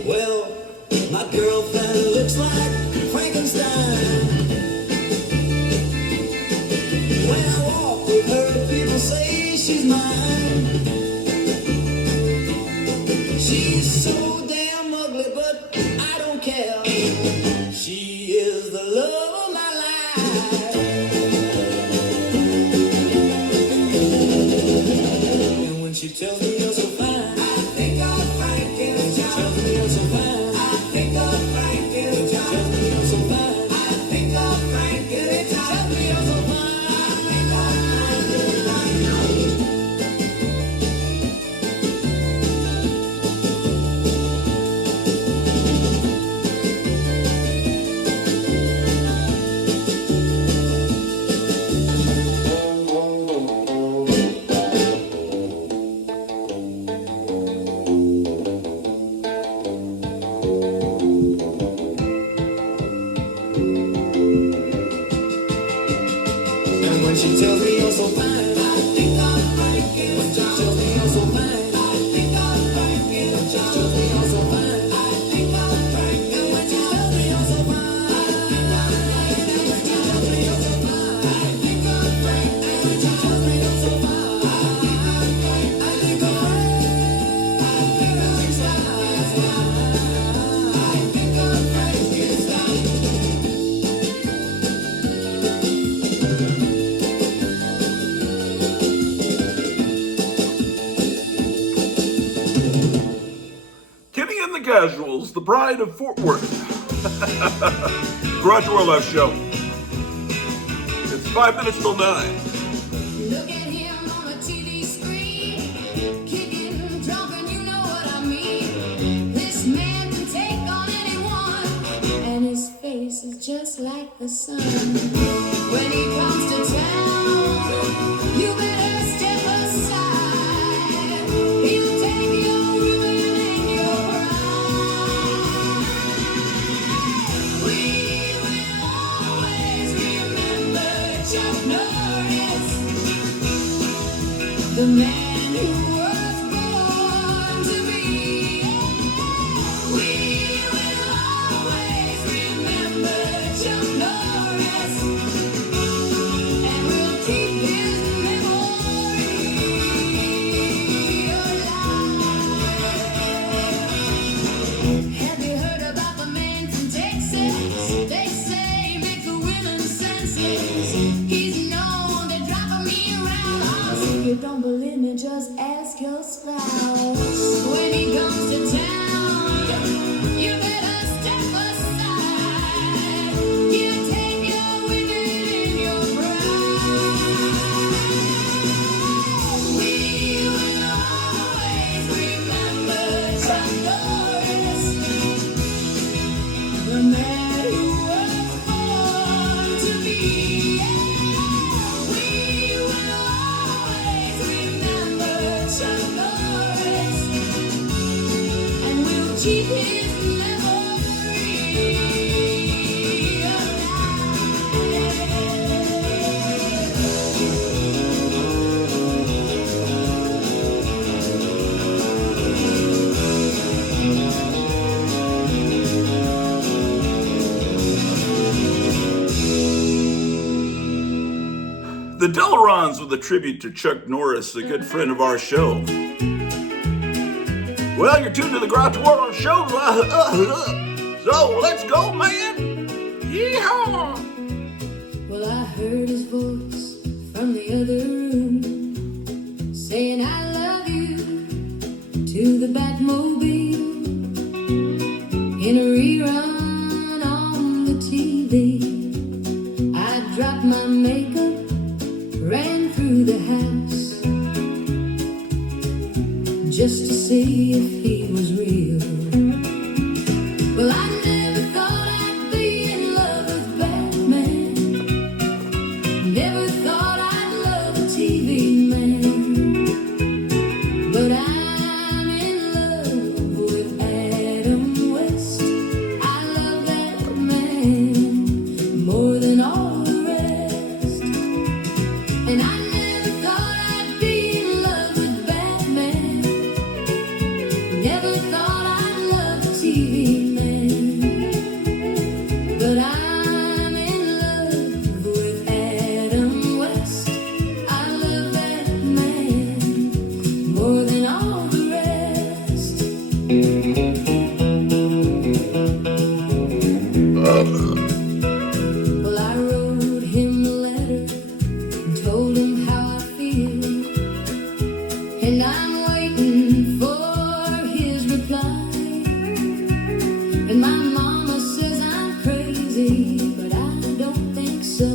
Well, my girlfriend looks like Frankenstein. When I walk with her, people say she's mine. She's so damn ugly, but I don't care. She is the love of my life. And when she tells me you're so fine, I think of Frank and she tells me you're so fine, I think of Frank and she tells me you're so fine, I think of Frank and she tells me you're so fine, I think of Frank and And when she tells me you're so fine, I think of Frank and when she tells me you're so fine, I think of Frank and when she tells me you're so fine, I think of Frank and when she tells me you're so fine, I think of Frank and when she tells me you're so fine, I think of Frank and when she tells me you're so fine, I think of Frank, I think of Frank, I think of she's fine, I think of Frank is fine. Kenny and the Casuals, the pride of Fort Worth. Grottu Orloff Show. It's 5 minutes till 9. Look at him on the TV screen, kicking, jumping, you know what I mean. This man can take on anyone, and his face is just like the sun. When he comes to town, you better step aside. He'll take your ruin and your pride. We will always remember Chuck Norris, the man who was born to be. We will always remember Chuck Norris, and we'll keep his memory alive. Have you heard about the man from Texas? They say he makes the women senseless. He's known to drive me around. If you don't believe me, just ask your spouse. When he comes to town, you better step aside. You take your women in your pride. We will always remember Chuck Norris, the man who was born to be. We will always remember Chuck Norris, and we'll keep his memory alive. The Delrons with a tribute to Chuck Norris, a good friend of our show. Well, you're tuned to the Grottu Orloff show. So let's go, man. Yeehaw! Well, I heard his voice from the other room saying I love you to the Batmobile in a rerun on the TV. I dropped my makeup, ran through the house just to see if he was real. Well, I never thought I'd be in love with Batman. Never thought I'd love a TV man. But I'm in love with Adam West. I love that man more than all the rest. And I never thought I'd be in love with Batman. Never thought I'd love a TV man. But I'm in love with Adam West. I love that man more than all the rest. Well, I wrote him a letter and told him how I feel, and I'm waiting for his reply. And my mama says I'm crazy, but I don't think so.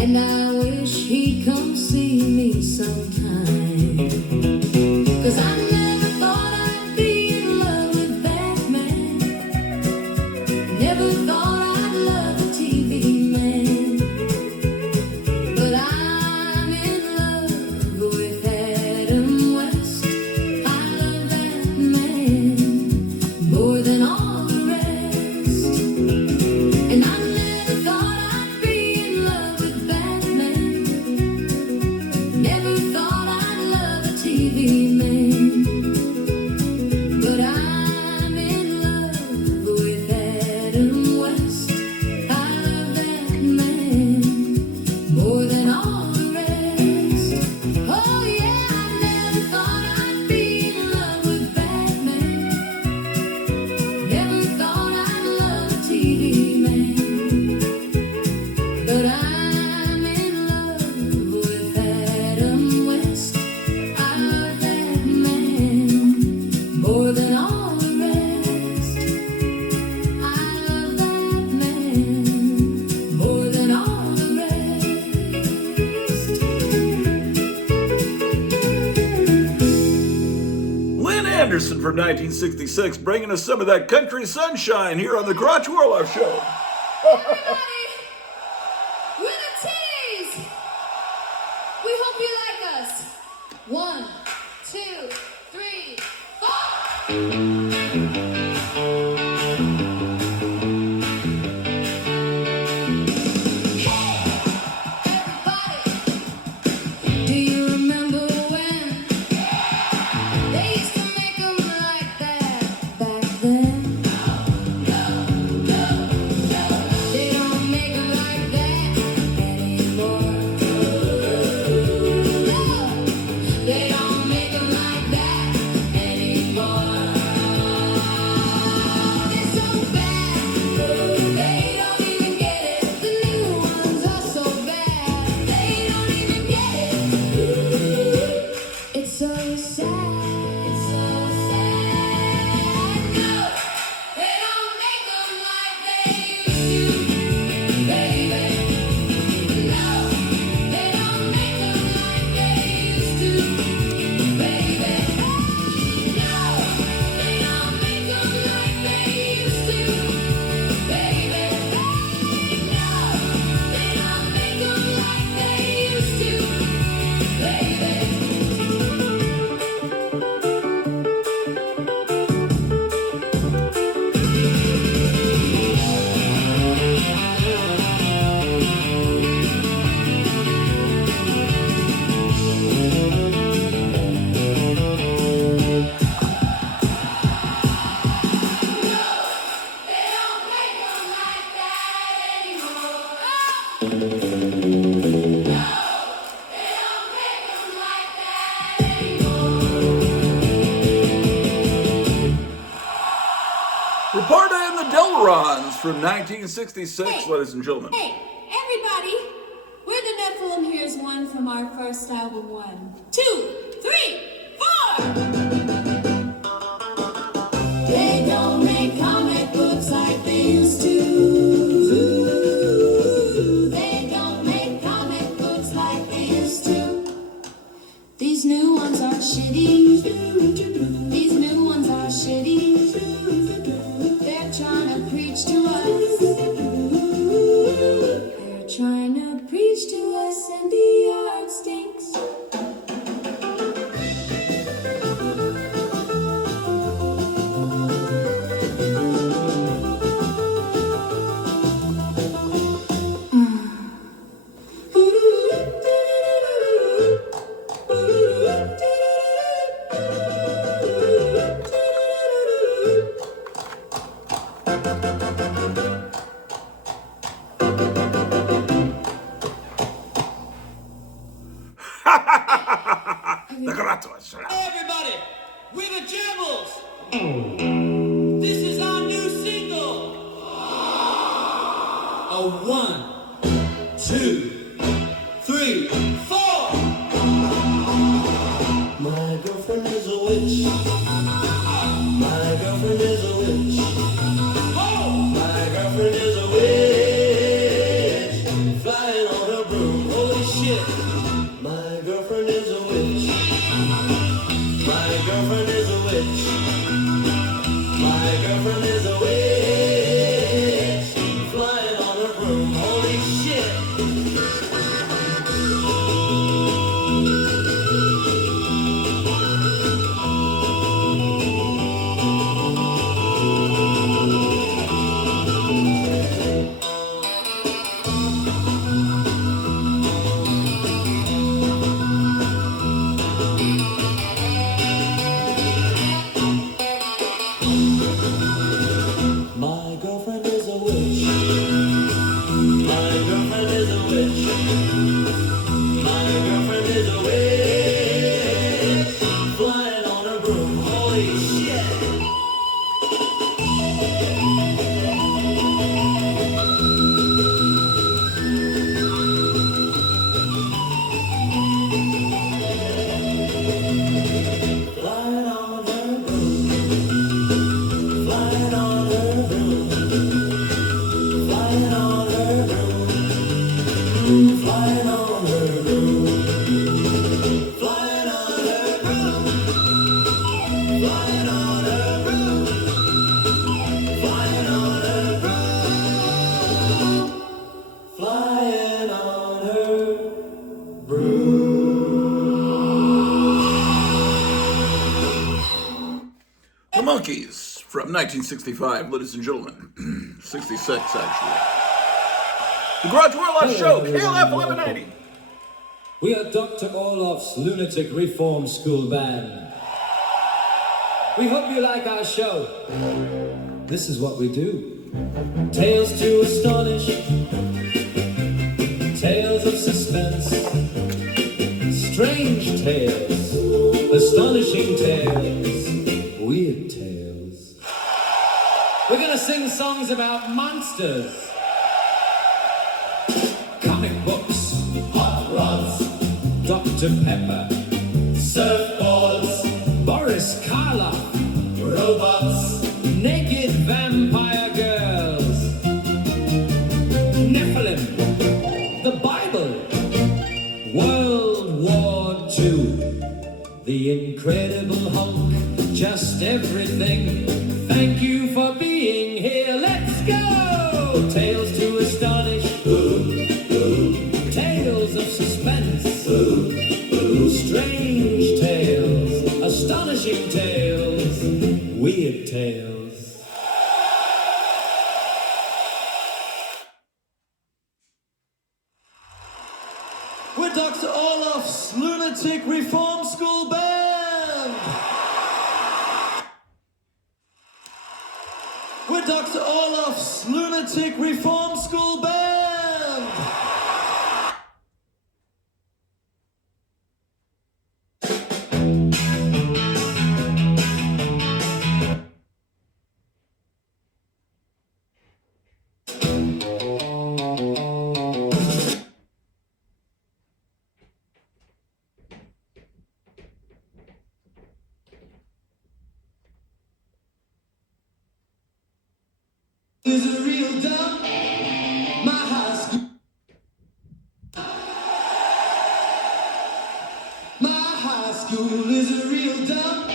And I wish he'd come see me sometime. 'Cause I never thought I'd be in love with Batman. Never thought I'd love a TV man. But I'm in love with Adam West. I love that man more than all the rest. And I never thought I'd be in love with Batman. Never thought I'd love a TV man. But I'm in love with Adam West. I love that man more than all the rest. Oh yeah, I never thought I'd be in love with Batman. Never thought I'd love a TV man. But I'm in love with Adam West. I love that man more than all the rest. I love that man more than all the rest. Lynn Anderson from 1966, bringing us some of that country sunshine here on the Grottu Orloff show. With a tease. We hope you like us. 1, 2, 3, 4. Do you remember when they used to make 'em like that back then? They don't make 'em like that anymore. No, they don't make 'em like that anymore. Reporter and the Delrons from 1966, ladies and gentlemen. Hey, everybody! We're the Nephilim. Here's one from our first album. 1, 2, 3, 4! They don't make comic books like they used to. They don't make comic books like they used to. These new ones are shitty. These new ones are shitty. They're trying to preach to us. They're trying to preach to us, and the art stinks. The Grottu Orloff. Everybody, we're the Jebbles. This is our new single. A 1, 2, 3, 4. My girlfriend is a witch. My girlfriend is a witch. Oh! My girlfriend is a witch. Flying on her broom. Holy shit. My girlfriend is a witch. My girlfriend is a witch. My girlfriend is a witch. Flying on her broom. Holy shit. My girlfriend is a witch. My girlfriend is a witch. My girlfriend is a witch. Flying on her broom. Holy shit. Flying on her broom. Flying on her broom. Flying on her broom. Flying on her broom. Flying on her broom. Flying on her broom. Flying on her broom. Flying on her broom. The Monkees from 1965, ladies and gentlemen. 66, actually. The Grottu Orloff Show, KLF 1190. We are Dr. Orloff's Lunatic Reform School Band. We hope you like our show. This is what we do. Tales to astonish. Tales of suspense. Strange tales. Astonishing tales. Weird tales. We're gonna sing songs about monsters. Comic books. Hot rods. Dr. Pepper. Surfboards. Boris Karloff. Robots. Naked vampire girls. Nephilim. The Bible. World War II. The Incredible Hulk. Just everything. Thank you for being here. Let's go! Tales to astonish. Tales of suspense. Strange tales. Astonishing tales. Weird tales. We're Dr. Orloff's Lunatic Reform School Band. We're Dr. Orloff's Lunatic Reform School Band. is a real dump. My high school. My high school is a real dump.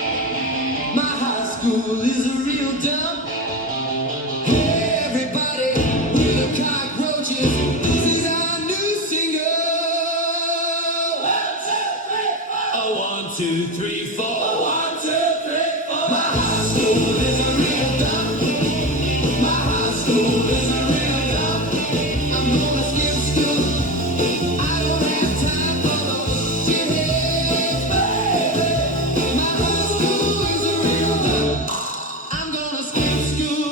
My high school is a real dump. Hey, everybody, we're the cockroaches. This is our new single. 1, 2, 3, 4. 1, 2, 3, 4. My high school is a real dump. My high school is a real dump. I'm gonna skip school. I don't have time for those shitheads, baby. My high school is a real dump. I'm gonna skip school.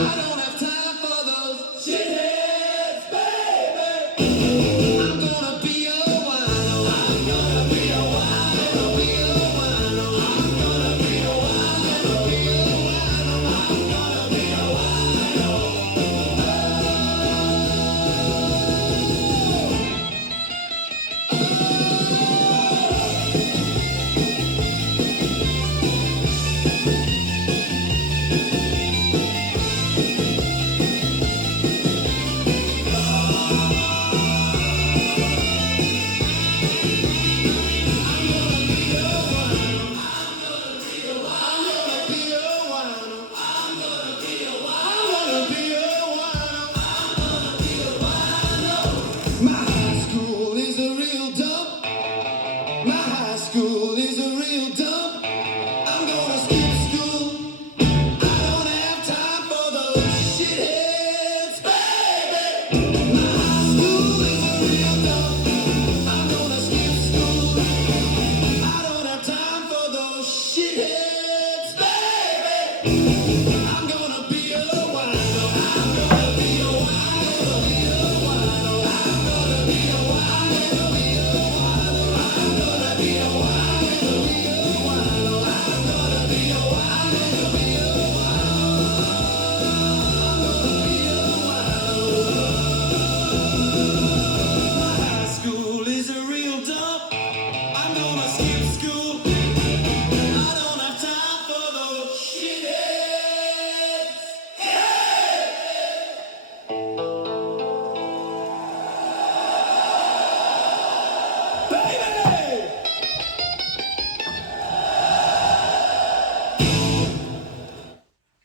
I don't have time for those shitheads, baby. I'm gonna be a wino. I'm gonna be a wino. Be a wino. I'm gonna be a wino. Be a wino. I'm gonna be a wino. My high school is a real dump. My high school is a real dump. I'm gonna skip school. I don't have time for those shitheads, baby. My high school is a real dump. I'm gonna skip school. I don't have time for those shitheads, baby. I'm gonna be a wino. I'm gonna be a wino. Be a wino. I'm gonna be a wino. Be a wino. I'm gonna be a wino. Be a wino. I'm gonna be a wino. Be a wino. My high school is a real dump. I'm gonna skip school. I don't have time for those shitheads.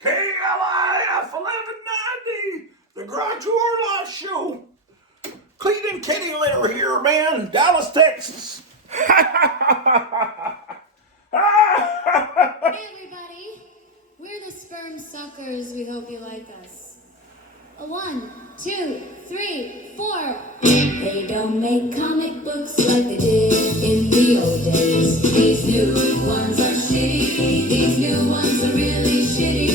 KLIF 1190, the Grottu Orloff Show. Cleveland Kitty Litter here, man. Dallas, Texas. Hey everybody, we're the sperm suckers. We hope you like us. 1, 2, 3, 4. They don't make comic books like they did in the old days. These new ones are shitty. These new ones are really shitty.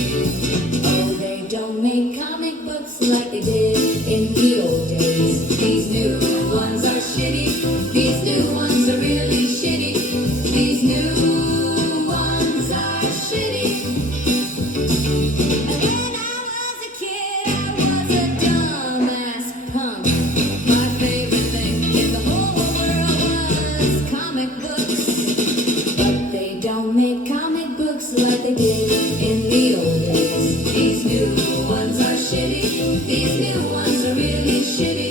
Oh, they don't make comic books like they did in the old days. These new ones are shitty. These new ones are really shitty. These new ones are shitty. And when I was a kid, I was a dumbass punk. My favorite thing in the whole world was comic books. But they don't make comic books like they did in the old days. These new ones are shitty. These new ones are really shitty.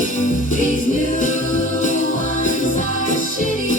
These new ones are shitty.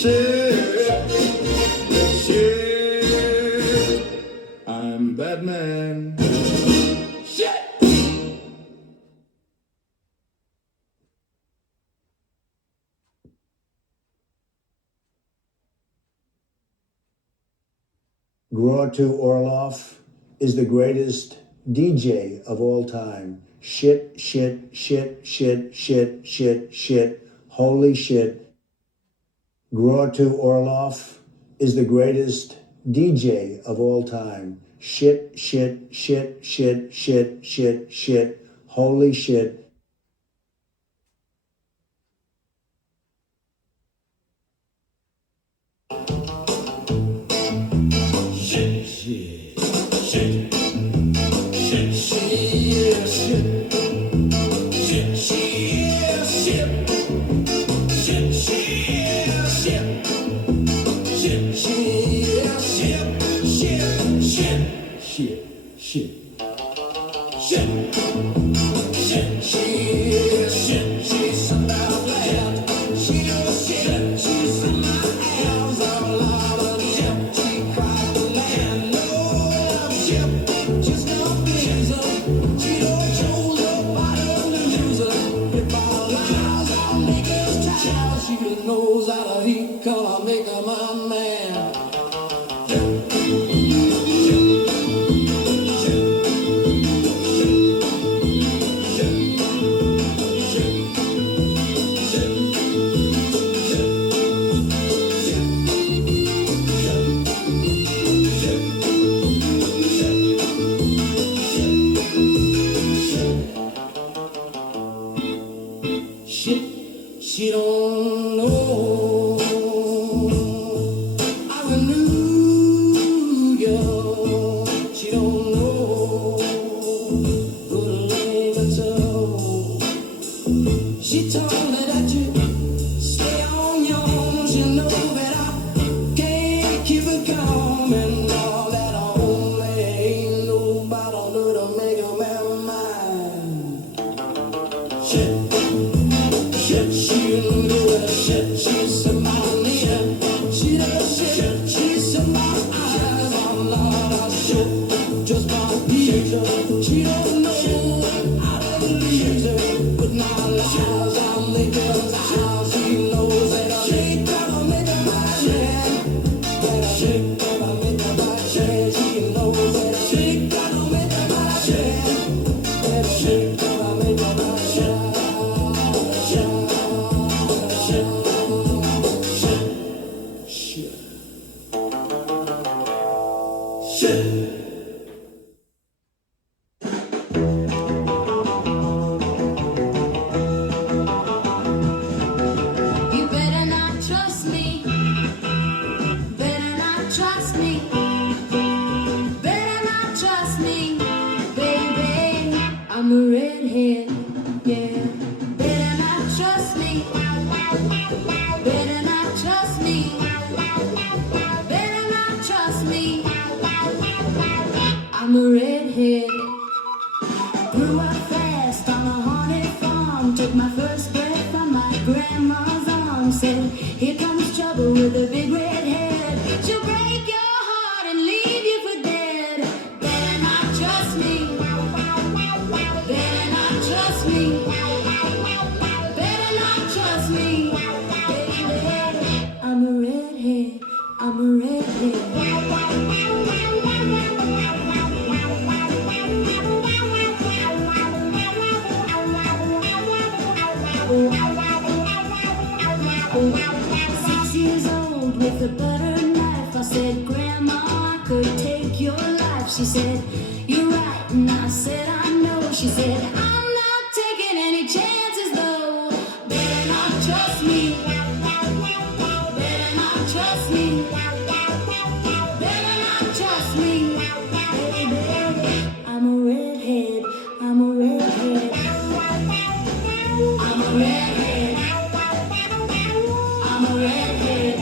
Shit, shit, I'm Batman. Shit. Grottu Orloff is the greatest DJ of all time. Shit, shit, shit, shit, shit, shit, shit. Holy shit. Grottu Orloff is the greatest DJ of all time. Shit, shit, shit, shit, shit, shit, shit. Holy shit. Shit, shit, shit, shit, shit, shit, shit, shit, shit. Shit, shit, shit. Shit, shit, shit. Shit, shit, shit, shit. Shit, shit, shit, shit. She's about that. She knows shit. She's in my house. I'm loud shit. She cried the man. No love shit. Just no reason. She don't show the bottom to loser. If I lies, I'll make her child. She knows how to heat color, make her my man. Shit, she don't know. I'm in New York. She don't know who to leave it to. She told me that you stay on your own. She know that I can't keep it calm and all that I only ain't nobody new to make a man mine. Shit. Shit, she do it. Shit, she's in my knee. She does shit, she's in my eyes. I'm not a shit, just my pleasure. She don't know how to please her. But now lies, I'll make her house. She knows that I ain't gonna make her my man. That I ain't gonna make her my man. She knows that I ain't gonna make her my man. That I ain't gonna make her my man. You better not trust me. Better not trust me. Better not trust me, baby. I'm a redhead, yeah. Better not trust me. Better not trust me. Better not trust me. I'm a redhead. Grew up fast on a haunted farm. Took my first breath on my grandma's arm. Said, here comes trouble with a big red head. She'll break your heart and leave you for dead. Better not trust me. Better not trust me. Better not trust me, baby. I'm a redhead. I'm a redhead. With a butter knife, I said, Grandma, I could take your life. She said, you're right, and I said, I know. She said, I'm not taking any chances, though. Better not trust me. Better not trust me. Better not trust me, baby. I'm a redhead. I'm a redhead. I'm a redhead. I'm a redhead.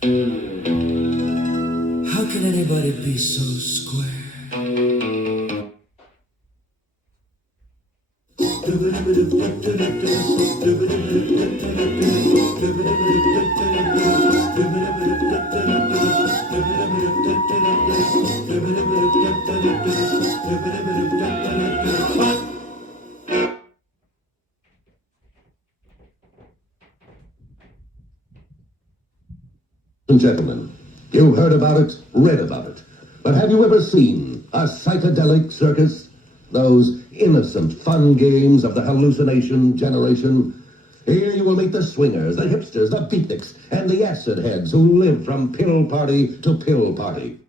How can anybody be so square? And gentlemen, you've heard about it, read about it. But have you ever seen a psychedelic circus? Those innocent fun games of the hallucination generation? Here you will meet the swingers, the hipsters, the beatniks, and the acid heads who live from pill party to pill party.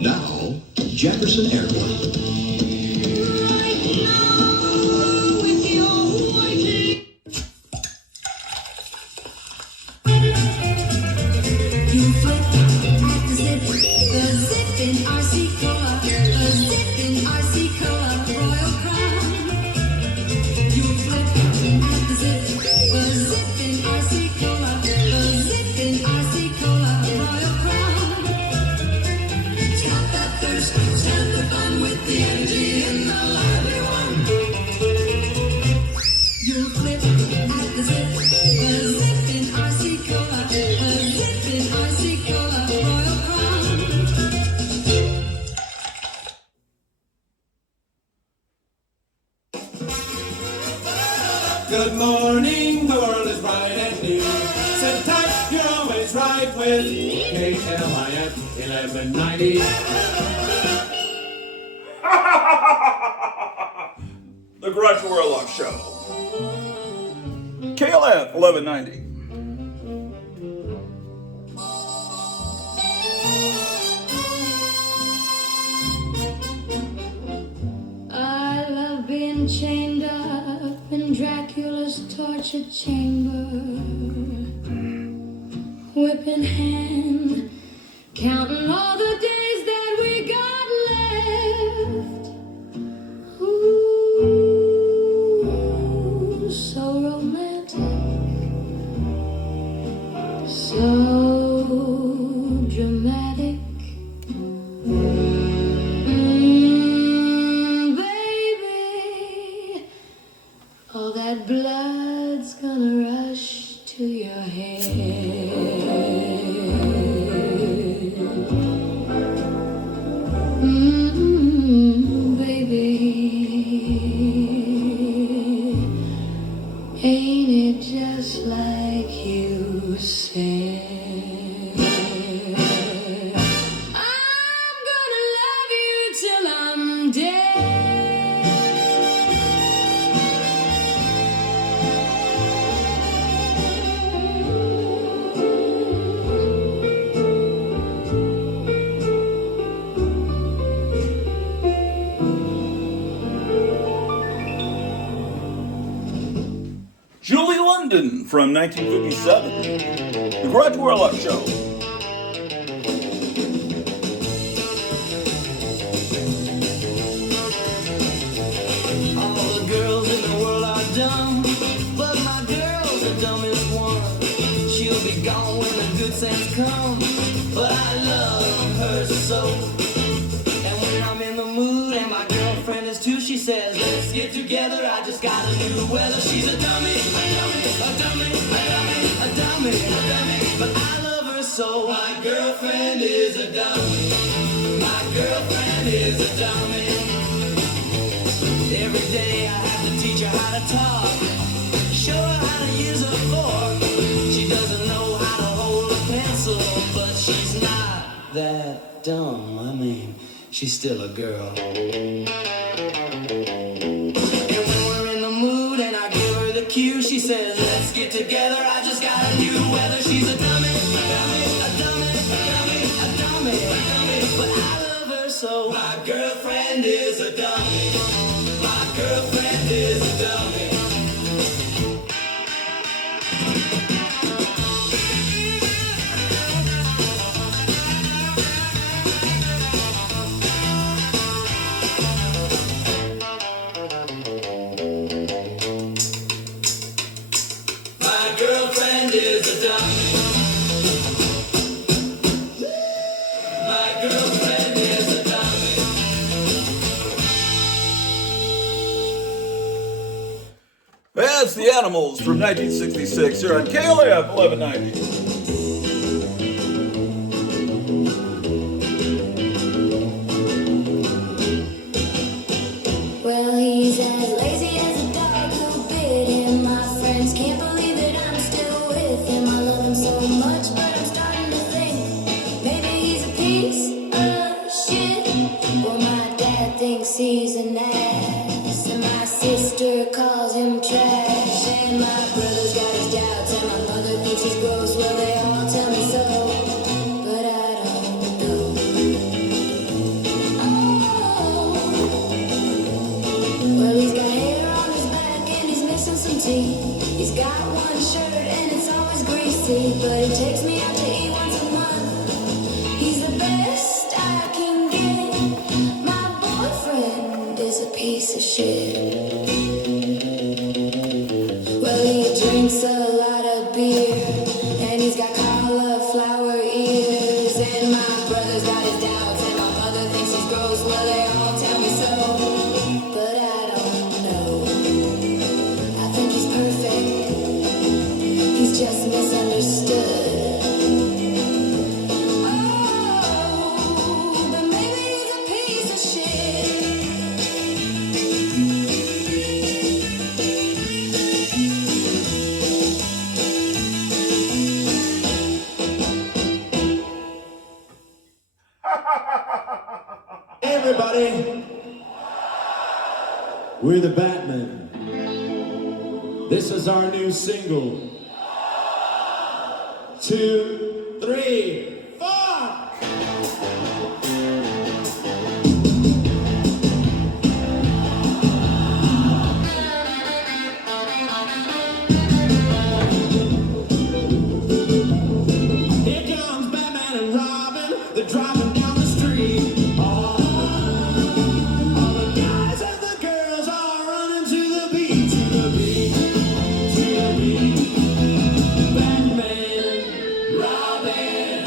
Now, Jefferson Airplane. You flip at the zip, in RC Cola, the zip in RC Cola, Royal Crown. You flip at the zip in RC Cola, the zip in RC Cola, Royal Crown. Stop that thirst, start the fun with the energy in the lively one. You flip at the zip in RC Cola, the zip in RC Cola, Royal Crown. Good morning, the world is bright and new. Sit tight, you're always right with KLIF 1190. The Grottu Orloff Show. KLF 1190. I love being chained up in Dracula's torture chamber. Whip in hand, counting all the days that we got left. Ooh, so romantic, so dramatic. Baby, all that blood's gonna rush to your head. Baby, ain't it just like you said? I'm gonna love you till I'm dead. Julie London from 1957. The Grottu Orloff Show. All the girls in the world are dumb, but my girl's the dumbest one. She'll be gone when the good sense comes, but I love her so. And when I'm in the mood and my girlfriend is too, she says, let's get together, I just gotta do weather. She's a dummy, a dummy, a dummy, a dummy, a dummy, a dummy, but I love her so. My girlfriend is a dummy. My girlfriend is a dummy. Every day I have to teach her how to talk, show her how to use a fork. She doesn't know how to hold a pencil, but she's not that dumb. I mean, she's still a girl. And when we're in the mood and I give her the cue, she says, let's get together, I just gotta do weather. She's a dummy, a dummy, a dummy, a dummy, a dummy, a dummy, but I love her so. My girlfriend is a dummy. My girlfriend is a dummy. Against the Animals from 1966 here on KLAF 1190. Well, he's as lazy as a dog who bit him. My friends can't believe that I'm still with him. I love him so much, but I'm starting to think maybe he's a piece of shit. Well, my dad thinks he's an ass, and my sister calls him trash, and my brother's got his doubts, and my mother thinks he's gross. Well, they all tell me so, but I don't know. Well, he's got hair on his back and he's missing some teeth. He's got one shirt and it's always greasy, but he takes me out to eat once a month. He's the best I can get. My boyfriend is a piece of shit. Well, he drinks a lot of beer and he's got cauliflower ears, and my brother's got his doubts and my mother thinks he's gross. Well, they all tell me so, but I don't know. I think he's perfect. He's just misunderstood. Oh, but maybe he's a piece of shit. Everybody, we're the Batman. This is our new single. 2, 3, 4. Here comes Batman and Robin. They're driving down the street. All the guys and the girls are running to the beat, to the beat, to the beat. Batman, Robin.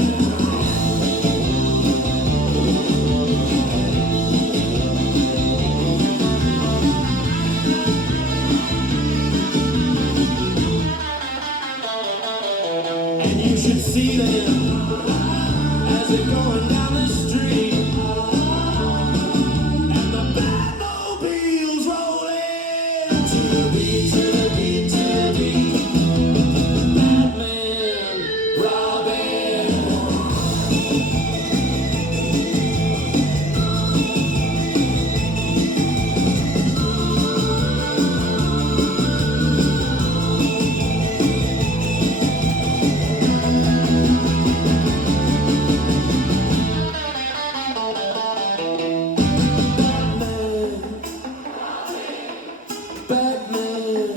And you should see them as they're going down the street. And the Batmobiles rolling to the beat, to the beat, to the beat. Batman, Robin. Batman.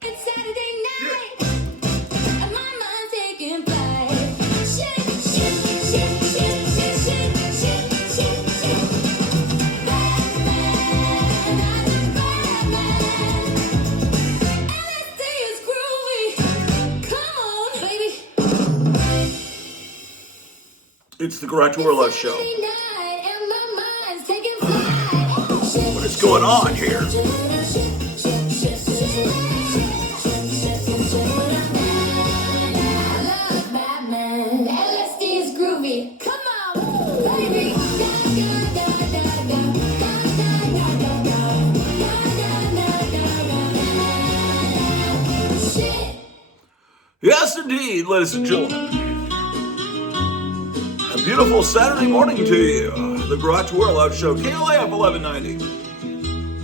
It's Saturday night, and my mind's taking flight. Shit, shit, shit, shit, shit, shit, shit, shit, shit. Batman, I'm the Batman. LSD is groovy. Come on, baby. It's the Grottu Orloff Show. Saturday night, and my mind's taking flight. What is going on here? I love Batman. LSD is groovy. Come on, baby. Shit. Yes, indeed, ladies and gentlemen. A beautiful Saturday morning to you. The Grottu Orloff Show, KLAF 1190.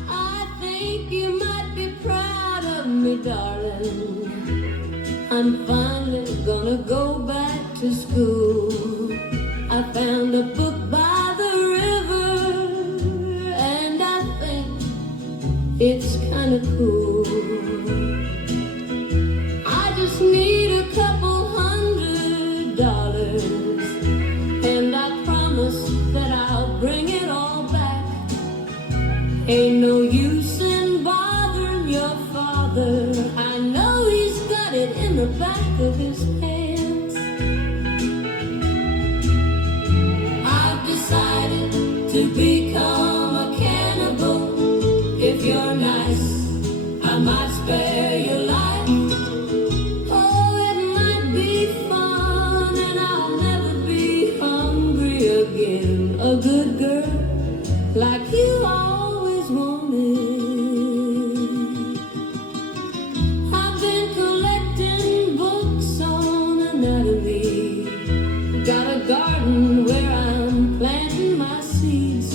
I think you might be proud of me, darling. I'm finally gonna go back to school. I found a book by the river, and I think it's kinda cool. I just need a couple $100 the back of his pants. I've decided to become a cannibal. If you're nice, I might spare your life. Oh, it might be fun, and I'll never be hungry again. A good girl like you always wanted. I've been collecting books on anatomy. Got a garden where I'm planting my seeds.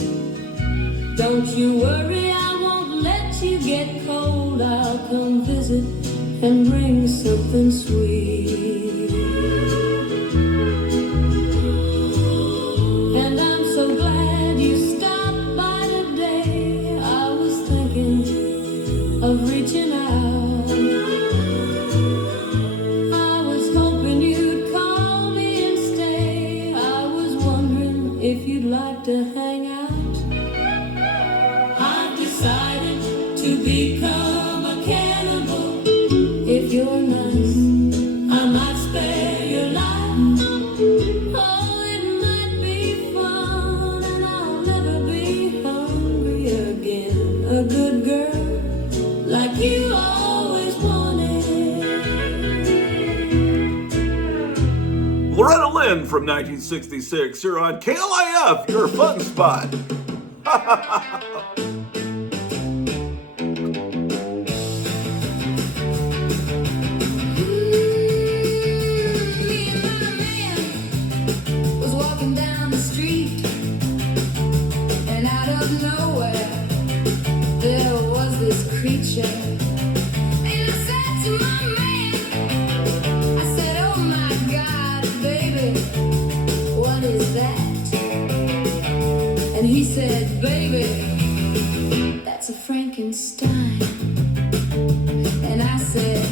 Don't you worry, I won't let you get cold. I'll come visit and bring something sweet. And I'm so glad you stopped by today. I was thinking of reaching out. I was hoping you'd call me and stay. I was wondering if you'd like to hang out. I've decided to become a cannibal. If you're nice, I might spare your life. Oh, it might be fun, and I'll never be hungry again. A good girl like you always wanted. Loretta Lynn from 1966. You're on KLIF, your fun spot. Was walking down the street, and out of nowhere there was this creature. And I said to my man, I said, oh my God, baby, what is that? And he said, baby, that's a Frankenstein. And I said,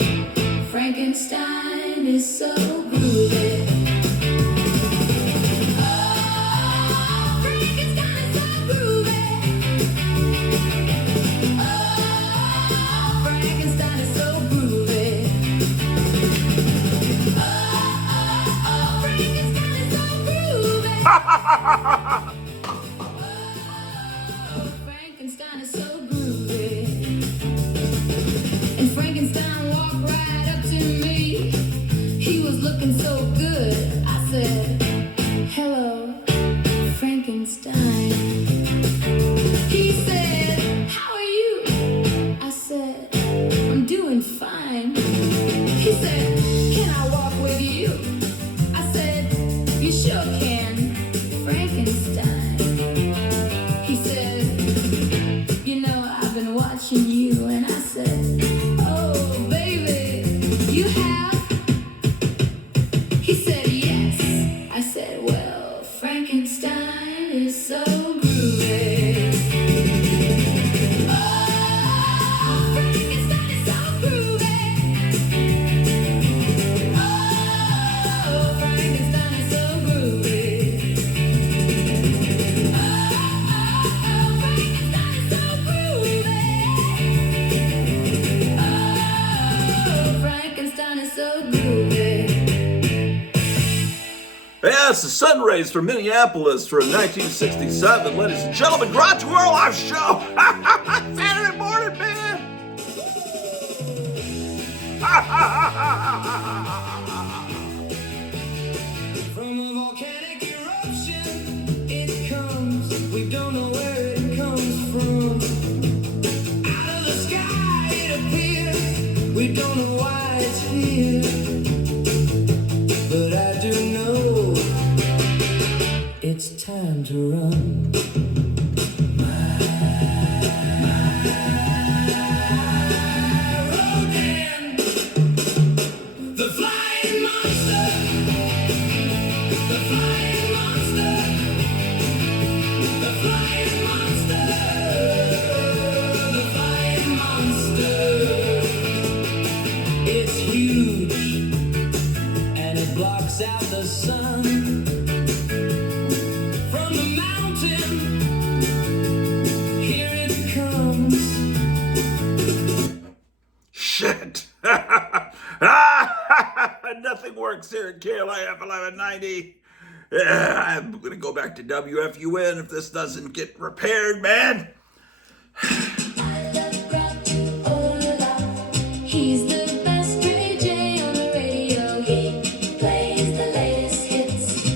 Frankenstein is so groovy. Frankenstein is so groovy. And Frankenstein walked right up to me. He was looking so good. I said, hello, Frankenstein. He said, how are you? I said, I'm doing fine. He said, can I walk with you? I said, you sure can, Frankenstein. He said, you know, I've been watching you. And I said, oh, baby, you have? He said, yes. I said, well, Frankenstein is so groovy. Oh, Frankenstein is so groovy. Oh, Frankenstein is so groovy. Oh, Frankenstein is so groovy. Oh, Frankenstein is so groovy. Yeah, it's the Sun Rays from Minneapolis from 1967. Ladies and gentlemen, Grottu Orloff show. Saturday morning, man. From a volcanic eruption, it comes. We don't know where it comes from. Out of the sky it appears. We don't know why it's here. But I do know it's time to run. The flying monster. The flying monster. The flying monster. The flying monster. It's huge and it blocks out the sun. From the mountain, here it comes. Shit. nothing works here at KLIF 1190. I'm going to go back to WFUN if this doesn't get repaired, man. Grottu Orloff. He's the best DJ on the radio. He plays the latest hits.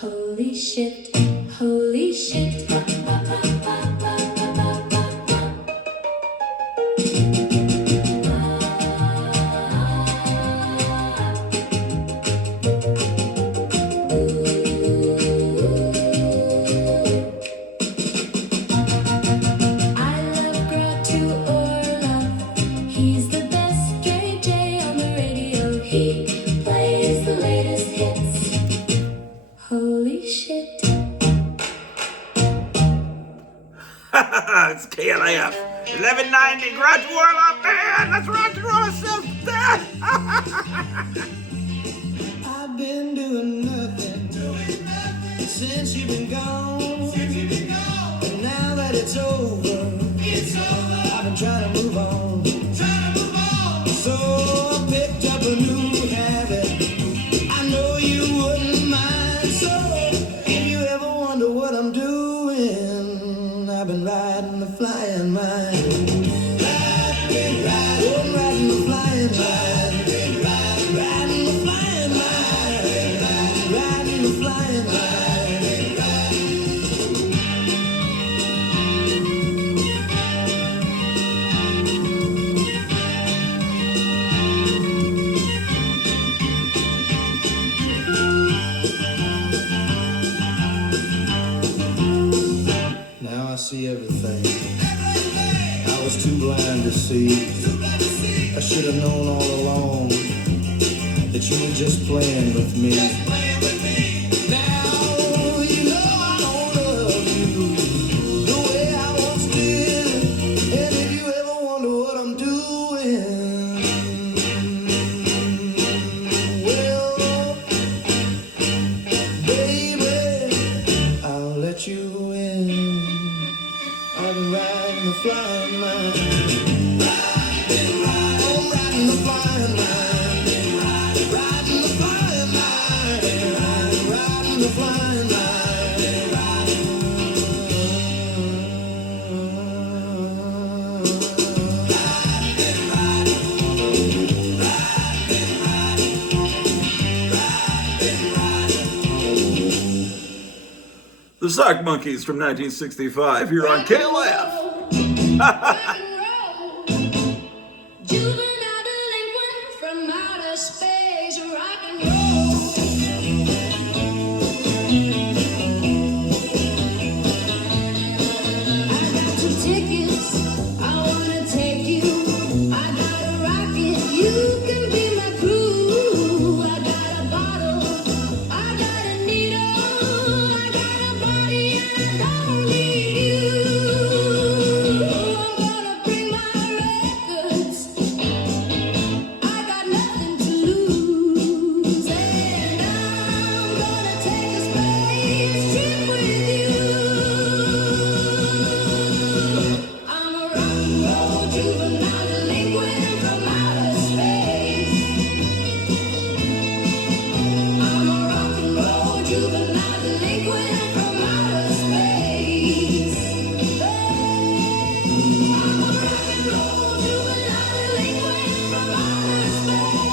Holy shit, holy shit. I love Grottu Orloff. He's the best DJ on the radio. He plays the latest hits. Holy shit. It's KLIF 1190. Grottu Orloff, man. Let's rock and roll ourselves to death. I've been doing nothing since you've been gone. And now that it's over, I've been trying to move on. So I picked up a new habit. I know you wouldn't mind. So if you ever wonder what I'm doing, I've been riding the flying line. Riding the flying line. Riding the flying line. Riding the flying line. Now I see everything. I was too blind to see. I should have known all along that you were just playing with me. Now you know I don't love you the way I once did. And if you ever wonder what I'm doing, well, baby, I'll let you in. I've been riding the flying line. I'm riding the flying line. Riding the flying line. Riding the flying line. The Sock Monkeys from 1965 here on KLF. Juvenile delinquent from outer space, rock and roll. I got 2 tickets, I wanna take you. I got a rocket, you can be my crew. I got a bottle, I got a needle, I got a body and I don't need you. I'm gonna bring my records. I got nothing to lose, and I'm gonna take a space trip with you. I'm a rock and roll juvenile delinquent from outer space. I'm a rock and roll juvenile delinquent from outer space. I'm a rock and roll juvenile delinquent from outer space.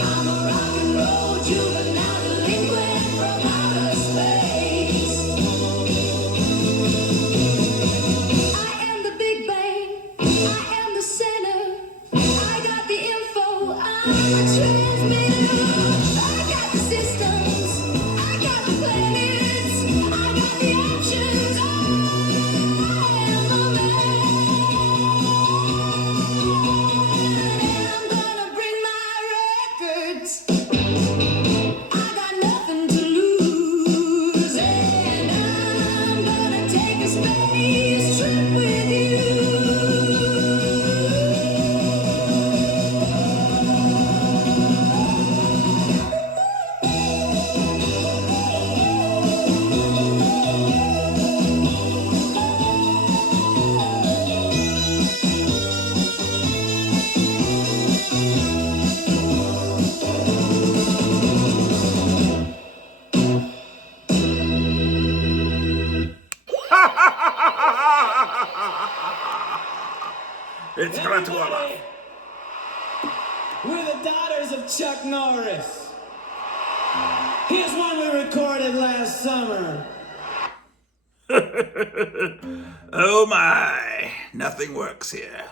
I'm a rock and roll juvenile delinquent from outer space. I am the Big Bang. I am the center. I got the info. I'm a transmitter. I got the systems. I got the planets. I got the options. I am the man. I'm gonna bring my records. I got nothing to lose, and I'm gonna take a space trip with you. Grottu Orloff. We're the daughters of Chuck Norris. Here's one we recorded last summer. Oh my, nothing works here.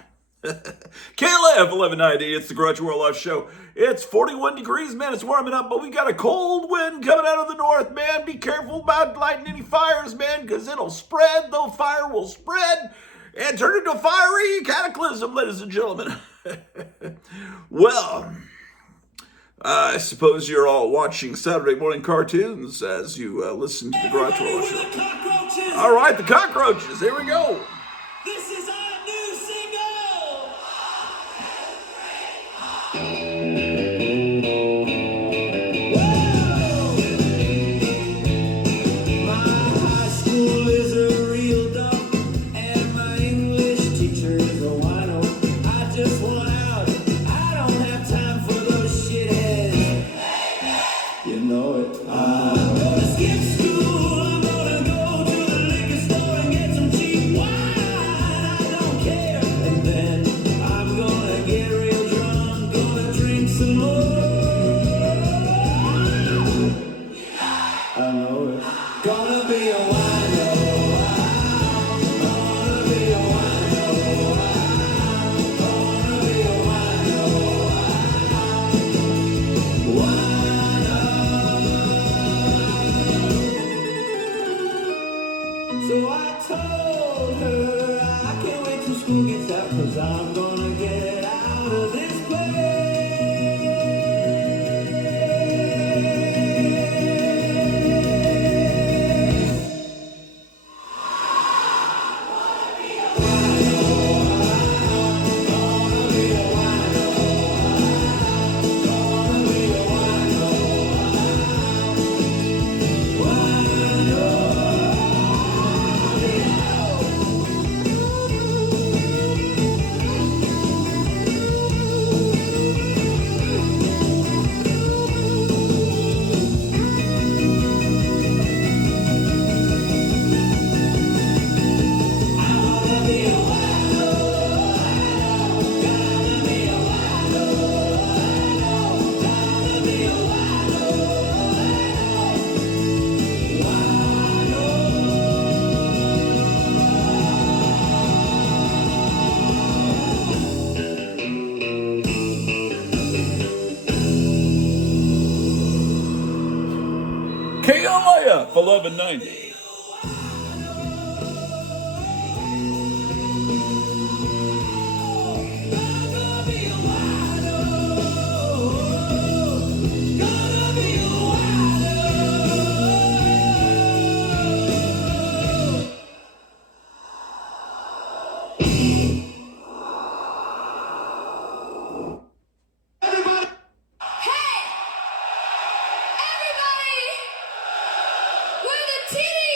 KLF 1190, it's the Grottu Orloff Show. It's 41 degrees, man, it's warming up, but we got a cold wind coming out of the north, man. Be careful about lighting any fires, man, because it'll spread, though fire will spread and turn into a fiery cataclysm, ladies and gentlemen. Well, I suppose you're all watching Saturday morning cartoons as you listen to the Grottu Orloff Show. All right, the cockroaches, here we go. This is our new single. My high school is a real dump, and my English teacher is a wino. I just want out. I don't have time for those shitheads. You know it. I'm gonna skip school. I'm gonna go to the liquor store and get some cheap wine. I don't care. And then I'm gonna get real drunk. Gonna drink some more. I know it. Gonna be a wino. Gonna be a wino. Gonna be a wino. So I told her I can't wait till school gets out, 'cause I'm gonna get out of this KLF 1190. We're the titty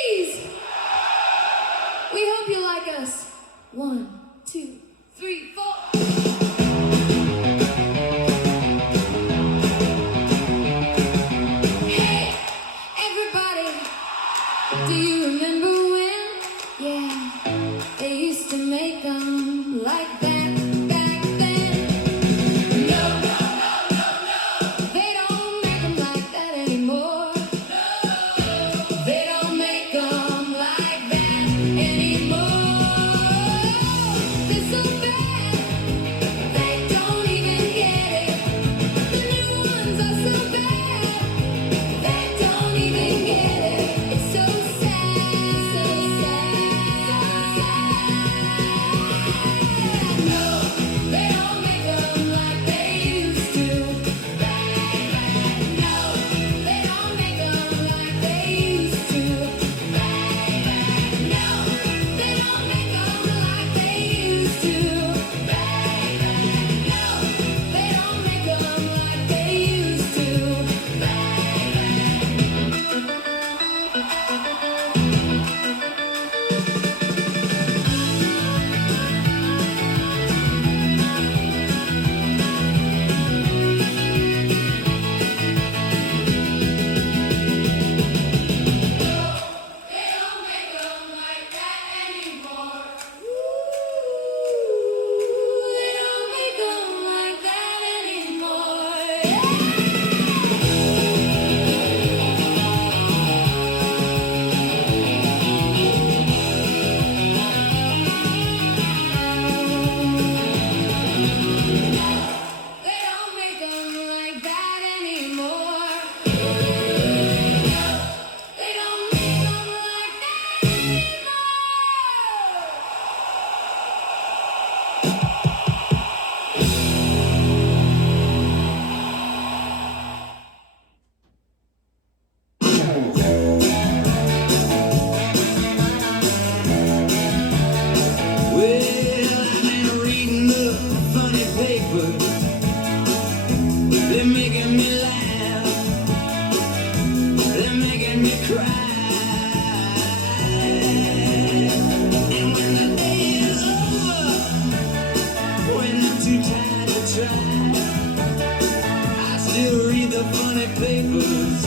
the funny papers,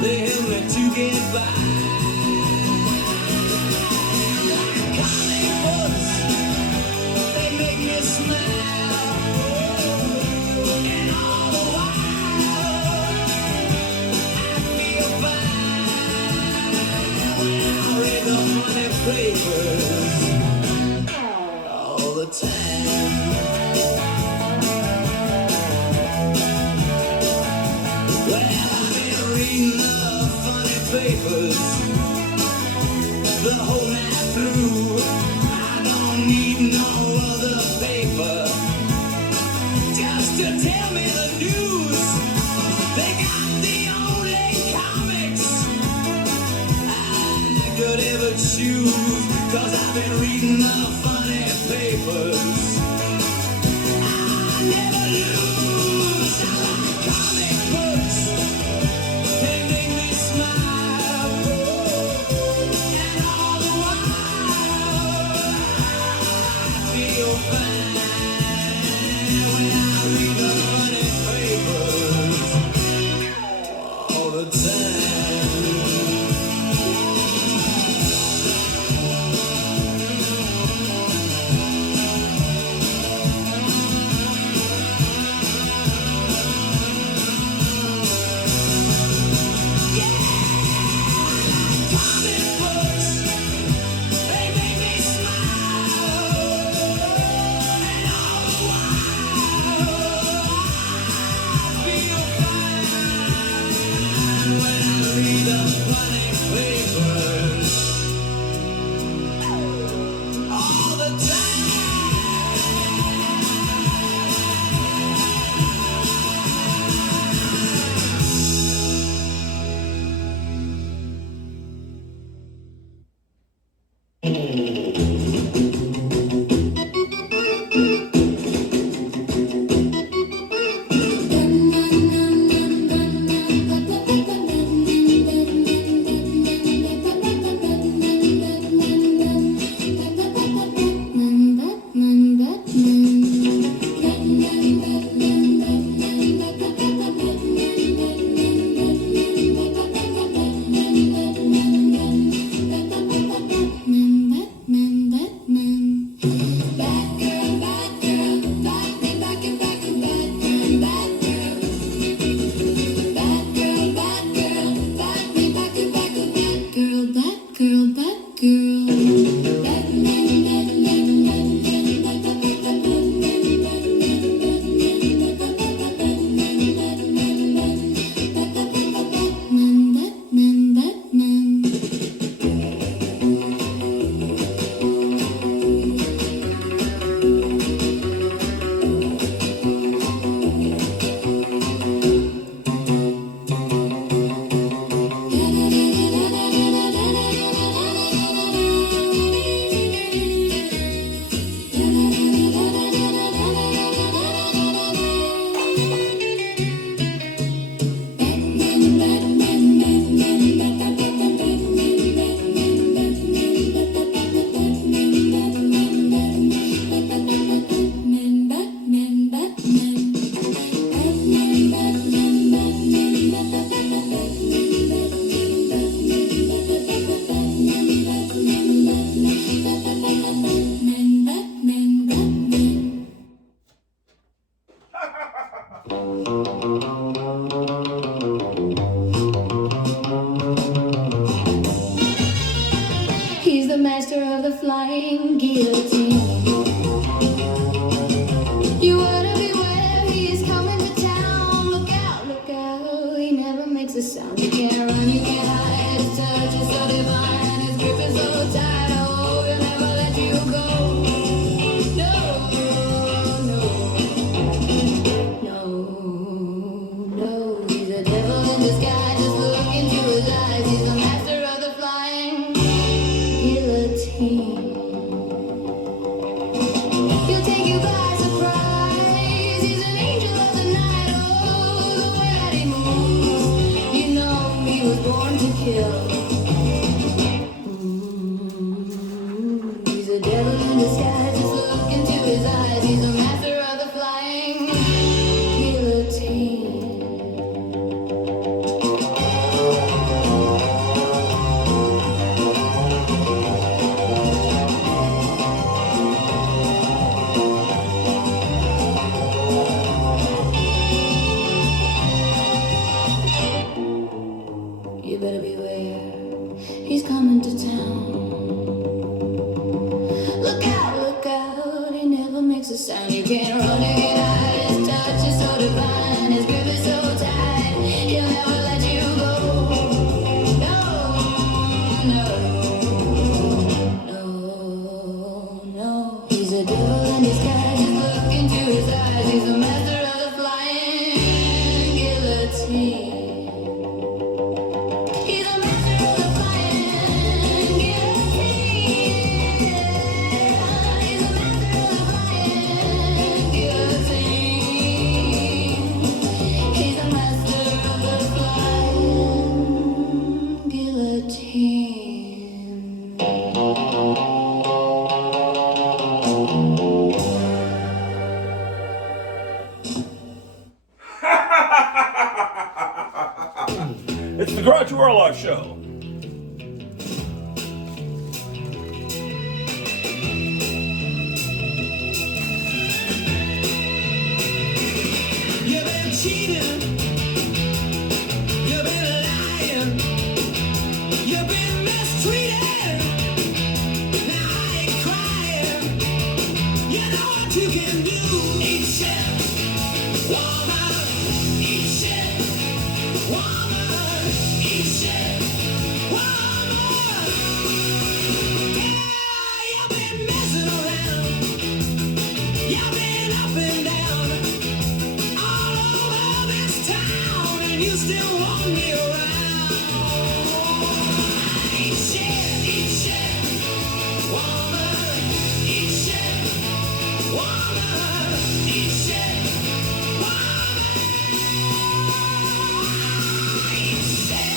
they help me to get by. Comic books, they make me smile. And all the while, I feel fine when I read the funny papers all the time. Well, I've been reading the funny papers the whole night through. I don't need no other paper just to tell me the news. They got the only comics I could ever choose, 'cause I've been reading the funny papers. I never lose. I like comic books. They make me smile. And all the while, I feel fine when I read the funny papers all the time. Comic books, they make me smile. And all the while, I feel fine when I read the funny papers all the time. He's the master of the flying guillotine. You ought to beware, he's coming to town. Look out, he never makes a sound. You can't run, you can't hide. His touch is so divine, and his grip is so tight. Oh, he'll never let you go. No, no, no, no. the Grottu Orloff Show. You've been cheating. You've been lying. You've been mistreated. Now I ain't crying. You know what you can do. Eat shit, woman. Eat shit, woman. Eat shit, woman. Yeah, you've been messing around. You've been up and down all over this town, and you still want me around. Eat shit, woman. Eat shit, woman. Eat shit, woman. Eat shit.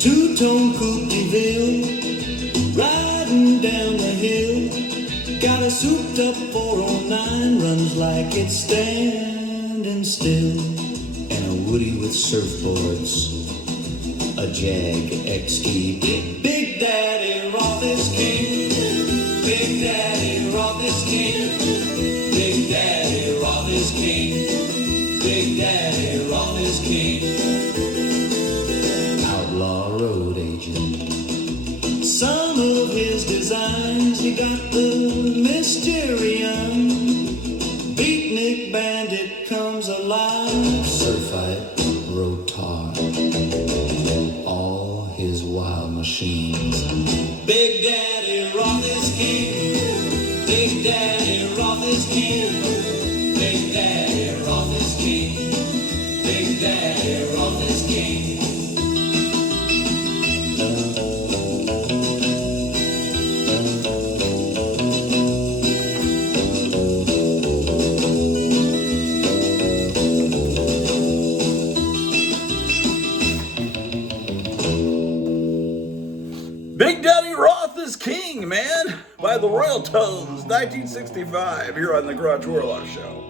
Two-tone coupe de ville, riding down the hill. Got a souped-up 409, runs like it's standing still. And a Woody with surfboards, a Jag XE. Big Daddy Roth is king. Big Daddy Roth is king. Big Daddy Roth is king. Big Daddy Roth is king. Outlaw road agent. Some of his designs, he got the Mysterium. Beatnik Bandit comes alive. Certified Rotar. All his wild machines. Big Daddy Roth is king. Big Daddy Roth is king. Big Daddy Roth is king. Big Daddy Roth is king. Big Daddy Roth is king, man, by the Royal Tones, 1965, here on the Grottu Orloff Show.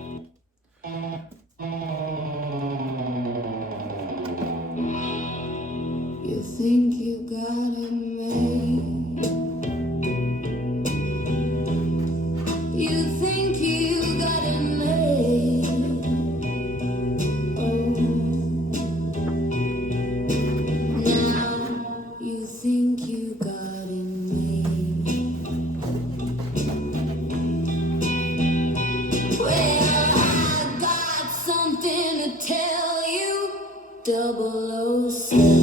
You think you got it made. You think you got it made. Oh, now you think you got it made. Well, I got something to tell you. 007.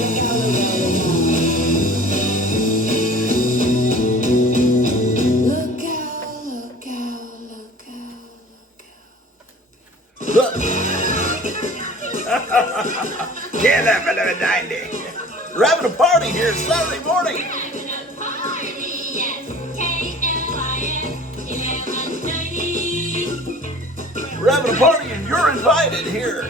Look out, look out, look out. Yeah, that for the 90. We're having a party here Saturday morning. We're having a party and you're invited here.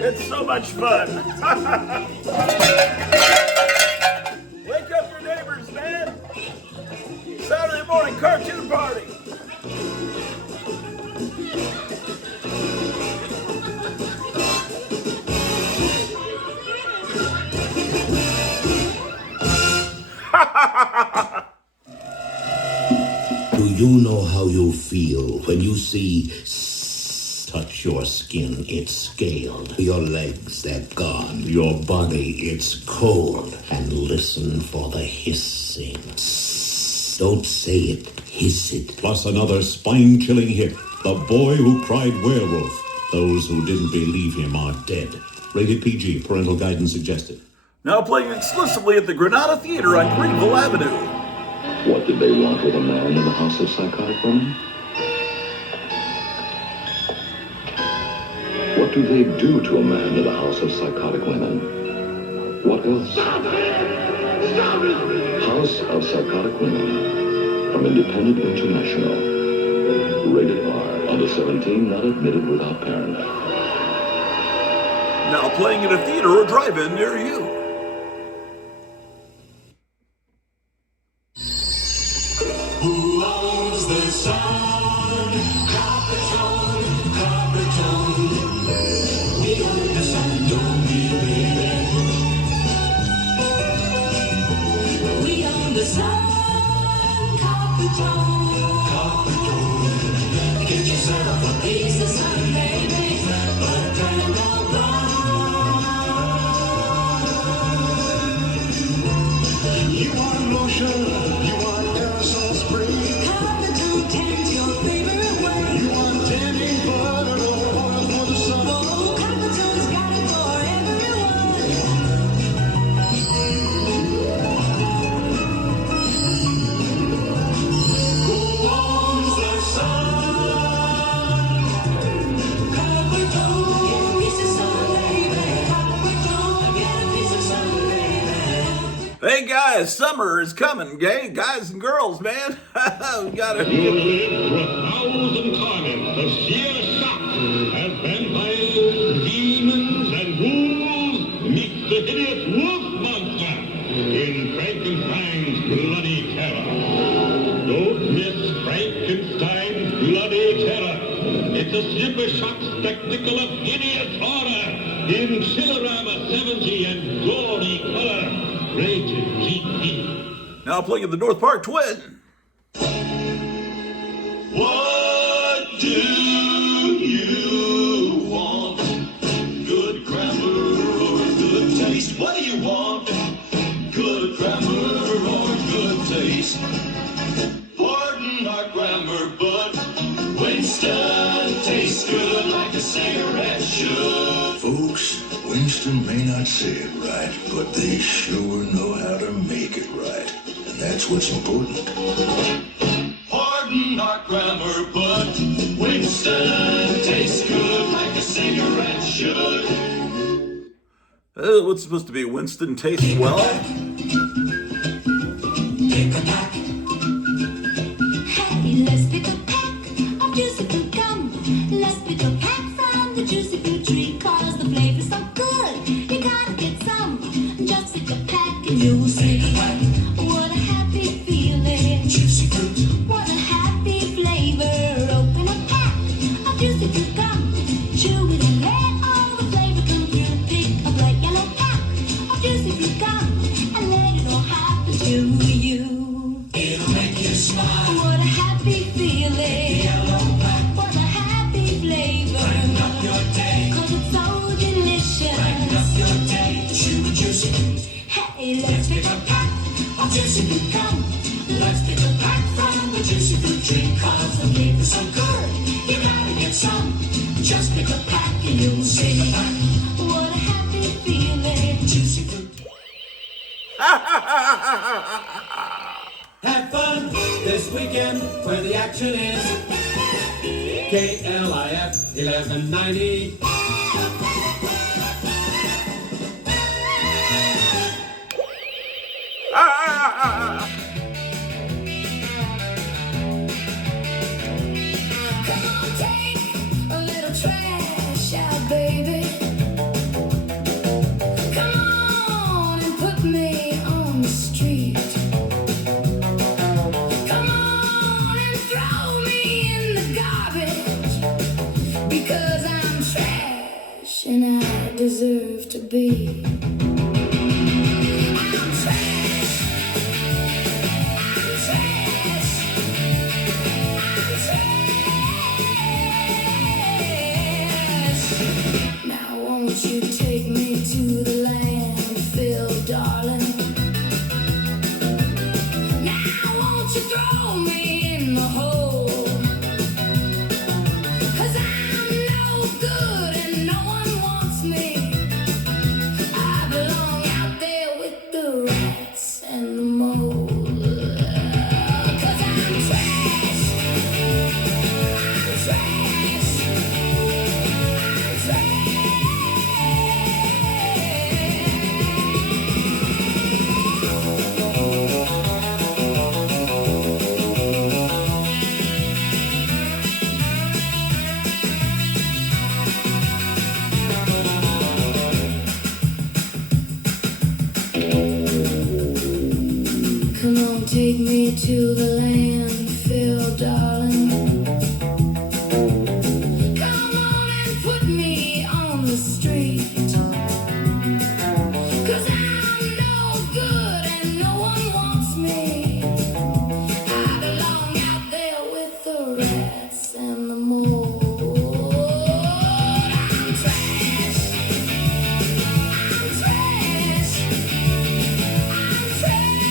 It's so much fun. Wake up your neighbors, man. Saturday morning cartoon party. Do you know how you feel when you see touch your skin, it's scaled. Your legs, they're gone. Your body, it's cold. And listen for the hissing. Don't say it, hiss it. Plus another spine-chilling hit, The Boy Who Cried Werewolf. Those who didn't believe him are dead. Rated PG, parental guidance suggested. Now playing exclusively at the Granada Theater on Greenville Avenue. What did they want with a man in the house of psychotic women? What do they do to a man in the house of psychotic women? What else? Stop it! Stop it! House of Psychotic Women from Independent International. Rated R. Under 17, not admitted without parent. Now playing at a theater or drive-in near you. Who owns the sun? Coppertone, Coppertone. We own the sun, don't we, baby? We own the sun, Coppertone. Coppertone. Get yourself a piece of sun, baby. But turn no brown. You want lotion, you want aerosol spray. Coppertone tans your favorite way. You want tanning butter or oil for the sun. Oh, Coppertone's got it for everyone. Who owns the sun? Coppertone. Get a piece of sun, baby. Coppertone. Get a piece of sun, baby. Hey guys, summer is coming, guys and girls, man. We gotta. You live through 1,000 torments of sheer shock as vampires, demons, and ghouls meet the hideous wolf monster in Frankenstein's Bloody Terror. Don't miss Frankenstein's Bloody Terror. It's a super shock spectacle of hideous horror in Chillerama 70 and gory color. Rated GP. Now playing at the North Park Twin. What do you want? Good grammar or good taste? What do you want? Good grammar or good taste? Pardon our grammar, but Winston tastes good like a cigarette should. Folks, Winston may not say it right, but they sure know how to make it right. And that's what's important. Pardon our grammar, but Winston tastes good like a cigarette should. What's supposed to be Winston tastes well? Hey, let's pick a pack of juicy fruit gum. Let's pick a pack from the juicy fruit tree. Cause the flavor's so good, you gotta get some. Just pick a pack and you'll see what a happy feeling. Juicy fruit. What a happy flavor. Open a pack of juicy fruit gum. Chew it and let all the flavor come through. Pick a bright yellow pack of juicy fruit gum and let it all happen to you. It'll make you smile. What a happy feeling. Yellow pack. What a happy flavor. Brighten up your day. Cause it's so delicious. Brighten up your day. Chew a juicy fruit. Hey, let's pick a pack of juicy fruit gum. Let's pick a pack from the juicy fruit Drink constantly for some good. You gotta get some. Just pick a pack and you'll see. What a happy feeling. Juicy fruit. Have fun this weekend where the action is. KLIF 1190. Come on, take a little trash out, baby. Come on and put me on the street. Come on and throw me in the garbage, because I'm trash and I deserve to be. I'm trash. I'm trash. I'm trash. Now won't you take me to the landfill, darling? Now won't you throw me in the hole? 'Cause I'm no good and no one wants me. I belong out there with the rats and the mold. 'Cause I'm trash. I'm trash. I'm trash. Come on, take me to the landfill, darling. Come on and put me on the street. 'Cause I'm no good and no one wants me. I belong out there with the rats and the mold. I'm trash. I'm trash. I'm trash.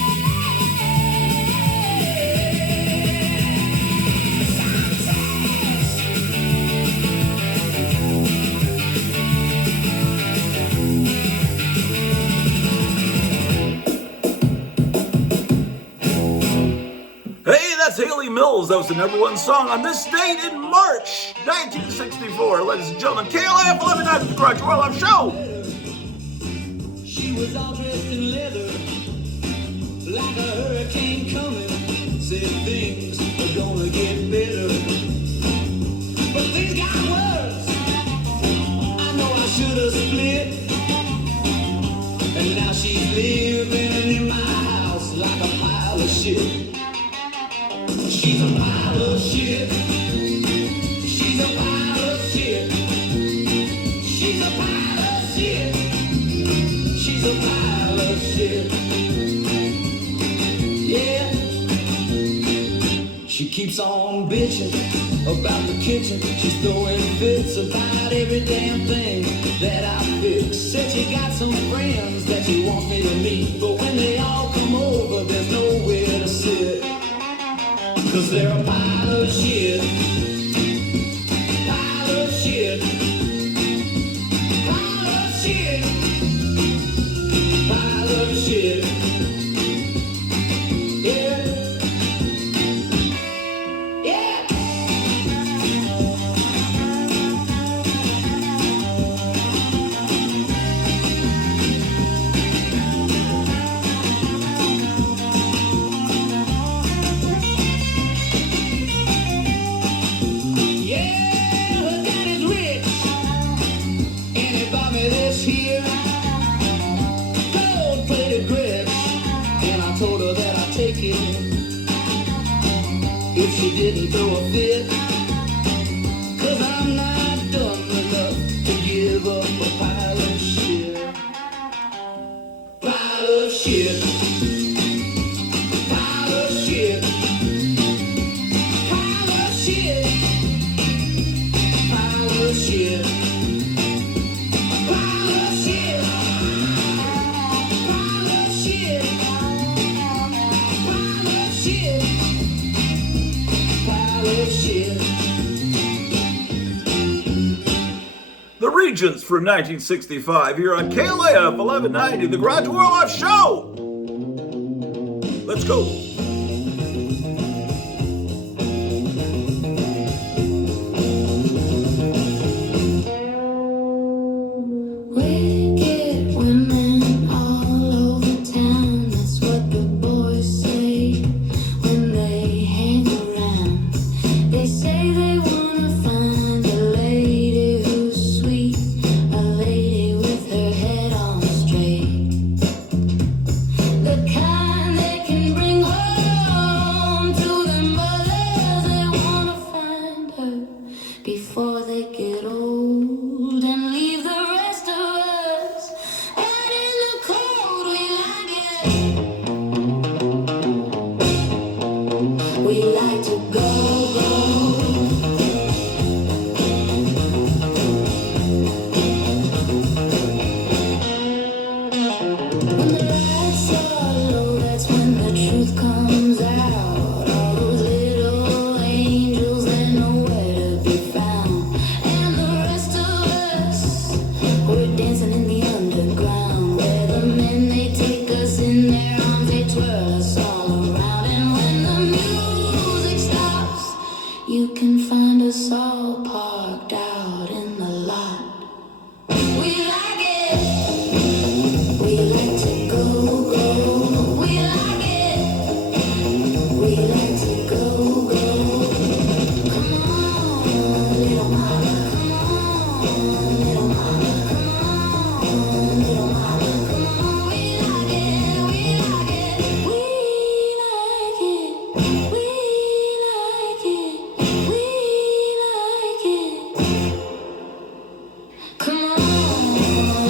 Hey, that's Haley Mills. That was the #1 song on this date in March 1964. Ladies and gentlemen, KLIF 1190, the Grottu Orloff Show. She was all dressed in leather, like a hurricane coming. Said things are gonna get better, but things got worse. I know I should have split, and now she's living in my house like a pile of shit. She's a pile of shit. She's a pile of shit. She's a pile of shit. She's a pile of shit. Yeah. She keeps on bitching about the kitchen. She's throwing fits about every damn thing that I fix. Said she got some friends that she wants me to meet, but when they all come over, there's nowhere to sit. 'Cause they're a pile of shit. Pile of shit. Pile of shit. Pile of shit. Yeah. Yeah. If she didn't throw a fit, 'cause I'm not dumb enough to give up a pile of shit. Pile of shit. Pile of shit. Pile of shit. Pile of shit. Pile of shit. Pile of shit. Pile of shit. with shit. The Regents from 1965 here on KLAF 1190, the Grottu Orloff Show. Let's go. Wicked women all over town, that's what the boys say when they hang around. They say they wanna find a lady who's sweet, a lady with her head on straight, the kind they can bring home to their mothers. They wanna find her before they get old and leave the rest of us out in the cold. We like to go. When the lights are low, that's when the truth comes out. All those little angels, they're nowhere to be found. And the rest of us, we're dancing in the underground, where the men, they take us in their arms, they twirl us all around. And when the music stops, you can find us all parked out in the lot. We like it. We like to go, go. We like it. We like to go, go. Come on, little mama. Come on, little mama. Come on, little mama. Come on. We like it. We like it. We like it. We like it. We like it. Come on,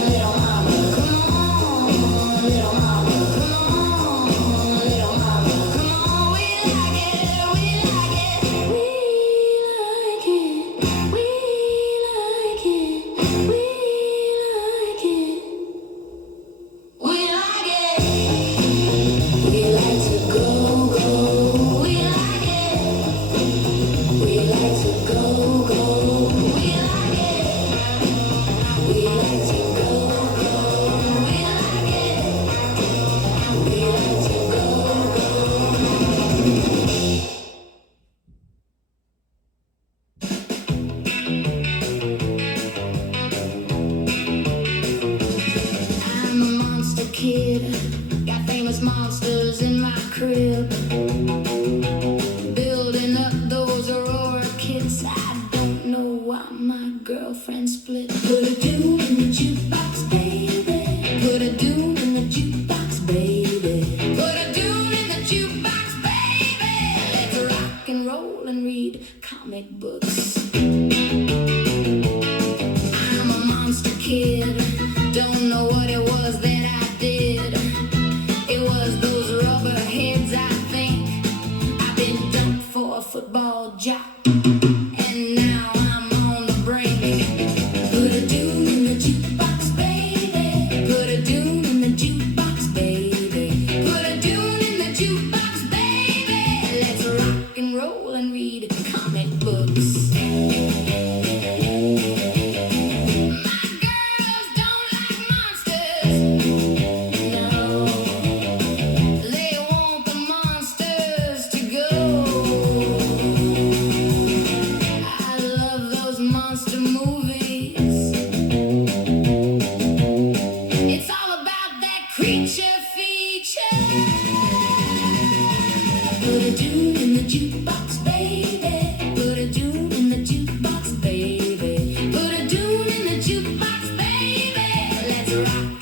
little mama. Come on, little mama. Come on, little mama. Come on. We like it. We like it. We like it. We like it. We like it. We like it. We like to go, go. We like it. We like to go, go. We like it. We like to go, go. We like it. We like to go, I'm a monster kid, got famous monsters in my crib, building up those Aurora kits. I don't know why my girlfriend split. Put a doom in the jukebox, baby. Put a doom in the jukebox, baby. Put a doom in the jukebox, baby. Let's rock and roll and read comic books. I'm a monster kid, don't know what it was that I did. It was those rubber heads, I think. I've been dumped for a football job, and now I'm on the brink. Put a doom in the jukebox, baby. Put a doom in the jukebox, baby. Put a doom in the jukebox, baby. Let's rock and roll and read comic books.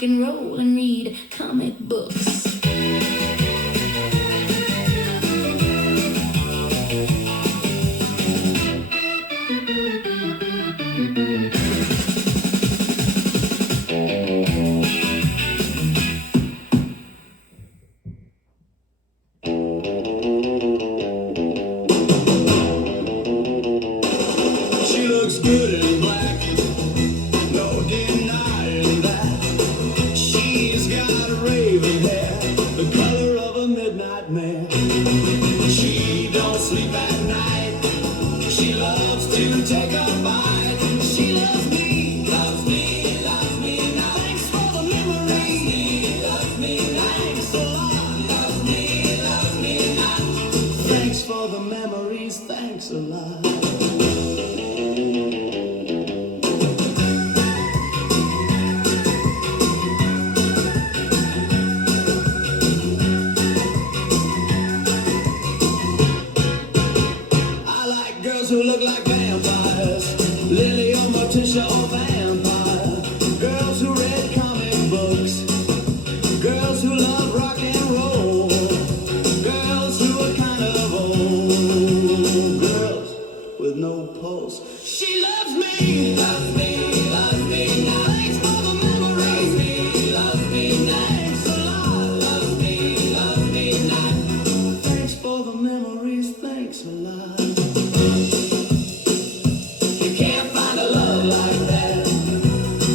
Roll and read comic books. She looks good in black, no denying that. She's got raven hair, the color of a midnight mare. She don't sleep at night, She loves to take a bite. She loves me, loves me, loves me now. Thanks for the memory. Loves me, thanks a lot. Loves me now. Thanks for the memories, thanks a lot. I like girls who look like vampires, Lily or Morticia or Vampire. Girls who read comic books, girls who love rock and roll, girls who are kind of old, girls with no pulse. She loves me, loves me, loves me now. Thanks for the memories. Loves me, thanks a lot. Loves me now. Thanks for the memories, thanks a lot. You can't find a love like that.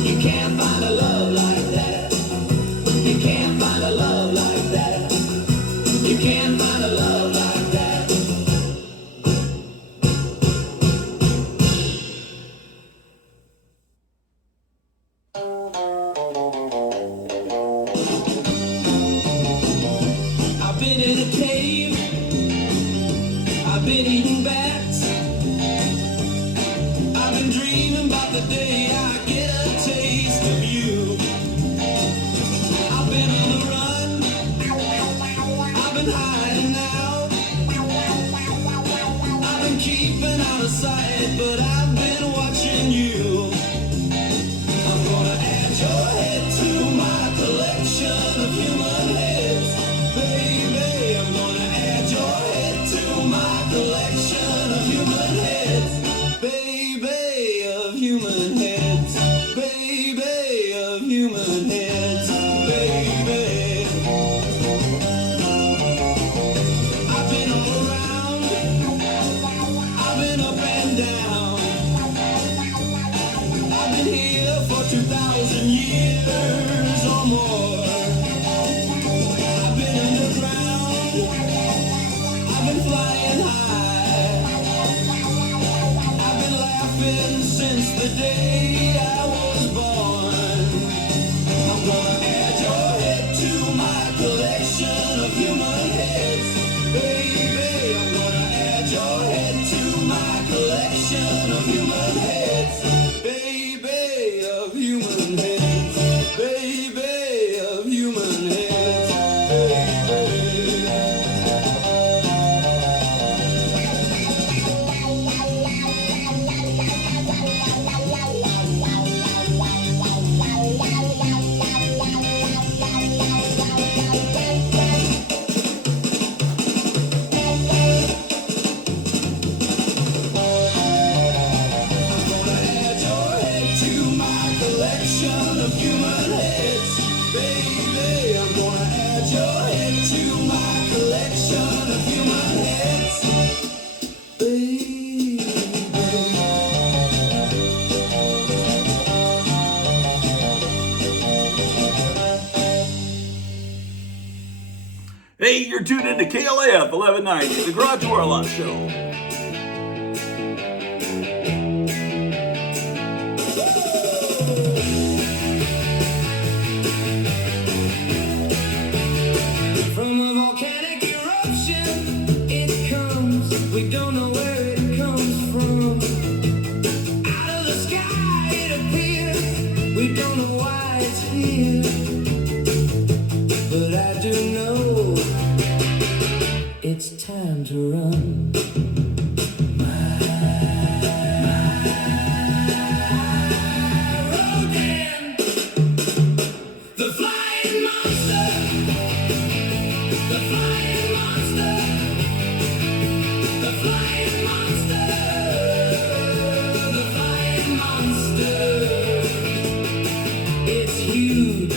You can't find a love like that. You can't find a love like that. You can't find a love like that. I've been in a cave. I've been eating bats. I've been dreaming about the day I get a taste of you. I've been on the run. I've been hiding out. I've been keeping out of sight, but I've been watching you. I'm gonna add your head to my collection of human heads. Baby, I'm gonna add your head to my collection of human heads. Baby of human heads. Baby of human heads. Baby. I've been all around. I've been up and down. I've been here for 2,000 years or more. I've been underground. I've been flying high. I've been laughing since the day I was born. I'm gonna add your head to my collection of human heads. Baby, I'm gonna add your head to my collection of human heads. Baby of human heads. Baby of human heads. Add your head to my collection of human heads. Baby, I'm gonna add your head to my collection of human heads. Baby. Hey, you're tuned into KLAF 1190, the Grottu Orloff Show. From a volcanic eruption, it comes. We don't know where it comes from. Out of the sky it appears. We don't know why it's here. But I do know it's time to run. Rodin, the flying monster. The flying monster. The flying monster. The flying monster. It's huge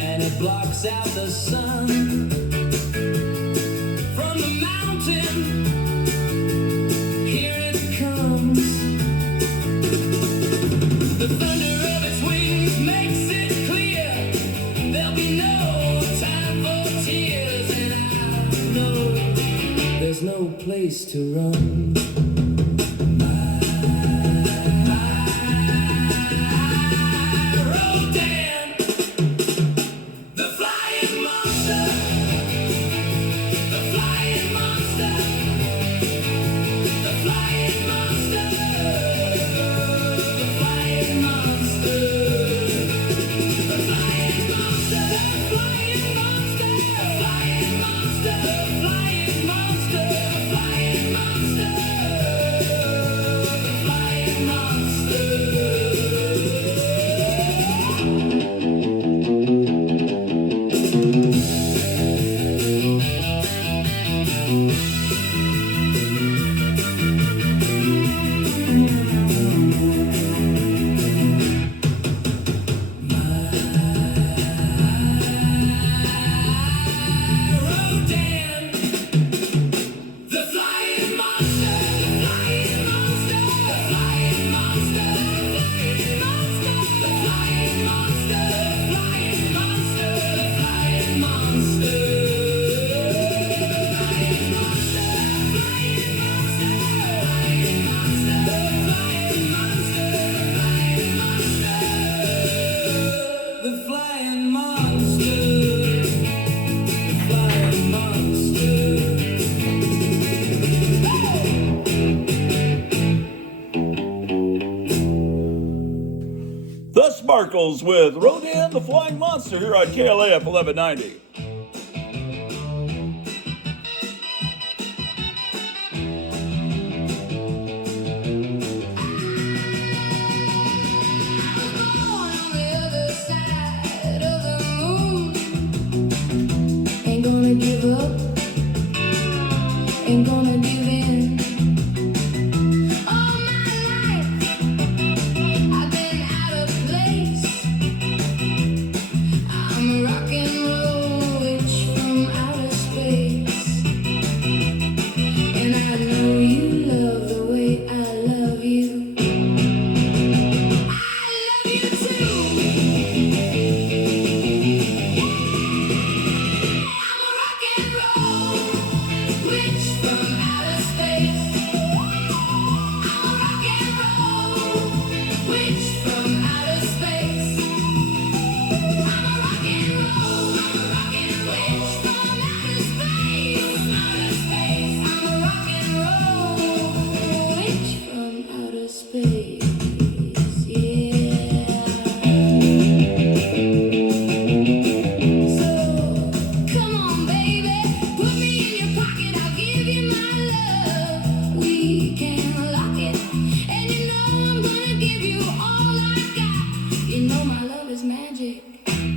and it blocks out the sun. From the mountain, here it comes. The thunder of its wings makes it clear. There'll be no time for tears, and I know there's no place to run. Sparkles with Rodan the Flying Monster here on KLAF 1190. Ain't gonna give up, ain't gonna give in. All my life I've been out of place. I'm a rock and roll witch from outer space. And I know you love the way I love you. I love you too. Witch from outer space. I'm a rock and roll witch from outer space. I'm a rock and roll witch from outer space. Outer space. I'm a rock and roll witch from outer space. Yeah. So come on, baby, put me in your pocket. I'll give you my love. We can lock it, and you know I'm gonna give you all I got. You know my love is magic.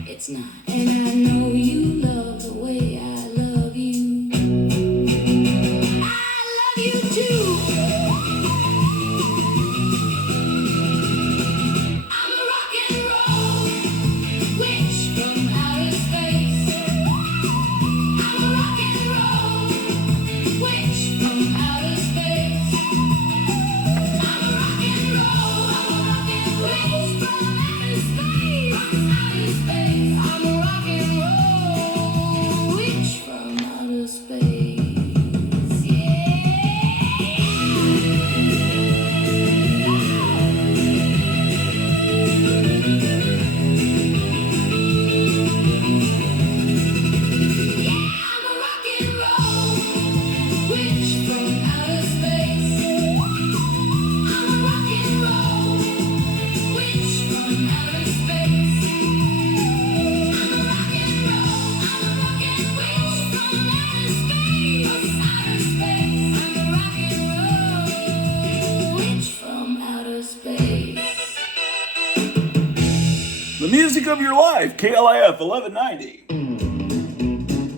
It's not, and I know you love the way I love you. I love you too. I'm a rock and roll witch from outer space. I'm a rock and roll witch from outer space. I'm a rock and roll witch from outer space. Outer space. I'm a rock and roll witch from outer space. Yeah. I'm a rock and roll witch from outer space. I'm a rock and roll witch from outer space. I'm a rock and witch from outer space. Outer space. I'm a rock and roll witch from outer space. The music of your life, KLAF 1190.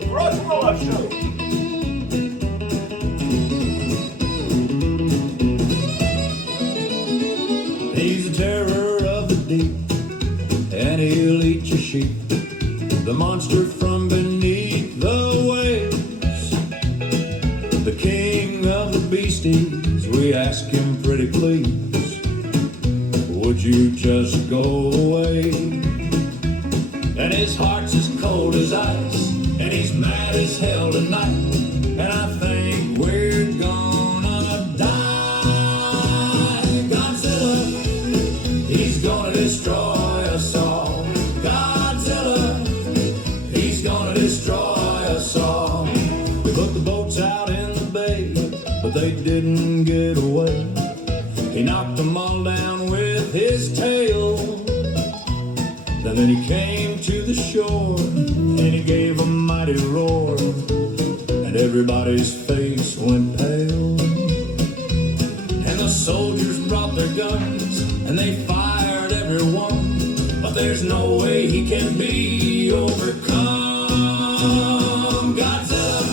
Grottu Orloff Show. He's the terror of the deep, and he'll eat your sheep. The monster from beneath the waves, the king of the beasties. We ask him, pretty please, would you just go away? And his heart's as cold as ice, and he's mad as hell tonight. And I think we're gonna die. Godzilla, he's gonna destroy us all. Godzilla, he's gonna destroy us all. We put the boats out in the bay, but they didn't get away. He knocked them all down with his tail. And then he came to the shore, and he gave a mighty roar, and everybody's face went pale. And the soldiers brought their guns, and they fired everyone, but there's no way he can be overcome. Godzilla,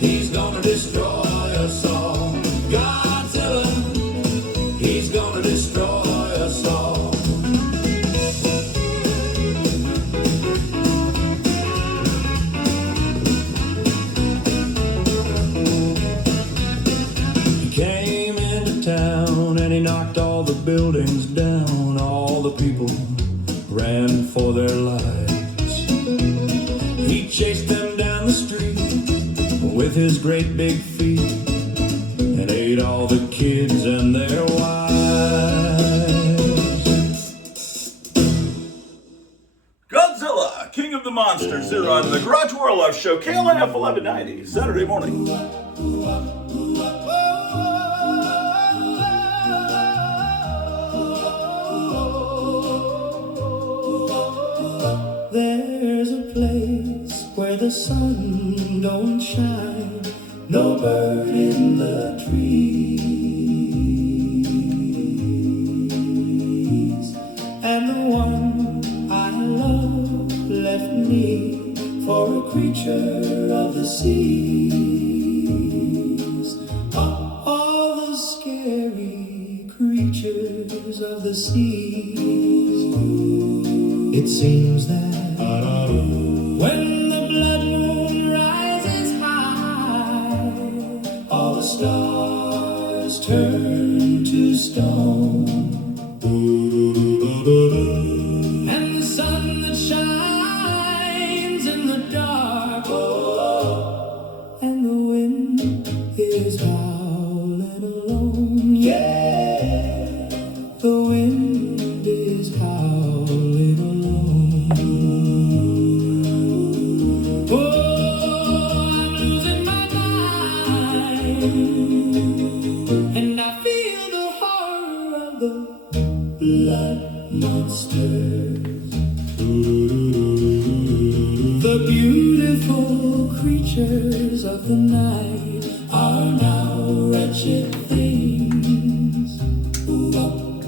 he's gonna destroy us all. Godzilla, he's gonna destroy us all. Came into town and he knocked all the buildings down. All the people ran for their lives. He chased them down the street with his great big feet and ate all the kids and their wives. Godzilla, King of the Monsters, here on the Grottu Orloff Show, KLAF 1190, Saturday morning. sun don't shine, no bird in the trees. And the one I love left me for a creature of the seas. All the scary creatures of the seas. It seems that when the blood moon rises high, all the stars turn to stone. And the sun that shines in the dark, oh, and the wind is howling alone. Yeah, the wind is howling alone. Oh, I'm losing my mind, and I feel the horror of the blood monsters. The beautiful creatures of the night are now wretched things. Ooh, oh,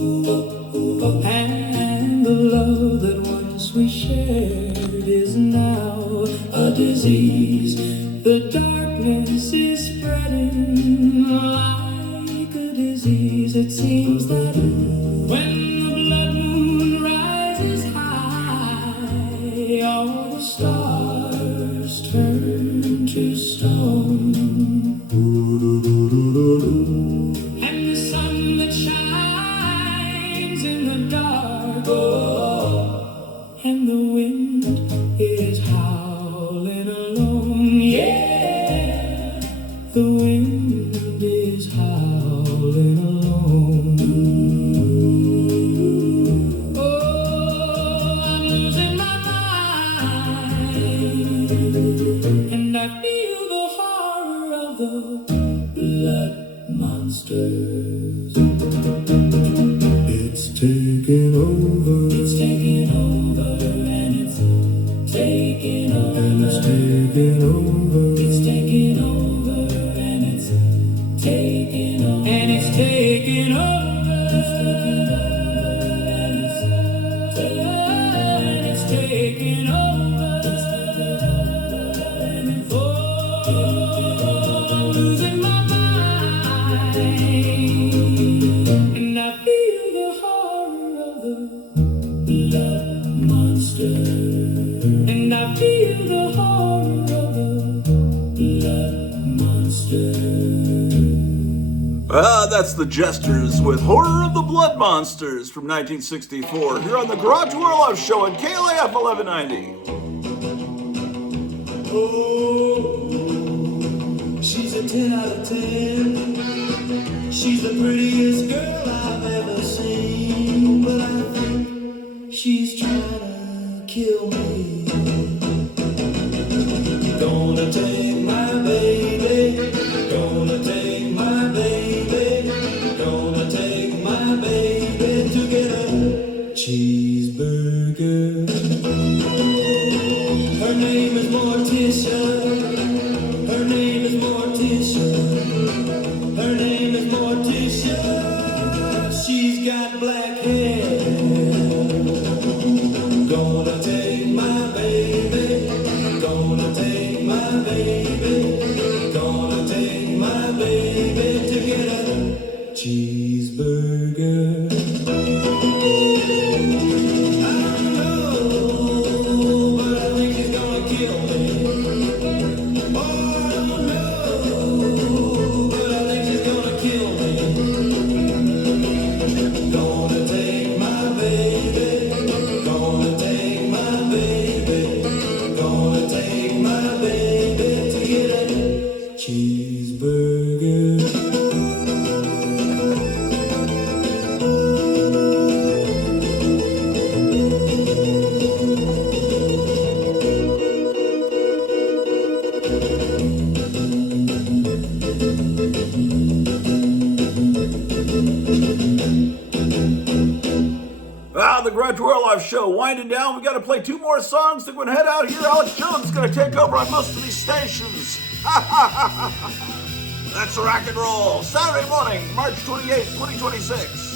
ooh, oh, ooh, oh. And the love that once we shared is now a disease. The darkness is spreading like a disease. It seems that when the blood moon rises high, all the stars turn to stone. And the sun that shines in the dark, oh, and the wind is howling alone. Yeah, the wind is howling alone. Oh, I'm losing my mind, and I feel the horror of the blood monsters. It's taking over. It's taking over, and it's taking over. And it's taking over. It's taking over, and it's taking over. And it's taking over. And it's taking over. Oh, I'm losing my mind, and I feel the horror of the blood monster. And I feel the horror of the blood monster. That's the Jesters with Horror of the Blood Monsters from 1964 here on the Grottu Orloff Show at KLAF 1190. Oh, she's a 10 out of 10. She's the prettiest girl I've ever seen, but I think she's trying to kill me. Gonna take my baby, gonna take my baby, gonna take my baby to get a cheeseburger. Her name is Morticia, her name is Morticia, her name is Morticia. the Grottu Orloff Show winding down. We got to play 2 more songs. Then we're going to head out here. Alex Jones is going to take over on most of these stations. That's rock and roll. Saturday morning, March 28th, 2026.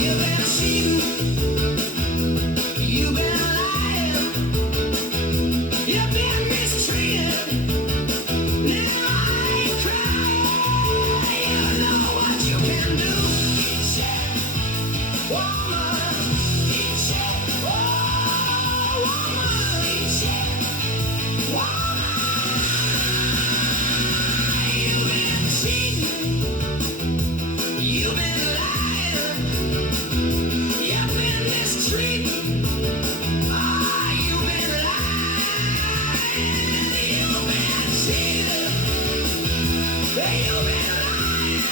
You've been cheating. You've been lying. You've been mistreated. Now I ain't crying. You know what you can do. Woman. You've been cheating. You've been lying. You've been mistreated. You've been lying. You've been cheated. You've been lying.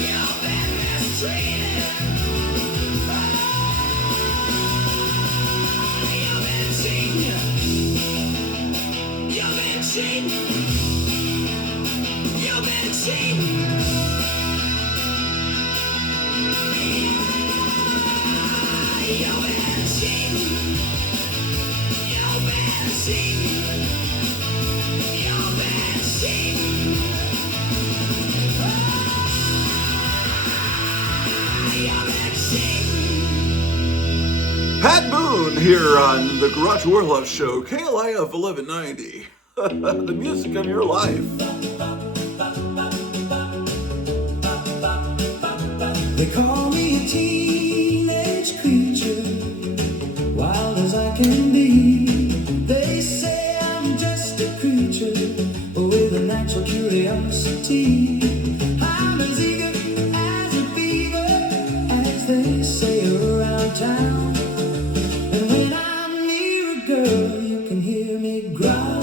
You've been mistreated. You've been cheating. You've been cheating. You've been cheating. You've been cheating. You've been cheating. You've been cheating. You've been cheating. Pat Boone here on the Grottu Orloff Show, KLIF 1190. The music of your life. They call me a teenage creature, wild as I can be. They say I'm just a creature with a natural curiosity. I'm as eager as a beaver, as they say around town. And when I'm near a girl, you can hear me growling.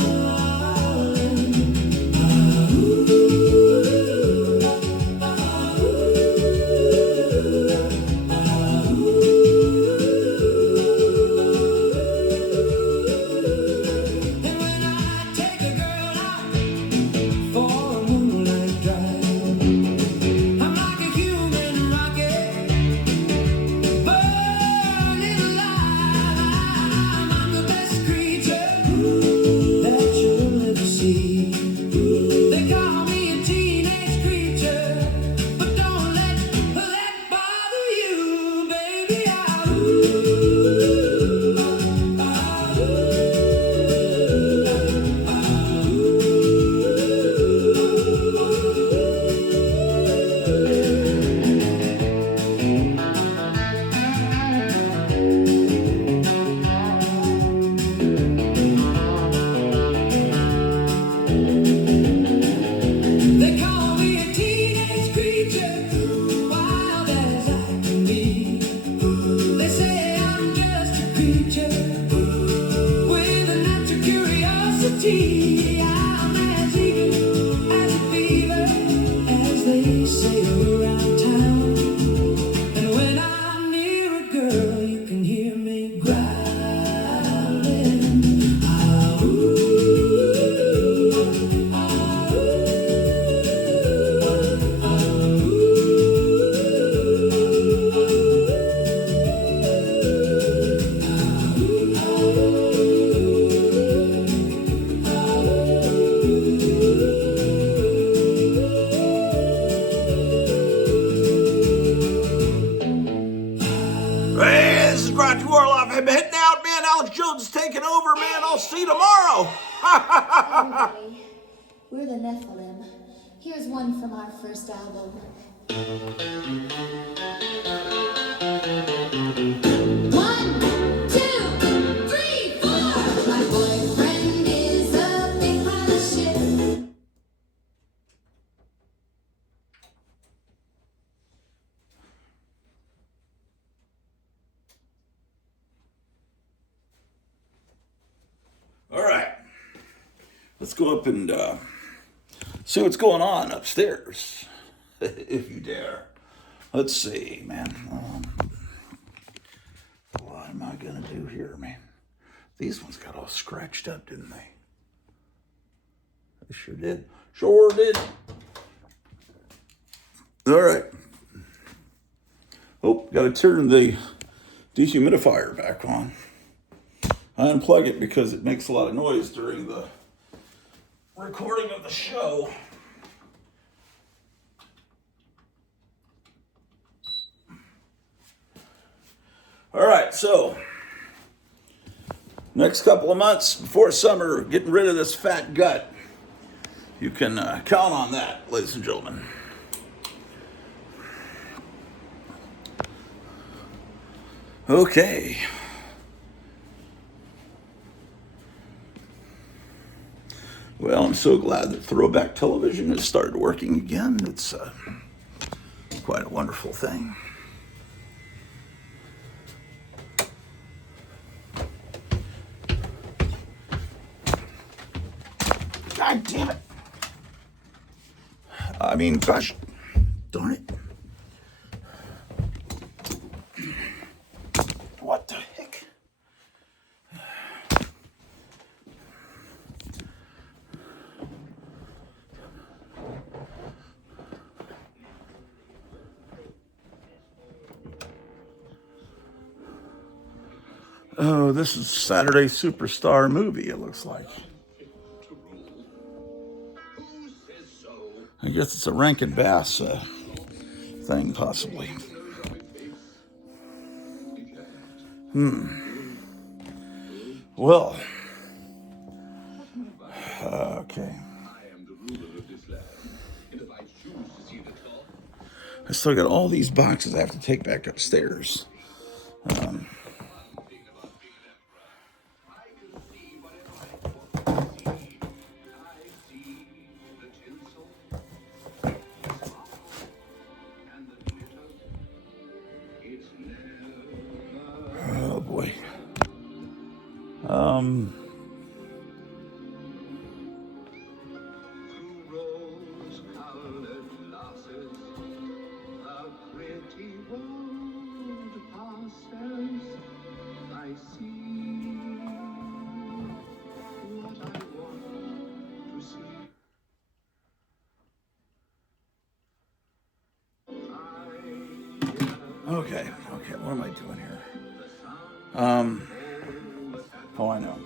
Grottu Orloff. I'm heading out, man. Alex Jones is taking over, man. I'll see you tomorrow. Everybody, we're the Nephilim. Here's one from our first album. One, two, three, four. My boyfriend is a big pile of shit. All right. Let's go up and see what's going on upstairs, if you dare. Let's see, man. What am I going to do here, man? These ones got all scratched up, didn't they? I sure did. Sure did. All right. Oh, got to turn the dehumidifier back on. I unplug it because it makes a lot of noise during the recording of the show. All right, so next couple of months before summer, getting rid of this fat gut. You can count on that, ladies and gentlemen. Okay. Well, I'm so glad that throwback television has started working again. It's quite a wonderful thing. God damn it. I mean, gosh, darn it. What the heck? Oh, this is Saturday Superstar movie, it looks like. I guess it's a Rankin Bass thing, possibly. Well, okay. I still got all these boxes I have to take back upstairs. Oh boy. Okay, what am I doing here? Oh, I know.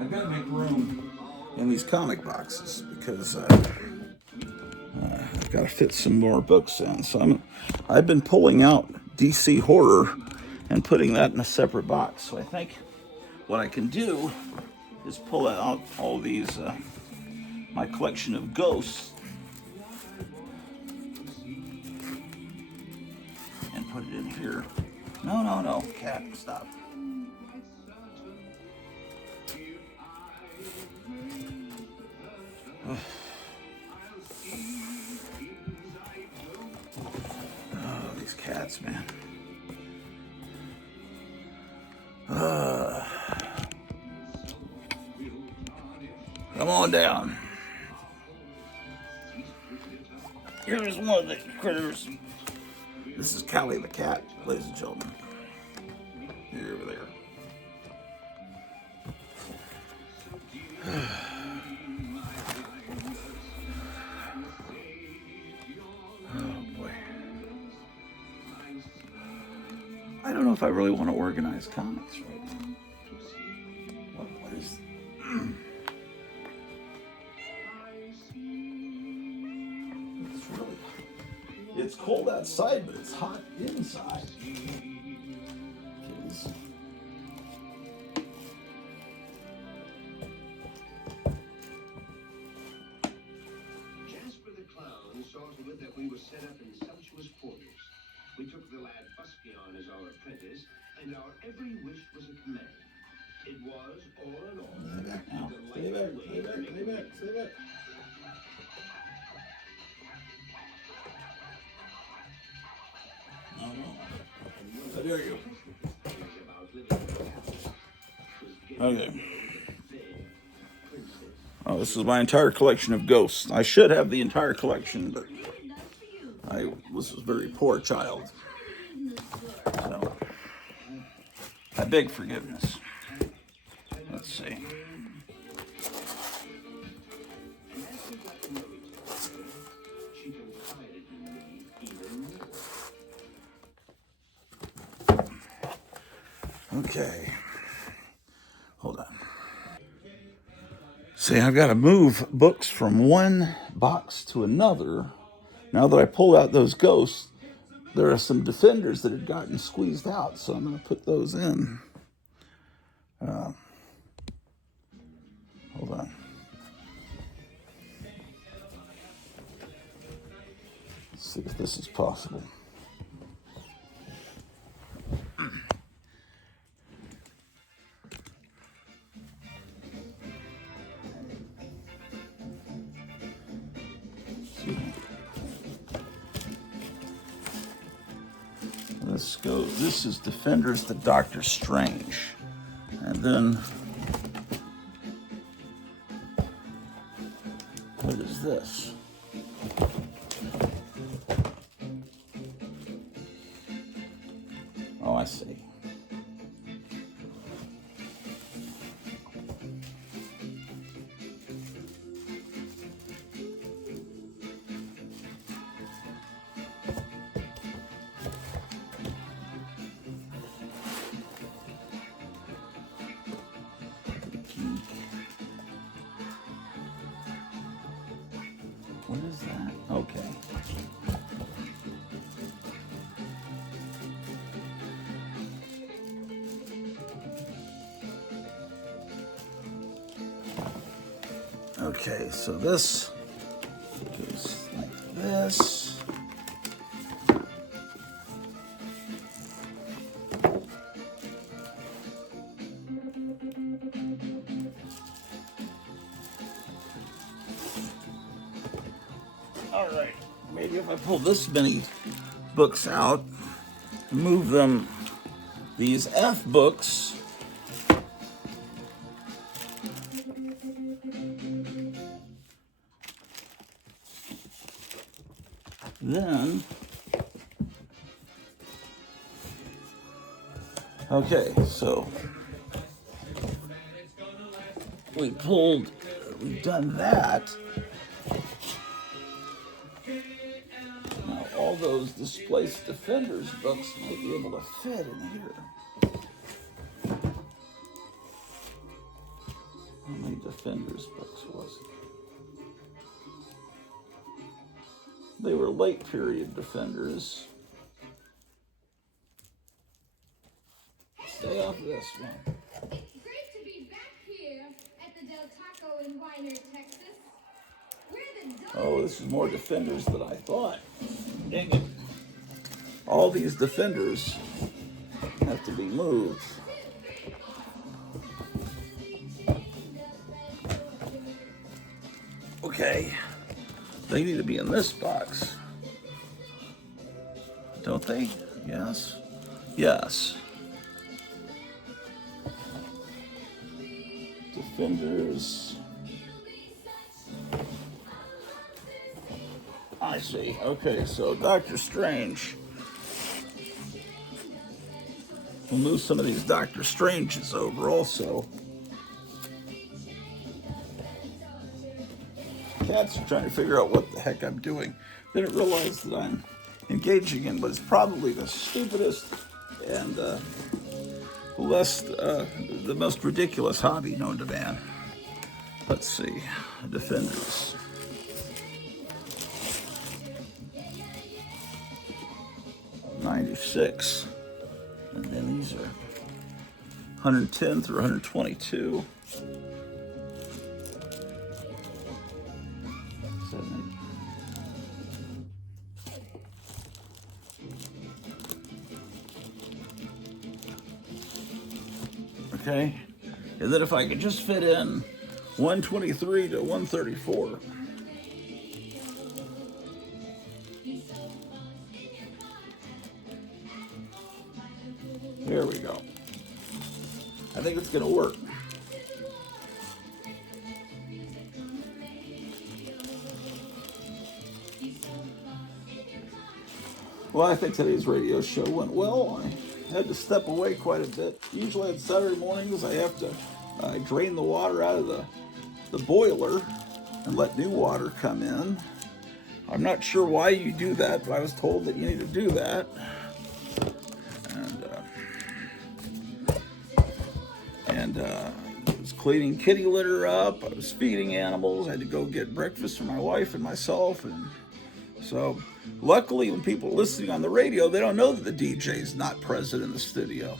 I've got to make room in these comic boxes because I've got to fit some more books in. So I've been pulling out DC horror and putting that in a separate box. So I think what I can do is pull out all these, my collection of ghosts, and put it in here. No, cat, stop. Oh, these cats, man. Come on down. Here's one of the critters. This is Callie the cat, ladies and gentlemen. Here, over there. Oh boy. I don't know if I really want to organize comics right now. What is... It's cold outside, but it's hot inside. Jeez. Jasper the Clown saw to it that we were set up in sumptuous quarters. We took the lad Busky on as our apprentice, and our every wish was a command. It was, all in all, Stay back now. Stay back. No. How dare you? Okay. Oh, this is my entire collection of ghosts. I should have the entire collection, but I was a very poor child. So, I beg forgiveness. Let's see. Okay. Hold on. See, I've got to move books from one box to another. Now that I pulled out those ghosts, there are some defenders that had gotten squeezed out, so I'm going to put those in. Hold on. Let's see if this is possible. Let's go. This is Defenders to Doctor Strange. And then, what is this? Oh, I see. What is that? Okay. Okay, so this goes like this. All right, maybe if I pull this many books out, move them, these F books, then, okay, so we've done that. Now all those Displaced Defenders books might be able to fit in here. How many Defenders books was it? They were late period Defenders. Stay off this one. It's great to be back here at the Del Taco in Weiner, Texas. Oh, this is more Defenders than I thought. Dang it. All these Defenders have to be moved. Okay. They need to be in this box. Don't they? Yes. Yes. Defenders. I see. Okay, so Doctor Strange. We'll move some of these Doctor Stranges over also. Cats are trying to figure out what the heck I'm doing. They didn't realize that I'm engaging in what is probably the stupidest and the most ridiculous hobby known to man. Let's see. Defenders. $96. And then these are 110 through 122. Okay, and then if I could just fit in 123 to 134. There we go. I think it's going to work. Well, I think today's radio show went well. I had to step away quite a bit. Usually on Saturday mornings, I have to drain the water out of the boiler and let new water come in. I'm not sure why you do that, but I was told that you need to do that. And and I was cleaning kitty litter up. I was feeding animals. I had to go get breakfast for my wife and myself, and so luckily, when people are listening on the radio, they don't know that the DJ's not present in the studio.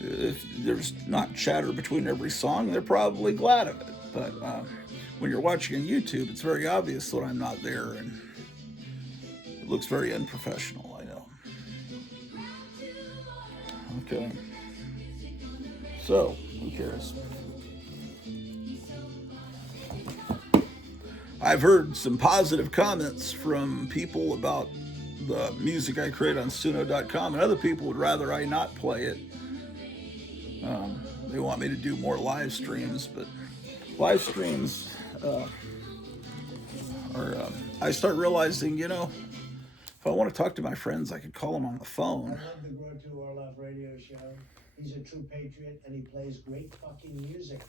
If there's not chatter between every song, they're probably glad of it. But when you're watching on YouTube, it's very obvious that I'm not there, and it looks very unprofessional, I know. Okay. So, who cares? I've heard some positive comments from people about the music I create on Suno.com, and other people would rather I not play it. They want me to do more live streams, but live streams I start realizing, if I want to talk to my friends, I could call them on the phone. I love the Grottu Orloff radio show. He's a true patriot, and he plays great fucking music.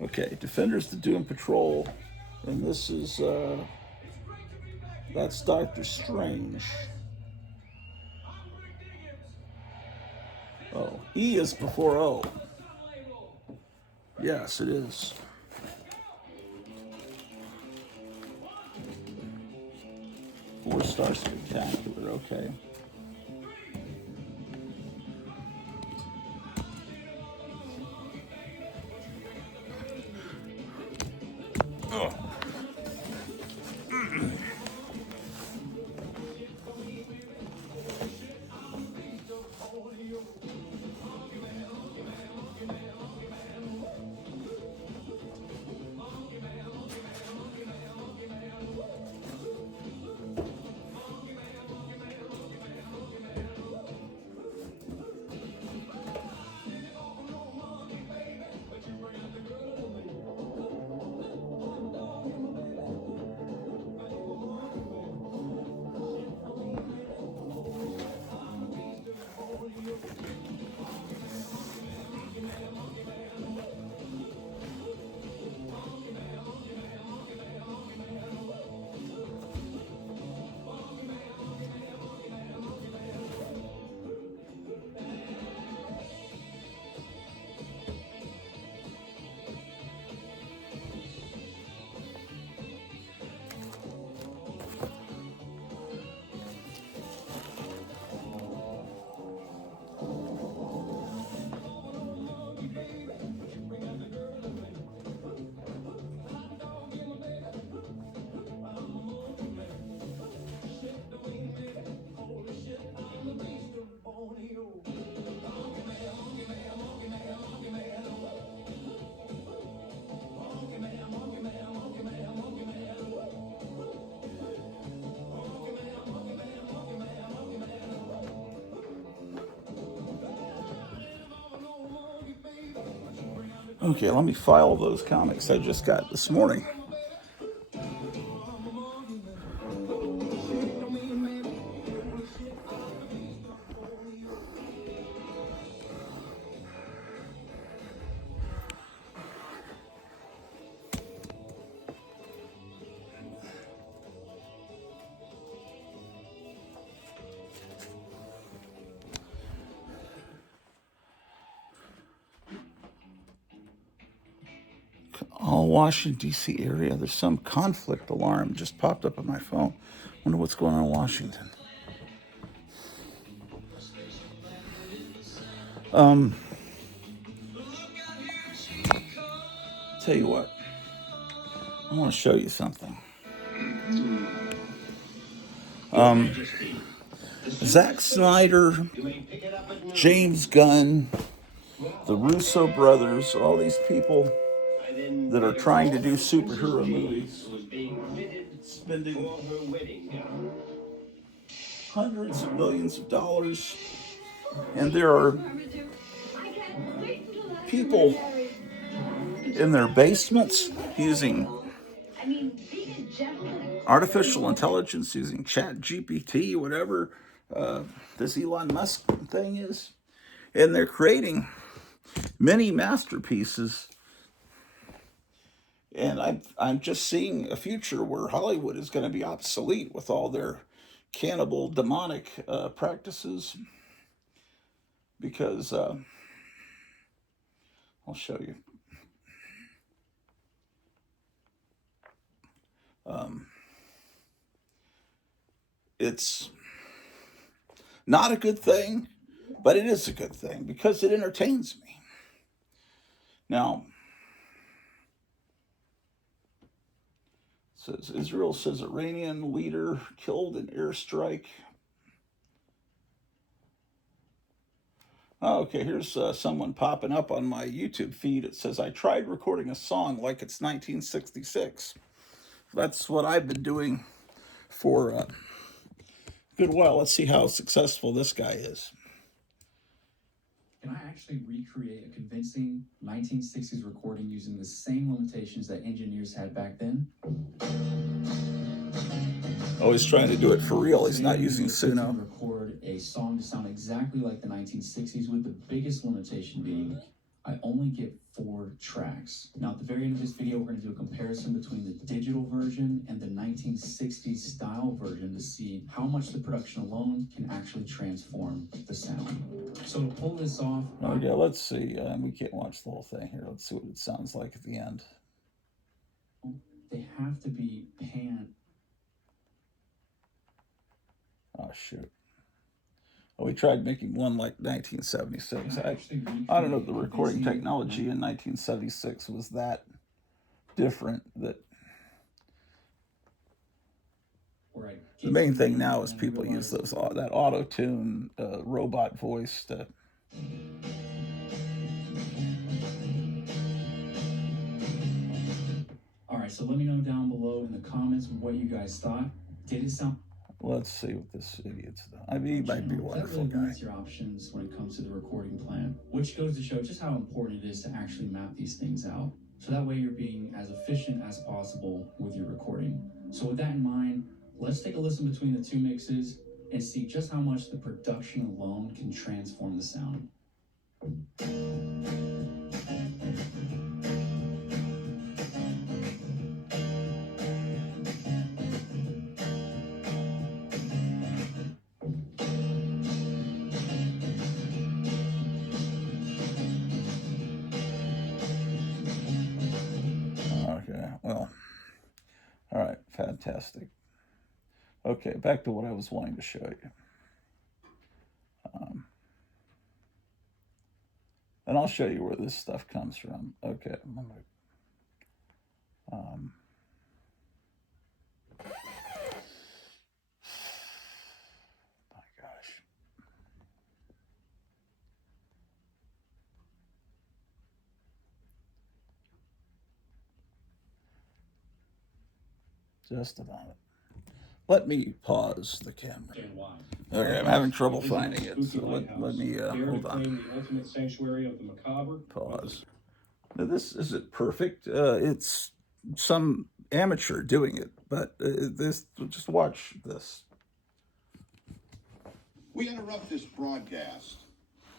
Okay, Defenders the Doom Patrol, and this is, that's Doctor Strange. Oh, E is before O. Yes, it is. Four-star spectacular, okay. Oh. Okay, let me file those comics I just got this morning. All Washington, D.C. area. There's some conflict alarm just popped up on my phone. Wonder what's going on in Washington. Tell you what. I want to show you something. Zack Snyder, James Gunn, the Russo brothers, all these people that are trying to do superhero movies, spending hundreds of millions of dollars, and there are people in their basements using artificial intelligence, using Chat GPT, whatever this Elon Musk thing is, and they're creating many masterpieces. And I'm just seeing a future where Hollywood is going to be obsolete with all their cannibal, demonic practices. because I'll show you. It's not a good thing, but it is a good thing because it entertains me. Now, it says Israel says Iranian leader killed in airstrike. Oh, okay, here's someone popping up on my YouTube feed. It says, I tried recording a song like it's 1966. That's what I've been doing for a good while. Let's see how successful this guy is. Can I actually recreate a convincing 1960s recording using the same limitations that engineers had back then? Oh, he's trying to do it for real. He's not using Suno. Suno. Record a song to sound exactly like the 1960s, with the biggest limitation being I only get 4 tracks. Now, at the very end of this video, we're going to do a comparison between the digital version and the 1960s style version to see how much the production alone can actually transform the sound. So to pull this off... Okay, let's see. We can't watch the whole thing here. Let's see what it sounds like at the end. They have to be pan... Oh, shoot. Well, we tried making one like 1976. I don't know if the recording technology in 1976 was that different. That the main thing now is people use those that auto-tune robot voice to... All right, so let me know down below in the comments what you guys thought. Did it sound... Let's see what this idiot's done. I mean, he might be a wonderful that really guy. limits your options when it comes to the recording plan, which goes to show just how important it is to actually map these things out. So that way you're being as efficient as possible with your recording. So with that in mind, let's take a listen between the 2 mixes and see just how much the production alone can transform the sound. Okay, well, all right, fantastic. Okay, back to what I was wanting to show you. And I'll show you where this stuff comes from. Okay, my gosh. Just a moment. Let me pause the camera. Okay, I'm having trouble finding it, so let me, hold on. Pause. Now, this isn't perfect. It's some amateur doing it, but just watch this. We interrupt this broadcast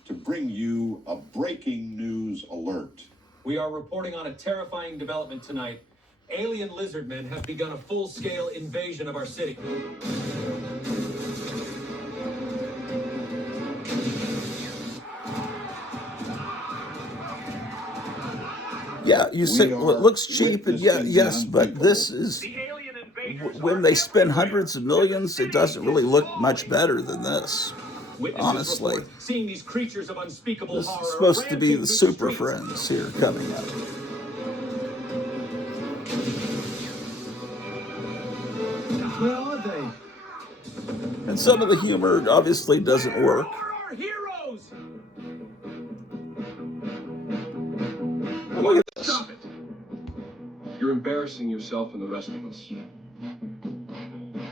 to bring you a breaking news alert. We are reporting on a terrifying development tonight. Alien lizard men have begun a full-scale invasion of our city. Yeah, you say, well, it looks cheap, and yeah, yes, but this is, when they spend hundreds of millions, it doesn't really look much better than this, honestly. Seeing these creatures of unspeakable This horror is supposed to be ramping the through Super streets. Friends here coming up. Where are they? And some of the humor obviously doesn't work. Our heroes! Look at this. Stop it! You're embarrassing yourself and the rest of us.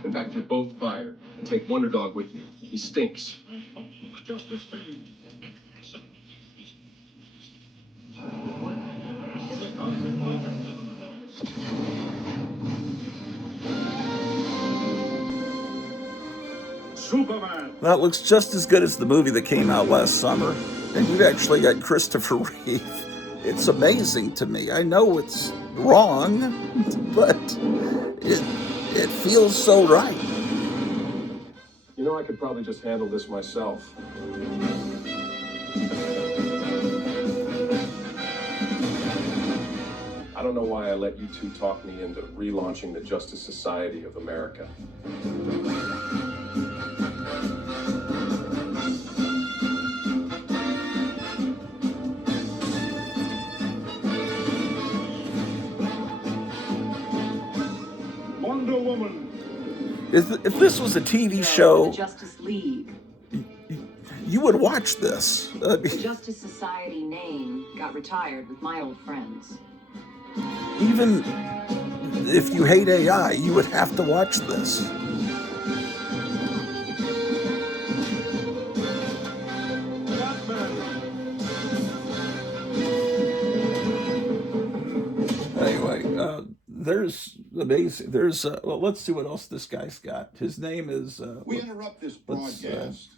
In fact, you're both fired. And take Wonder Dog with you. He stinks. Justice for you. Superman! That looks just as good as the movie that came out last summer. And you've actually got Christopher Reeve. It's amazing to me. I know it's wrong, but it feels so right. You know, I could probably just handle this myself. I don't know why I let you two talk me into relaunching the Justice Society of America. Wonder Woman. If this was a TV show, The Justice League. you would watch this. The Justice Society name got retired with my old friends. Even if you hate AI, you would have to watch this. Anyway, there's amazing. There's well, let's see what else this guy's got. His name is. We interrupt this broadcast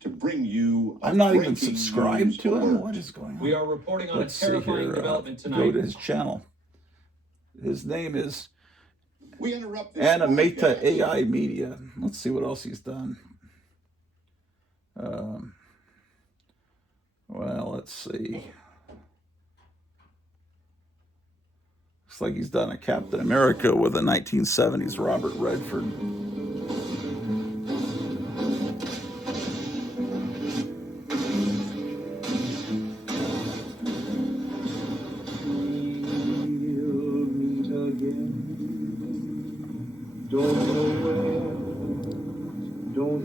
to bring you. I'm not even subscribed to him. What is going on? We are reporting on Let's a terrifying development tonight. Go to his channel. His name is We interrupt this Animata broadcast. AI Media. Let's see what else he's done. Well, let's see. Looks like he's done a Captain America with a 1970s Robert Redford.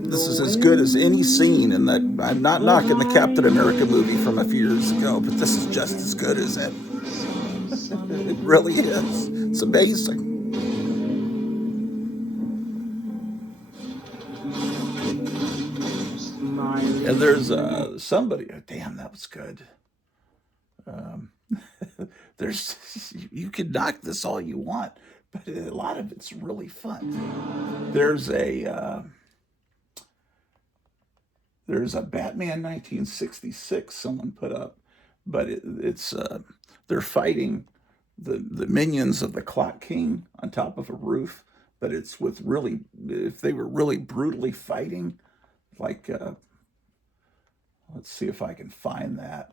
This is as good as any scene in that. I'm not knocking the Captain America movie from a few years ago, but this is just as good as it. It really is. It's amazing. And there's somebody. Damn, that was good. There's you can knock this all you want, but a lot of it's really fun. There's a Batman 1966 someone put up, but it's they're fighting the minions of the Clock King on top of a roof, but it's with really, if they were really brutally fighting, like let's see if I can find that.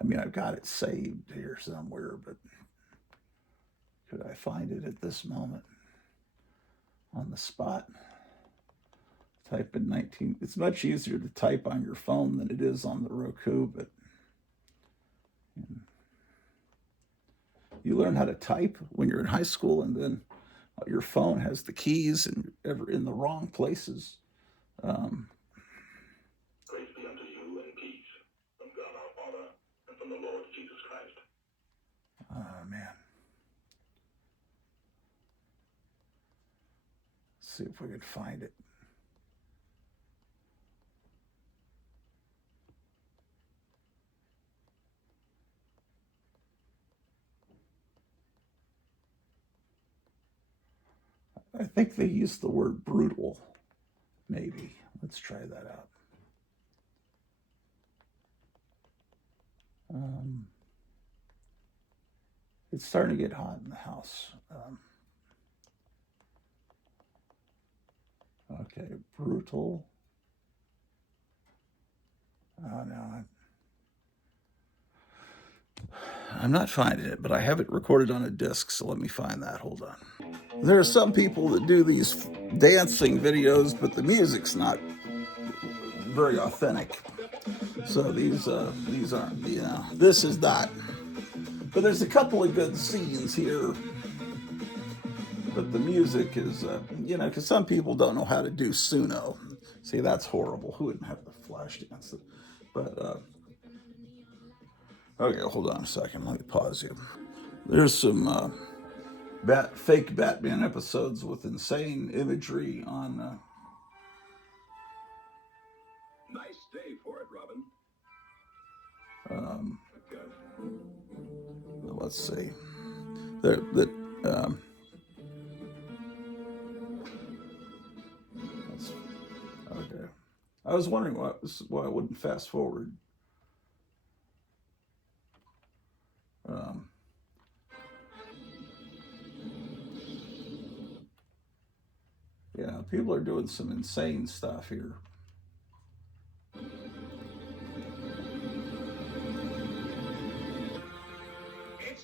I mean, I've got it saved here somewhere, but could I find it at this moment on the spot? Type in 19. It's much easier to type on your phone than it is on the Roku, but you learn how to type when you're in high school, and then your phone has the keys and ever in the wrong places. Praise be unto you and peace from God our Father and from the Lord Jesus Christ. Oh, man. Let's see if we can find it. I think they used the word brutal, maybe. Let's try that out. It's starting to get hot in the house. Okay, brutal. Oh, no. I'm not finding it, but I have it recorded on a disc, so let me find that. Hold on. There are some people that do these dancing videos, but the music's not very authentic. So these aren't, you know, this is not. But there's a couple of good scenes here. But the music is, you know, because some people don't know how to do Suno. See, that's horrible. Who wouldn't have the flash dance? But, okay, hold on a second. Let me pause you. There's some fake Batman episodes with insane imagery on. Nice day for it, Robin. Let's see. Okay. I was wondering why I wouldn't fast forward. Yeah, people are doing some insane stuff here.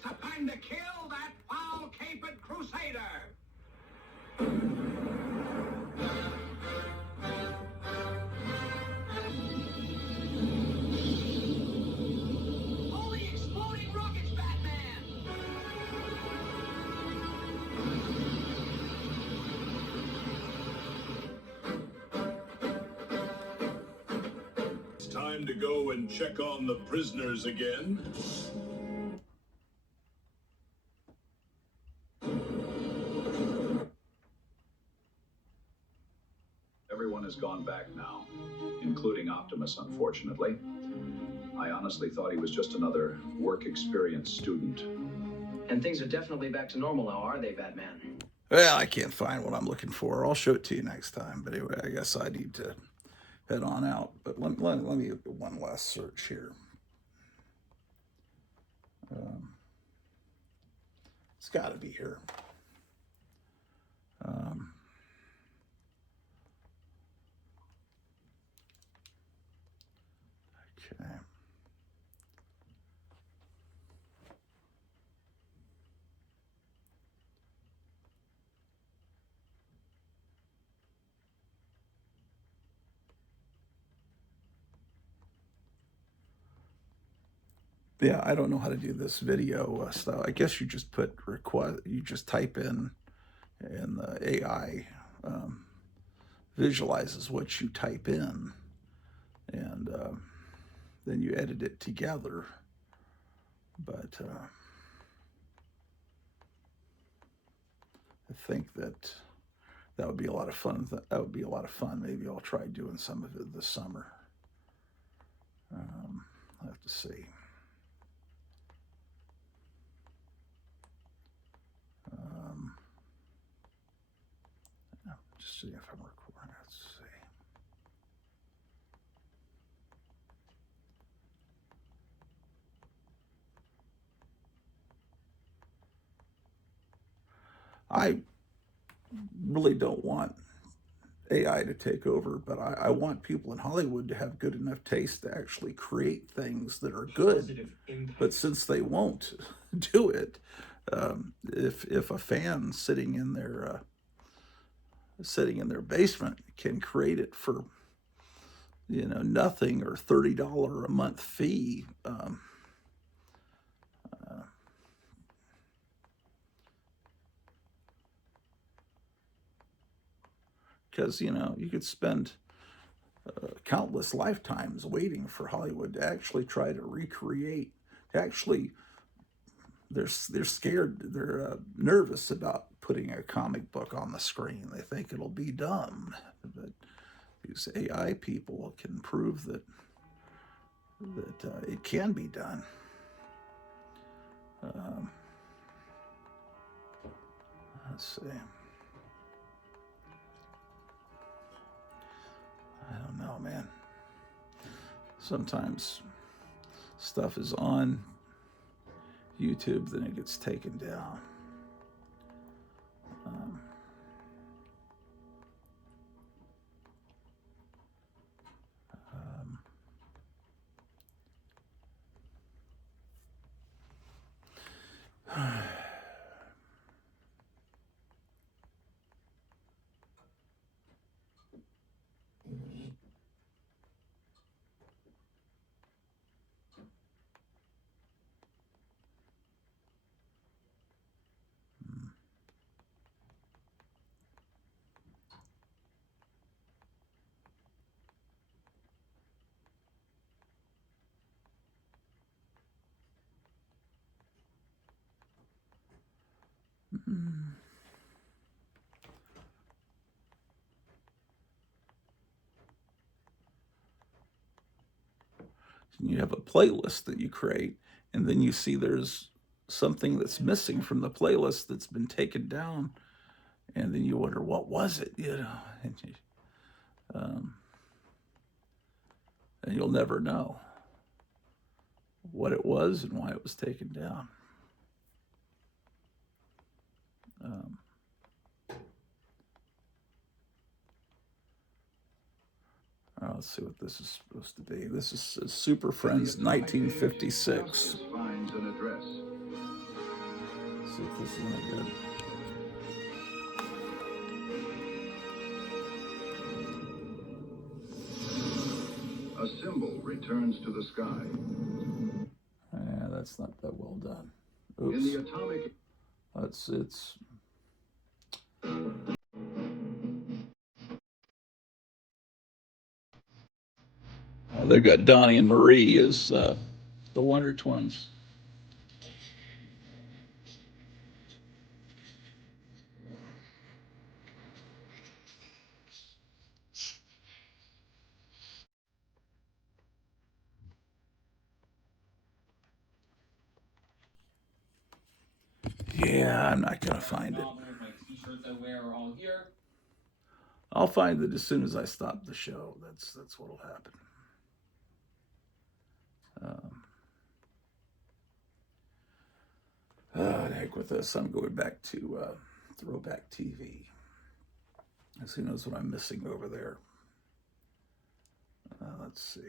time to kill that foul-caped crusader! Holy exploding rockets, Batman! It's time to go and check on the prisoners again. Everyone has gone back now, including Optimus, unfortunately. I honestly thought he was just another work experience student. And things are definitely back to normal now, are they, Batman? Well, I can't find what I'm looking for. I'll show it to you next time. But anyway, I guess I need to head on out. But let me do one last search here. It's got to be here. Okay. Yeah, I don't know how to do this video stuff. I guess you just put request, you just type in, and the AI visualizes what you type in, and then you edit it together. But I think that would be a lot of fun. That would be a lot of fun. Maybe I'll try doing some of it this summer. I'll have to see. Just see if I'm recording. Let's see. I really don't want AI to take over, but I want people in Hollywood to have good enough taste to actually create things that are good. But since they won't do it, if a fan sitting in their basement can create it for nothing, or $30 a month fee, because you could spend countless lifetimes waiting for Hollywood to actually try to recreate. They're scared. They're nervous about putting a comic book on the screen. They think it'll be dumb. But these AI people can prove that it can be done. Let's see. I don't know, man. Sometimes stuff is on YouTube, then it gets taken down. You have a playlist that you create, and then you see there's something that's missing from the playlist that's been taken down, and then you wonder, what was it? And you'll never know what it was and why it was taken down. Let's see what this is supposed to be. This is Super Friends 1956. Finds an address. See if this is any good. A symbol returns to the sky. Yeah, that's not that well done. In Oops. the atomic... It's they've got Donnie and Marie as the Wonder Twins. Yeah, I'm not gonna find it. My t-shirts I wear are all here. I'll find it as soon as I stop the show. That's what'll happen. Heck with this. I'm going back to Throwback TV. As who knows what I'm missing over there. Let's see.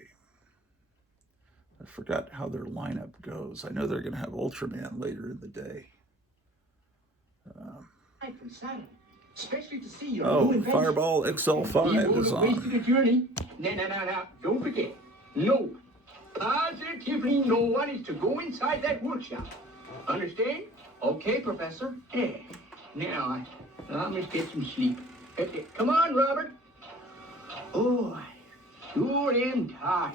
I forgot how their lineup goes. I know they're going to have Ultraman later in the day. Especially to see your Oh, new invention. Fireball XL5 is on. Wasted a journey. No. Don't forget. No. Positively no one is to go inside that workshop. Understand? Okay, Professor. Yeah. Now, I must get some sleep. Come on, Robert. Oh, I sure am tired.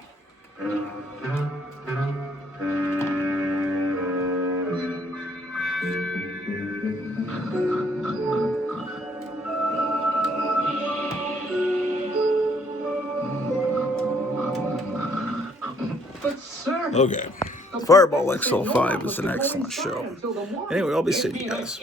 But, sir. Okay. Fireball XL5 is an excellent show. Anyway, I'll be seeing you guys.